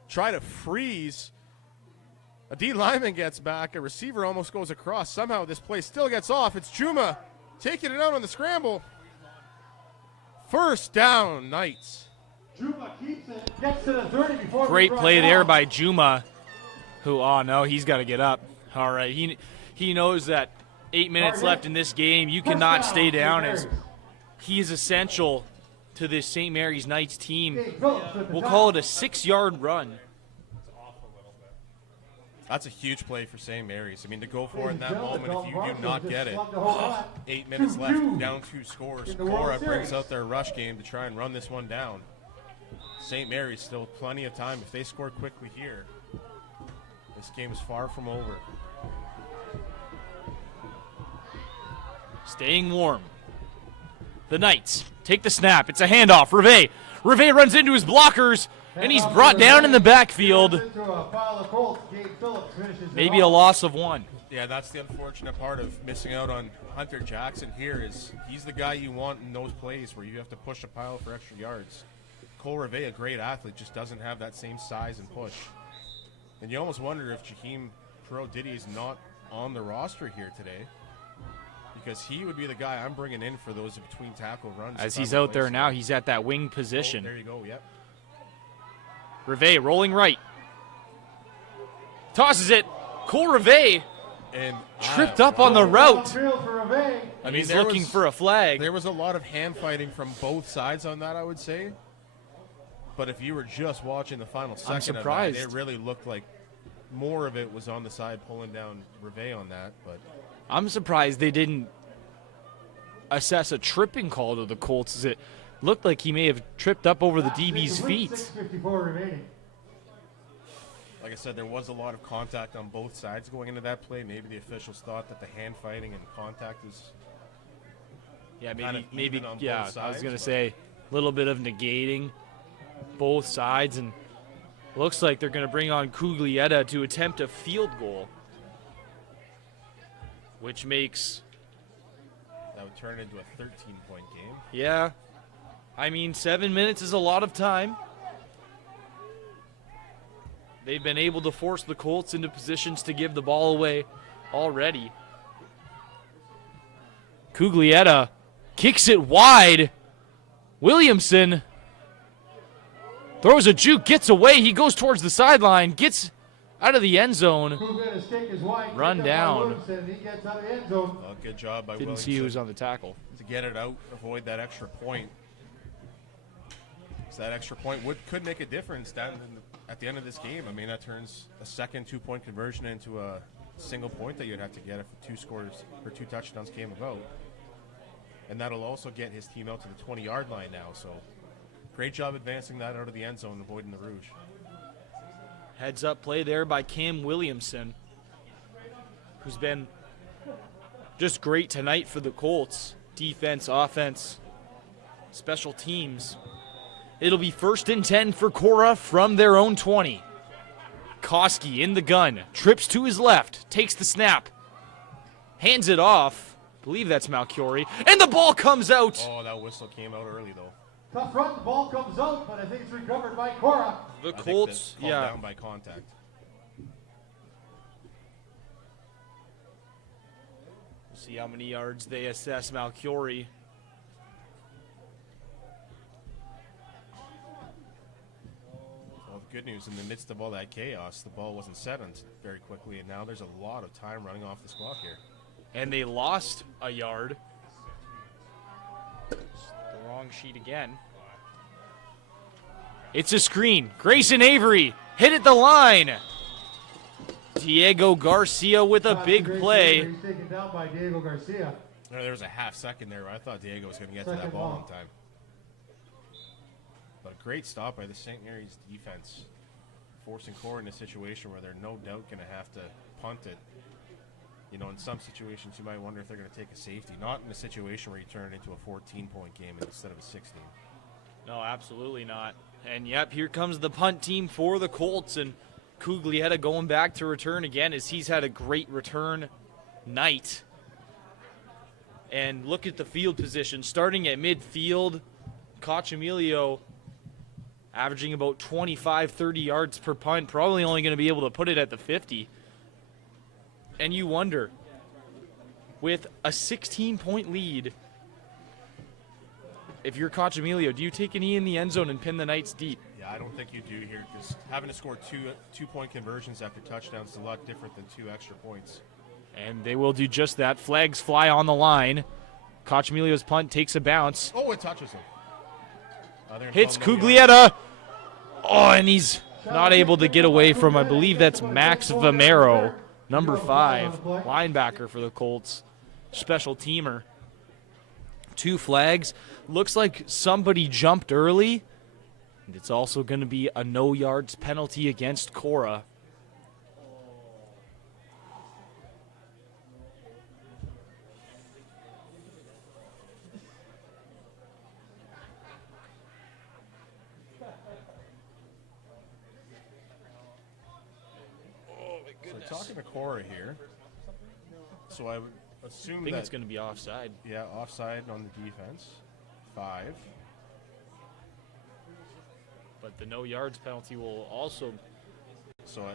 Try to freeze. A D lineman gets back. A receiver almost goes across. Somehow this play still gets off. It's Juma taking it out on the scramble. First down, Knights. Juma keeps it, gets to the 30 before. Great play there by Juma, who, oh no, he's got to get up. All right, he knows that 8 minutes left in this game. You cannot stay down, as he is essential to this St. Mary's Knights team. We'll call it a 6-yard run. That's a huge play for St. Mary's. I mean, to go for it in that moment, if you do not get it, 8 minutes left, down 2 scores. Korah brings out their rush game to try and run this one down. St. Mary's still plenty of time. If they score quickly here, this game is far from over. Staying warm. The Knights take the snap. It's a handoff. Rivet runs into his blockers, and he's brought down in the backfield. Maybe a loss of 1. Yeah, that's the unfortunate part of missing out on Hunter Jackson here, is he's the guy you want in those plays where you have to push a pile for extra yards. Cole Rivet, a great athlete, just doesn't have that same size and push. And you almost wonder if Jaheim Perot-Diddy is not on the roster here today, because he would be the guy I'm bringing in for those between tackle runs. As he's out there now, he's at that wing position. Oh, there you go, yep. Rivet rolling right. Tosses it. Cole Rivet And tripped up on the route. I mean, He's looking for a flag. There was a lot of hand fighting from both sides on that, I would say. But if you were just watching the final second of that, it really looked like more of it was on the side pulling down Rivet on that. But I'm surprised they didn't assess a tripping call to the Colts, as it looked like he may have tripped up over the DB's feet. 6:54 remaining. Like I said, there was a lot of contact on both sides going into that play. Maybe the officials thought that the hand fighting and contact is maybe on yeah, both sides. I was going to say a little bit of negating both sides, and looks like they're going to bring on Cuglietta to attempt a field goal, which makes that would turn into a 13-point game. Yeah. I mean, 7 minutes is a lot of time. They've been able to force the Colts into positions to give the ball away already. Cuglietta kicks it wide. Williamson throws a juke, gets away. He goes towards the sideline, gets out of the end zone. Run down. Good job by Williamson. Didn't see who was on the tackle. To get it out, avoid that extra point. So that extra point could make a difference at the end of this game. I mean, that turns a second 2-point conversion into a single point that you'd have to get if 2 touchdowns came about. And that'll also get his team out to the 20-yard line now. So great job advancing that out of the end zone and avoiding the Rouge. Heads up play there by Cam Williamson, who's been just great tonight for the Colts. Defense, offense, special teams. It'll be 1st and 10 for Korah from their own 20. Koski in the gun, trips to his left, takes the snap, hands it off. I believe that's Malchiori, and the ball comes out. Oh, that whistle came out early, though. Tough run, the ball comes out, but I think it's recovered by Korah. The Colts, down by contact. We'll see how many yards they assess Malchiori. Well, the good news, in the midst of all that chaos, the ball wasn't set very quickly, and now there's a lot of time running off this clock here. And they lost a yard. The wrong sheet again. It's a screen. Grayson Avery hit at the line. Diego Garcia with a big play. He's taken down by Diego Garcia. There was a half second there where I thought Diego was going to get to that ball on time. But a great stop by the St. Mary's defense, forcing Korah in a situation where they're no doubt going to have to punt it. You know, in some situations, you might wonder if they're going to take a safety. Not in a situation where you turn it into a 14-point game instead of a 16. No, absolutely not. And, yep, here comes the punt team for the Colts. And Cuglietta going back to return again, as he's had a great return night. And look at the field position. Starting at midfield, Koch Emilio averaging about 25, 30 yards per punt, probably only going to be able to put it at the 50. And you wonder, with a 16-point lead, if you're Koch Emilio, do you take a knee in the end zone and pin the Knights deep? Yeah, I don't think you do here, because having to score two-point conversions after touchdowns is a lot different than 2 extra points. And they will do just that. Flags fly on the line. Koch Emilio's punt takes a bounce. Oh, it touches him. Hits Cuglietta. Oh, and he's not able to get away from, I believe that's Max Vamero, number 5, linebacker for the Colts, special teamer. 2 flags. Looks like somebody jumped early. And it's also going to be a no yards penalty against Korah. So talking to Korah here, so I would assume I think that it's going to be offside. Yeah, offside on the defense. 5. But the no yards penalty will also, So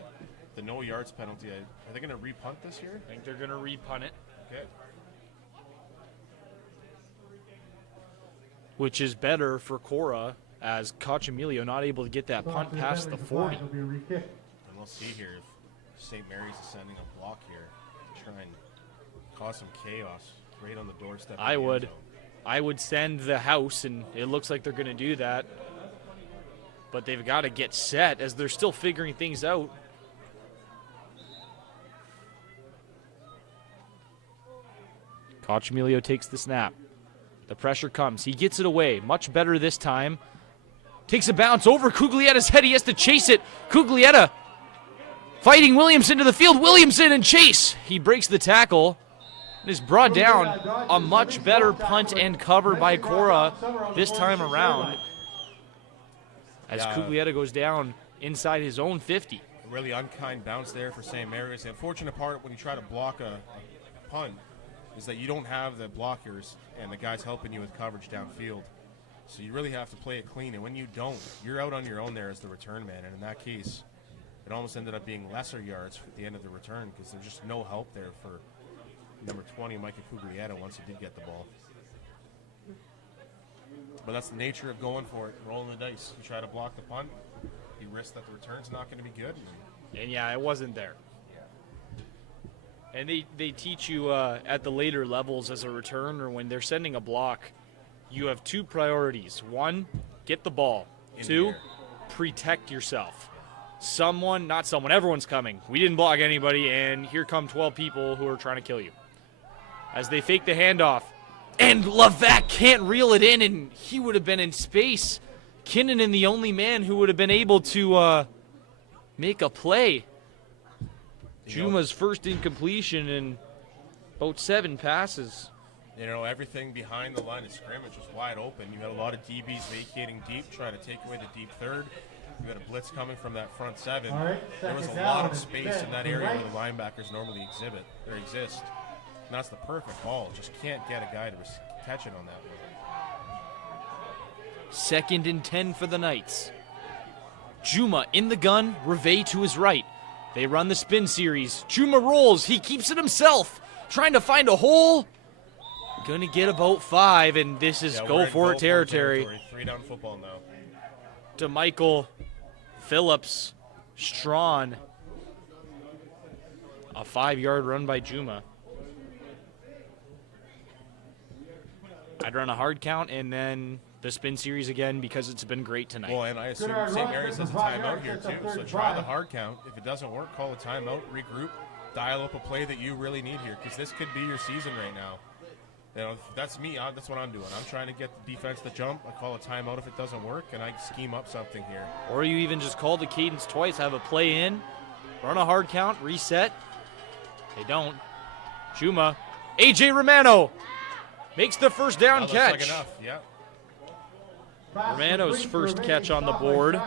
the no yards penalty, are they going to repunt this here? I think they're going to repunt it, Okay. which is better for Korah, as Koch Emilio not able to get that punt past the 40. And we'll see here if St. Mary's is sending a block here to try and cause some chaos right on the doorstep. of the end zone. I would send the house, and it looks like they're going to do that. But they've got to get set as they're still figuring things out. Koch Emilio takes the snap. The pressure comes. He gets it away. Much better this time. Takes a bounce over Cuglietta's head. He has to chase it. Cuglietta fighting Williamson to the field. Williamson and chase. He breaks the tackle. And is brought down. A much better punt and cover by Korah this time around. As Cuglietta goes down inside his own 50. A really unkind bounce there for St. Mary's. The unfortunate part when you try to block a punt is that you don't have the blockers and the guys helping you with coverage downfield. So you really have to play it clean. And when you don't, you're out on your own there as the return man. And in that case, it almost ended up being lesser yards at the end of the return because there's just no help there for number 20, Micah Cuglietta, once he did get the ball. But that's the nature of going for it, rolling the dice. You try to block the punt, you risk that the return's not going to be good. And yeah, it wasn't there. And they teach you at the later levels as a returner, when they're sending a block, you have 2 priorities. 1, get the ball. 2, protect yourself. Everyone's coming. We didn't block anybody, and here come 12 people who are trying to kill you. As they fake the handoff. And Levac can't reel it in, and he would have been in space. Kinnunen, the only man who would have been able to make a play. Juma's first incompletion in about 7 passes. You know, everything behind the line of scrimmage was wide open. You had a lot of DBs vacating deep, trying to take away the deep third. You had a blitz coming from that front 7. There was a lot of space in that area where the linebackers normally exist. And that's the perfect ball. Just can't get a guy to catch it on that one. 2nd and 10 for the Knights. Juma in the gun, Reve to his right. They run the spin series. Juma rolls. He keeps it himself. Trying to find a hole. Going to get about 5, and this is go for it territory. 3-down football now. To Michael Phillips. Strawn. A 5-yard run by Juma. I'd run a hard count and then the spin series again because it's been great tonight. Well, and I assume St. Mary's has a timeout here too, so try the hard count. If it doesn't work, call a timeout, regroup, dial up a play that you really need here, because this could be your season right now. You know, that's me. That's what I'm doing. I'm trying to get the defense to jump. I call a timeout if it doesn't work, and I scheme up something here. Or you even just call the cadence twice, have a play in, run a hard count, reset. They don't. Juma. A.J. Romano makes the first down catch. Like enough. Yeah. Romano's first catch on the board.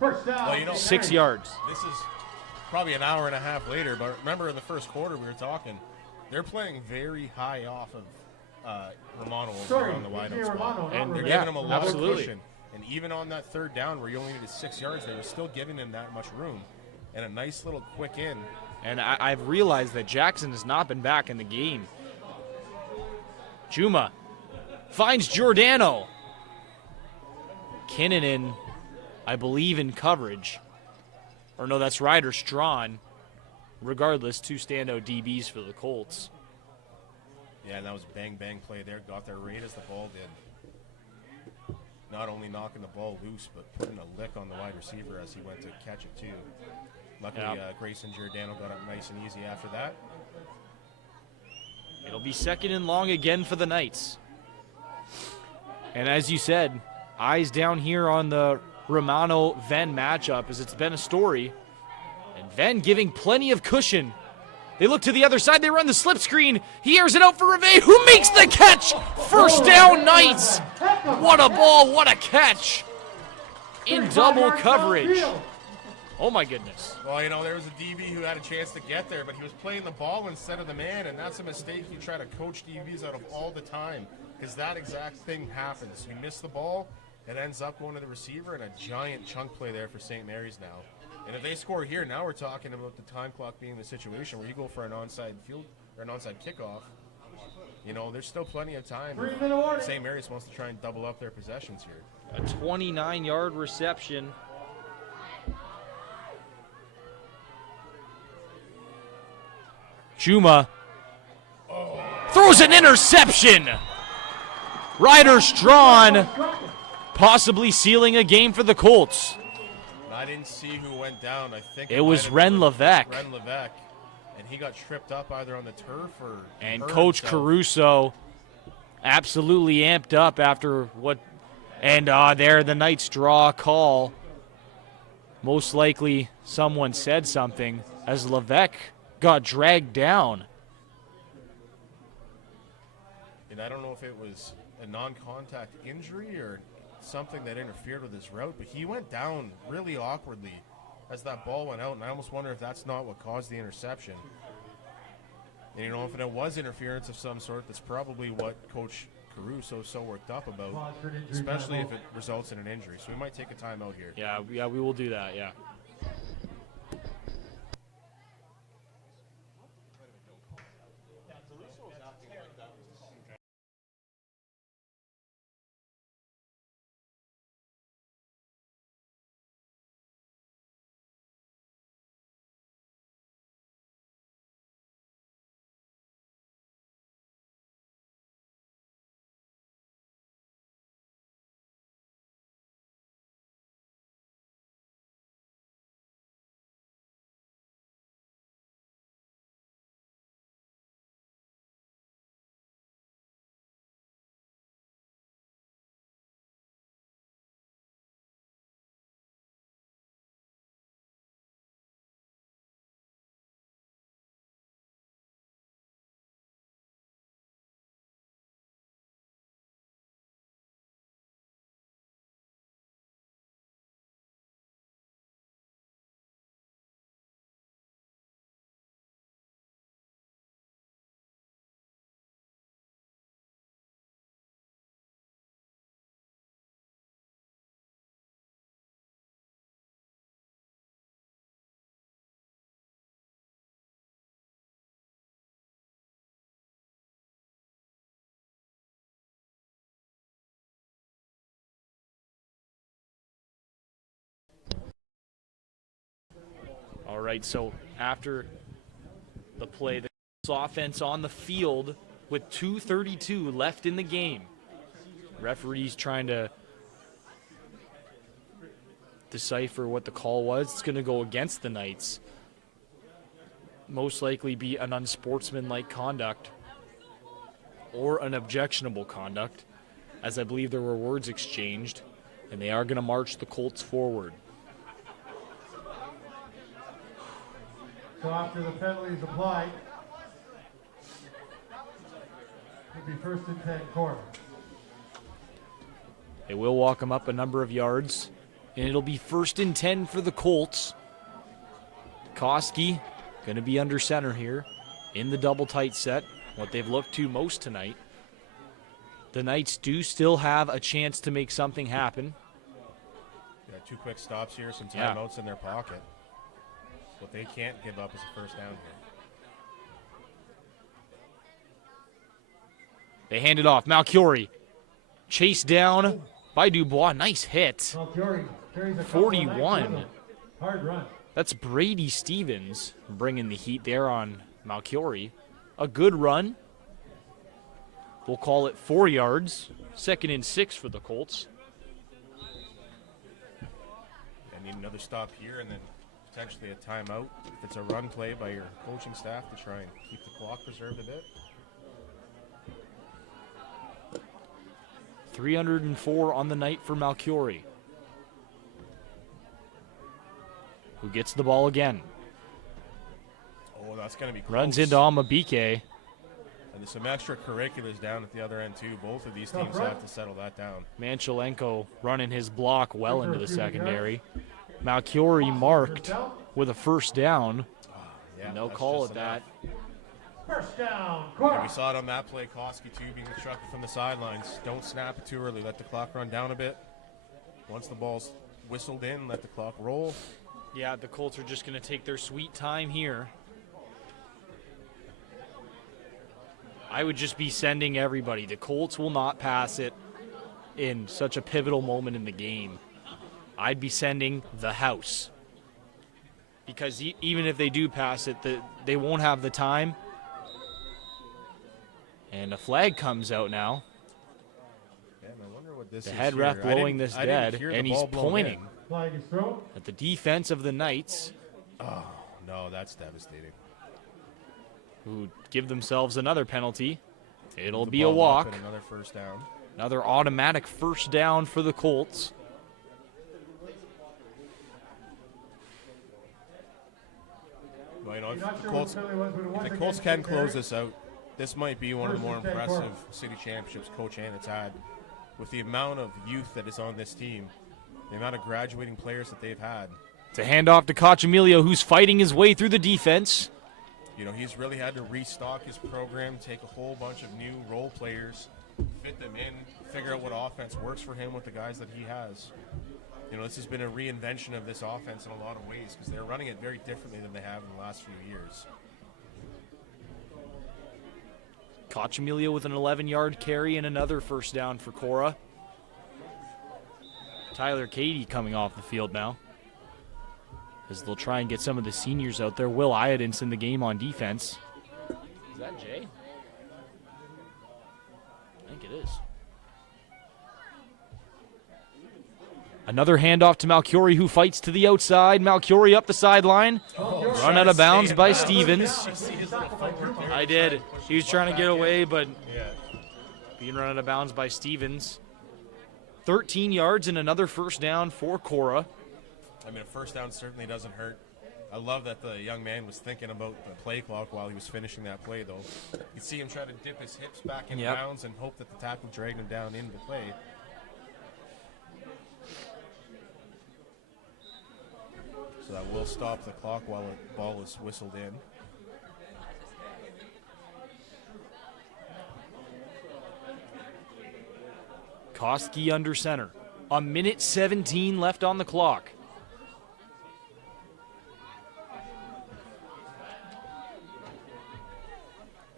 Well, 6 yards. This is probably an hour and a half later, but remember in the first quarter we were talking, they're playing very high off of Romano over Sorry, there on the wideout DJ spot. Romano, And they're not giving him a lot absolutely. of cushion. And even on that third down where you only needed 6 yards, they were still giving him that much room. And a nice little quick in. And I've realized that Jackson has not been back in the game. Juma finds Giordano. Kinnunen, I believe, in coverage. Or no, that's Ryder Strawn. Regardless, 2 standout DBs for the Colts. Yeah, and that was a bang-bang play there. Got there right as the ball did. Not only knocking the ball loose, but putting a lick on the wide receiver as he went to catch it, too. Luckily, Grayson Giordano got up nice and easy after that. It'll be 2nd and long again for the Knights. And as you said, eyes down here on the Romano-Venn matchup, as it's been a story. And Venn giving plenty of cushion. They look to the other side. They run the slip screen. He airs it out for Reve, who makes the catch. First down, Knights. What a ball. What a catch. In double coverage. Oh, my goodness. Well, you know, there was a DB who had a chance to get there, but he was playing the ball instead of the man, and that's a mistake you try to coach DBs out of all the time, because that exact thing happens. You miss the ball, it ends up going to the receiver, and a giant chunk play there for St. Mary's now. And if they score here, now we're talking about the time clock being the situation where you go for an onside field or an onside kickoff. You know, there's still plenty of time. St. Mary's wants to try and double up their possessions here. A 29-yard reception. Juma throws an interception. Ryder Strawn possibly sealing a game for the Colts. I didn't see who went down. I think it was Ren Levesque. Ren Levesque. And he got tripped up either on the turf or... And Coach Caruso absolutely amped up after what... And there the Knights draw a call. Most likely someone said something as Levesque got dragged down. And I don't know if it was a non-contact injury or something that interfered with his route, but he went down really awkwardly as that ball went out, and I almost wonder if that's not what caused the interception. And, you know, if it was interference of some sort, that's probably what Coach Caruso is so worked up about, especially if it results in an injury. So we might take a timeout here. Yeah, we will do that, yeah. All right, so after the play, the offense on the field with 2:32 left in the game. Referees trying to decipher what the call was. It's going to go against the Knights. Most likely be an unsportsmanlike conduct or an objectionable conduct, as I believe there were words exchanged, and they are going to march the Colts forward. So after the penalty is applied, it'll be 1st and 10 Korah. They will walk him up a number of yards, and it'll be 1st and 10 for the Colts. Koski going to be under center here in the double tight set, what they've looked to most tonight. The Knights do still have a chance to make something happen. Yeah, 2 quick stops here, some Yeah. timeouts in their pocket. What they can't give up is a first down here. They hand it off. Malchiori chased down by Dubois. Nice hit. Malchiori carries a 41. hard run. That's Brady Stevens bringing the heat there on Malchiori. A good run. We'll call it 4 yards. 2nd and 6 for the Colts. And need another stop here and then potentially a timeout if it's a run play by your coaching staff to try and keep the clock preserved a bit. 304 on the night for Malchiori, who gets the ball again. Oh, that's going to be close. Runs into Amabike. And there's some extracurriculars down at the other end, too. Both of these teams have to settle that down. Manchelenko running his block well into the secondary. Malchiori marked with a first down. Yeah, No that's call just at that. First down, And Korah. we saw it on that play, Koski, too, being instructed from the sidelines. Don't snap it too early. Let the clock run down a bit. Once the ball's whistled in, let the clock roll. Yeah, the Colts are just going to take their sweet time here. I would just be sending everybody. The Colts will not pass it in such a pivotal moment in the game. I'd be sending the house. Because even if they do pass it, they won't have the time. And a flag comes out now. Yeah, I wonder what this The is head here. ref blowing this I didn't dead, hear the and he's ball blown pointing in. Flag is thrown. at the defense of the Knights, No, that's devastating. who give themselves another penalty. It'll The be a ball up walk. and another first down. Another automatic first down for the Colts. Well, you know, You're if not the sure Colts, what Philly was, but it was if the against Colts can St. close Mary's. this out, this might be one of the more First and 10 impressive Korah. city championships Coach Hannett's had. With the amount of youth that is on this team, the amount of graduating players that they've had, To hand off to Cachamilio, who's fighting his way through the defense. you know, he's really had to restock his program, take a whole bunch of new role players, fit them in, figure out what offense works for him with the guys that he has. You know, this has been a reinvention of this offense in a lot of ways because they're running it very differently than they have in the last few years. Cachamilio with an 11-yard carry and another first down for Korah. Tyler Cady coming off the field now, as they'll try and get some of the seniors out there. Will Iodin's in the game on defense. Is that Jay? I think it is. Another handoff to Malchiori, who fights to the outside. Malchiori up the sideline. Run out of bounds by Stevens. I did. He was trying to get away, but Yeah. being run out of bounds by Stevens. 13 yards and another first down for Korah. I mean, a first down certainly doesn't hurt. I love that the young man was thinking about the play clock while he was finishing that play, though. You see him try to dip his hips back in Yep. bounds and hope that the tackle dragged him down into play. So that will stop the clock while the ball is whistled in. Koski under center. A minute 17 left on the clock.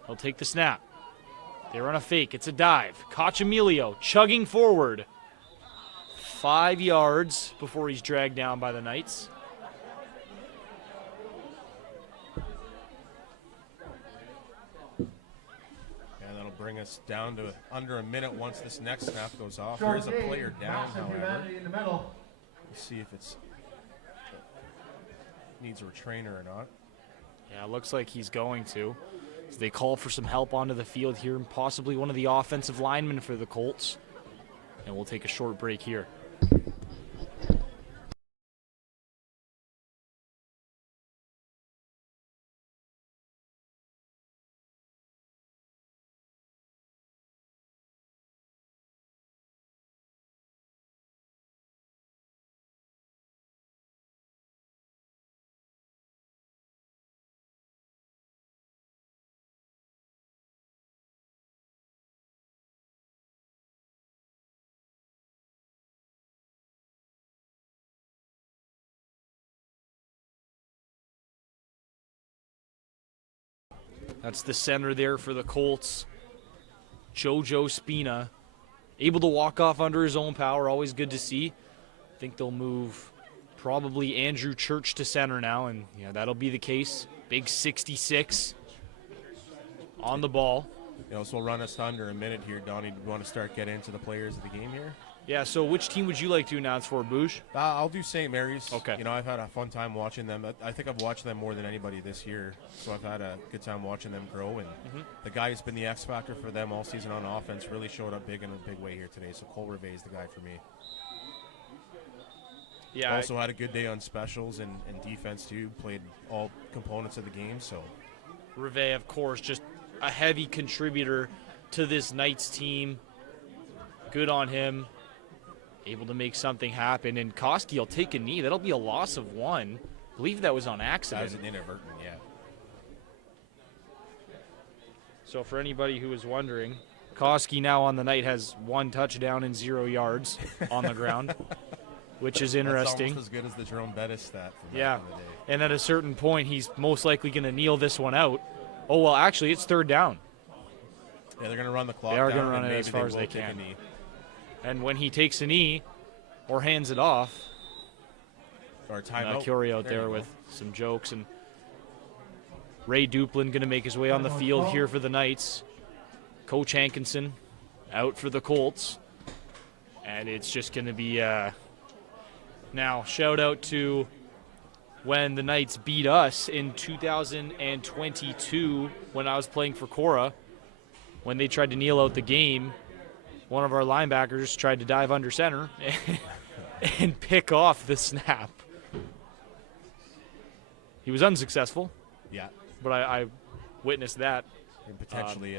He'll take the snap. They run a fake. It's a dive. Cachamilio chugging forward. 5 yards before he's dragged down by the Knights. And that'll bring us down to under a minute once this next snap goes off. Short There is a gain, player down, massive however. humanity in the middle. Let's see if it's needs a retrainer or not. Yeah, it looks like he's going to. So they call for some help onto the field here, and possibly one of the offensive linemen for the Colts. And we'll take a short break here. That's the center there for the Colts. JoJo Spina, able to walk off under his own power. Always good to see. I think they'll move probably Andrew Church to center now, and yeah, that'll be the case. Big 66 on the ball. So we'll run us under a minute here, Donnie. Do you want to start getting into the players of the game here? Yeah, so which team would you like to announce for, Boosh? I'll do St. Mary's. Okay. I've had a fun time watching them. I think I've watched them more than anybody this year, so I've had a good time watching them grow. And the guy who's been the X factor for them all season on offense really showed up big in a big way here today. So Cole Reve is the guy for me. Yeah. Also had a good day on specials and defense too. Played all components of the game. So Reve, of course, just a heavy contributor to this Knights team. Good on him. Able to make something happen. And Koski will take a knee. That'll be a loss of 1. I believe that was on accident. that was an inadvertent, yeah. So for anybody who was wondering, Koski now on the night has 1 touchdown and 0 yards on the ground, which is interesting. That's almost as good as the Jerome Bettis stat from Yeah, back in the day. and at a certain point, he's most likely going to kneel this one out. Oh, well, actually, it's 3rd down. Yeah, they're going to run the clock They are down, gonna run and it as maybe far as will they take a can. knee. And when he takes a knee or hands it off, Or timeout. Curie out There you there go. with some jokes. And Ray Duplin going to make his way on the field here for the Knights. Coach Hankinson out for the Colts. And it's just going to be now shout out to when the Knights beat us in 2022 when I was playing for Korah. When they tried to kneel out the game, one of our linebackers tried to dive under center and pick off the snap. He was unsuccessful, Yeah, but I witnessed that. and potentially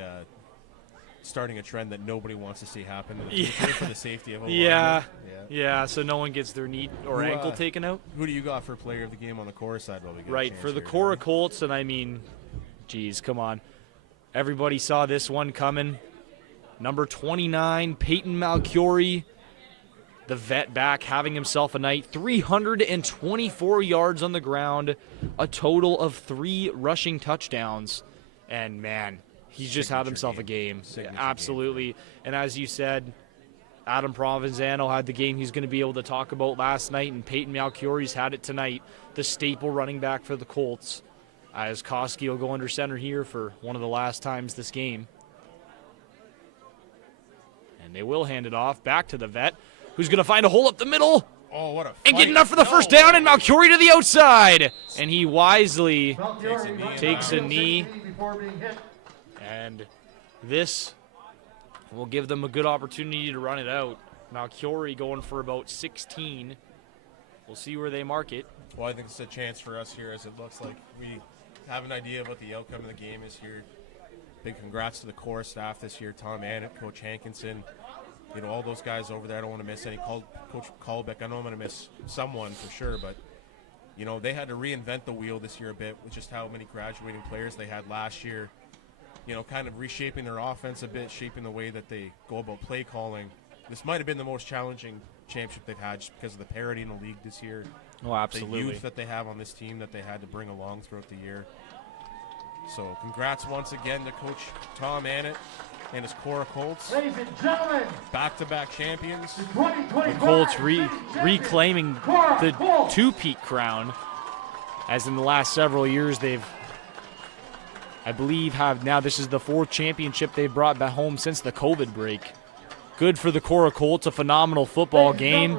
starting a trend that nobody wants to see happen in the future for the safety of a Yeah, lineman. yeah, so no one gets their knee or Who, ankle taken out. Who do you got for player of the game on the Korah side? While we get a Right, chance for the here, Korah Donnie? Colts, and I mean, geez, come on. Everybody saw this one coming. Number 29, Peyton Malchiori, the vet back, having himself a night. 324 yards on the ground, a total of 3 rushing touchdowns. And, man, he's just had himself a game. Signature Absolutely. And as you said, Adam Provenzano had the game he's going to be able to talk about last night, and Peyton Malchiori's had it tonight, the staple running back for the Colts, as Koski will go under center here for one of the last times this game. And they will hand it off back to the vet, who's going to find a hole up the middle Oh, what a and fight. get enough for the first down, and Malchiori to the outside. And he wisely takes a knee. Before being hit. And this will give them a good opportunity to run it out. Malchiori going for about 16. We'll see where they mark it. Well, I think it's a chance for us here, as it looks like we have an idea of what the outcome of the game is here. Big congrats to the core staff this year, Tom Annett, Coach Hankinson, all those guys over there. I don't want to miss any. Coach Kalbeck, I know I'm going to miss someone for sure, but they had to reinvent the wheel this year a bit with just how many graduating players they had last year. Kind of reshaping their offense a bit, shaping the way that they go about play calling. This might have been the most challenging championship they've had just because of the parity in the league this year. Oh, absolutely. The youth that they have on this team that they had to bring along throughout the year. So congrats once again to Coach Tom Annett and his Korah Colts. Ladies and gentlemen, Back-to-back champions. the 2025 The Colts state champion, reclaiming Korah the Colts. two-peat crown, as in the last several years they've, I believe, this is the 4th championship they've brought back home since the COVID break. Good for the Korah Colts, a phenomenal football game.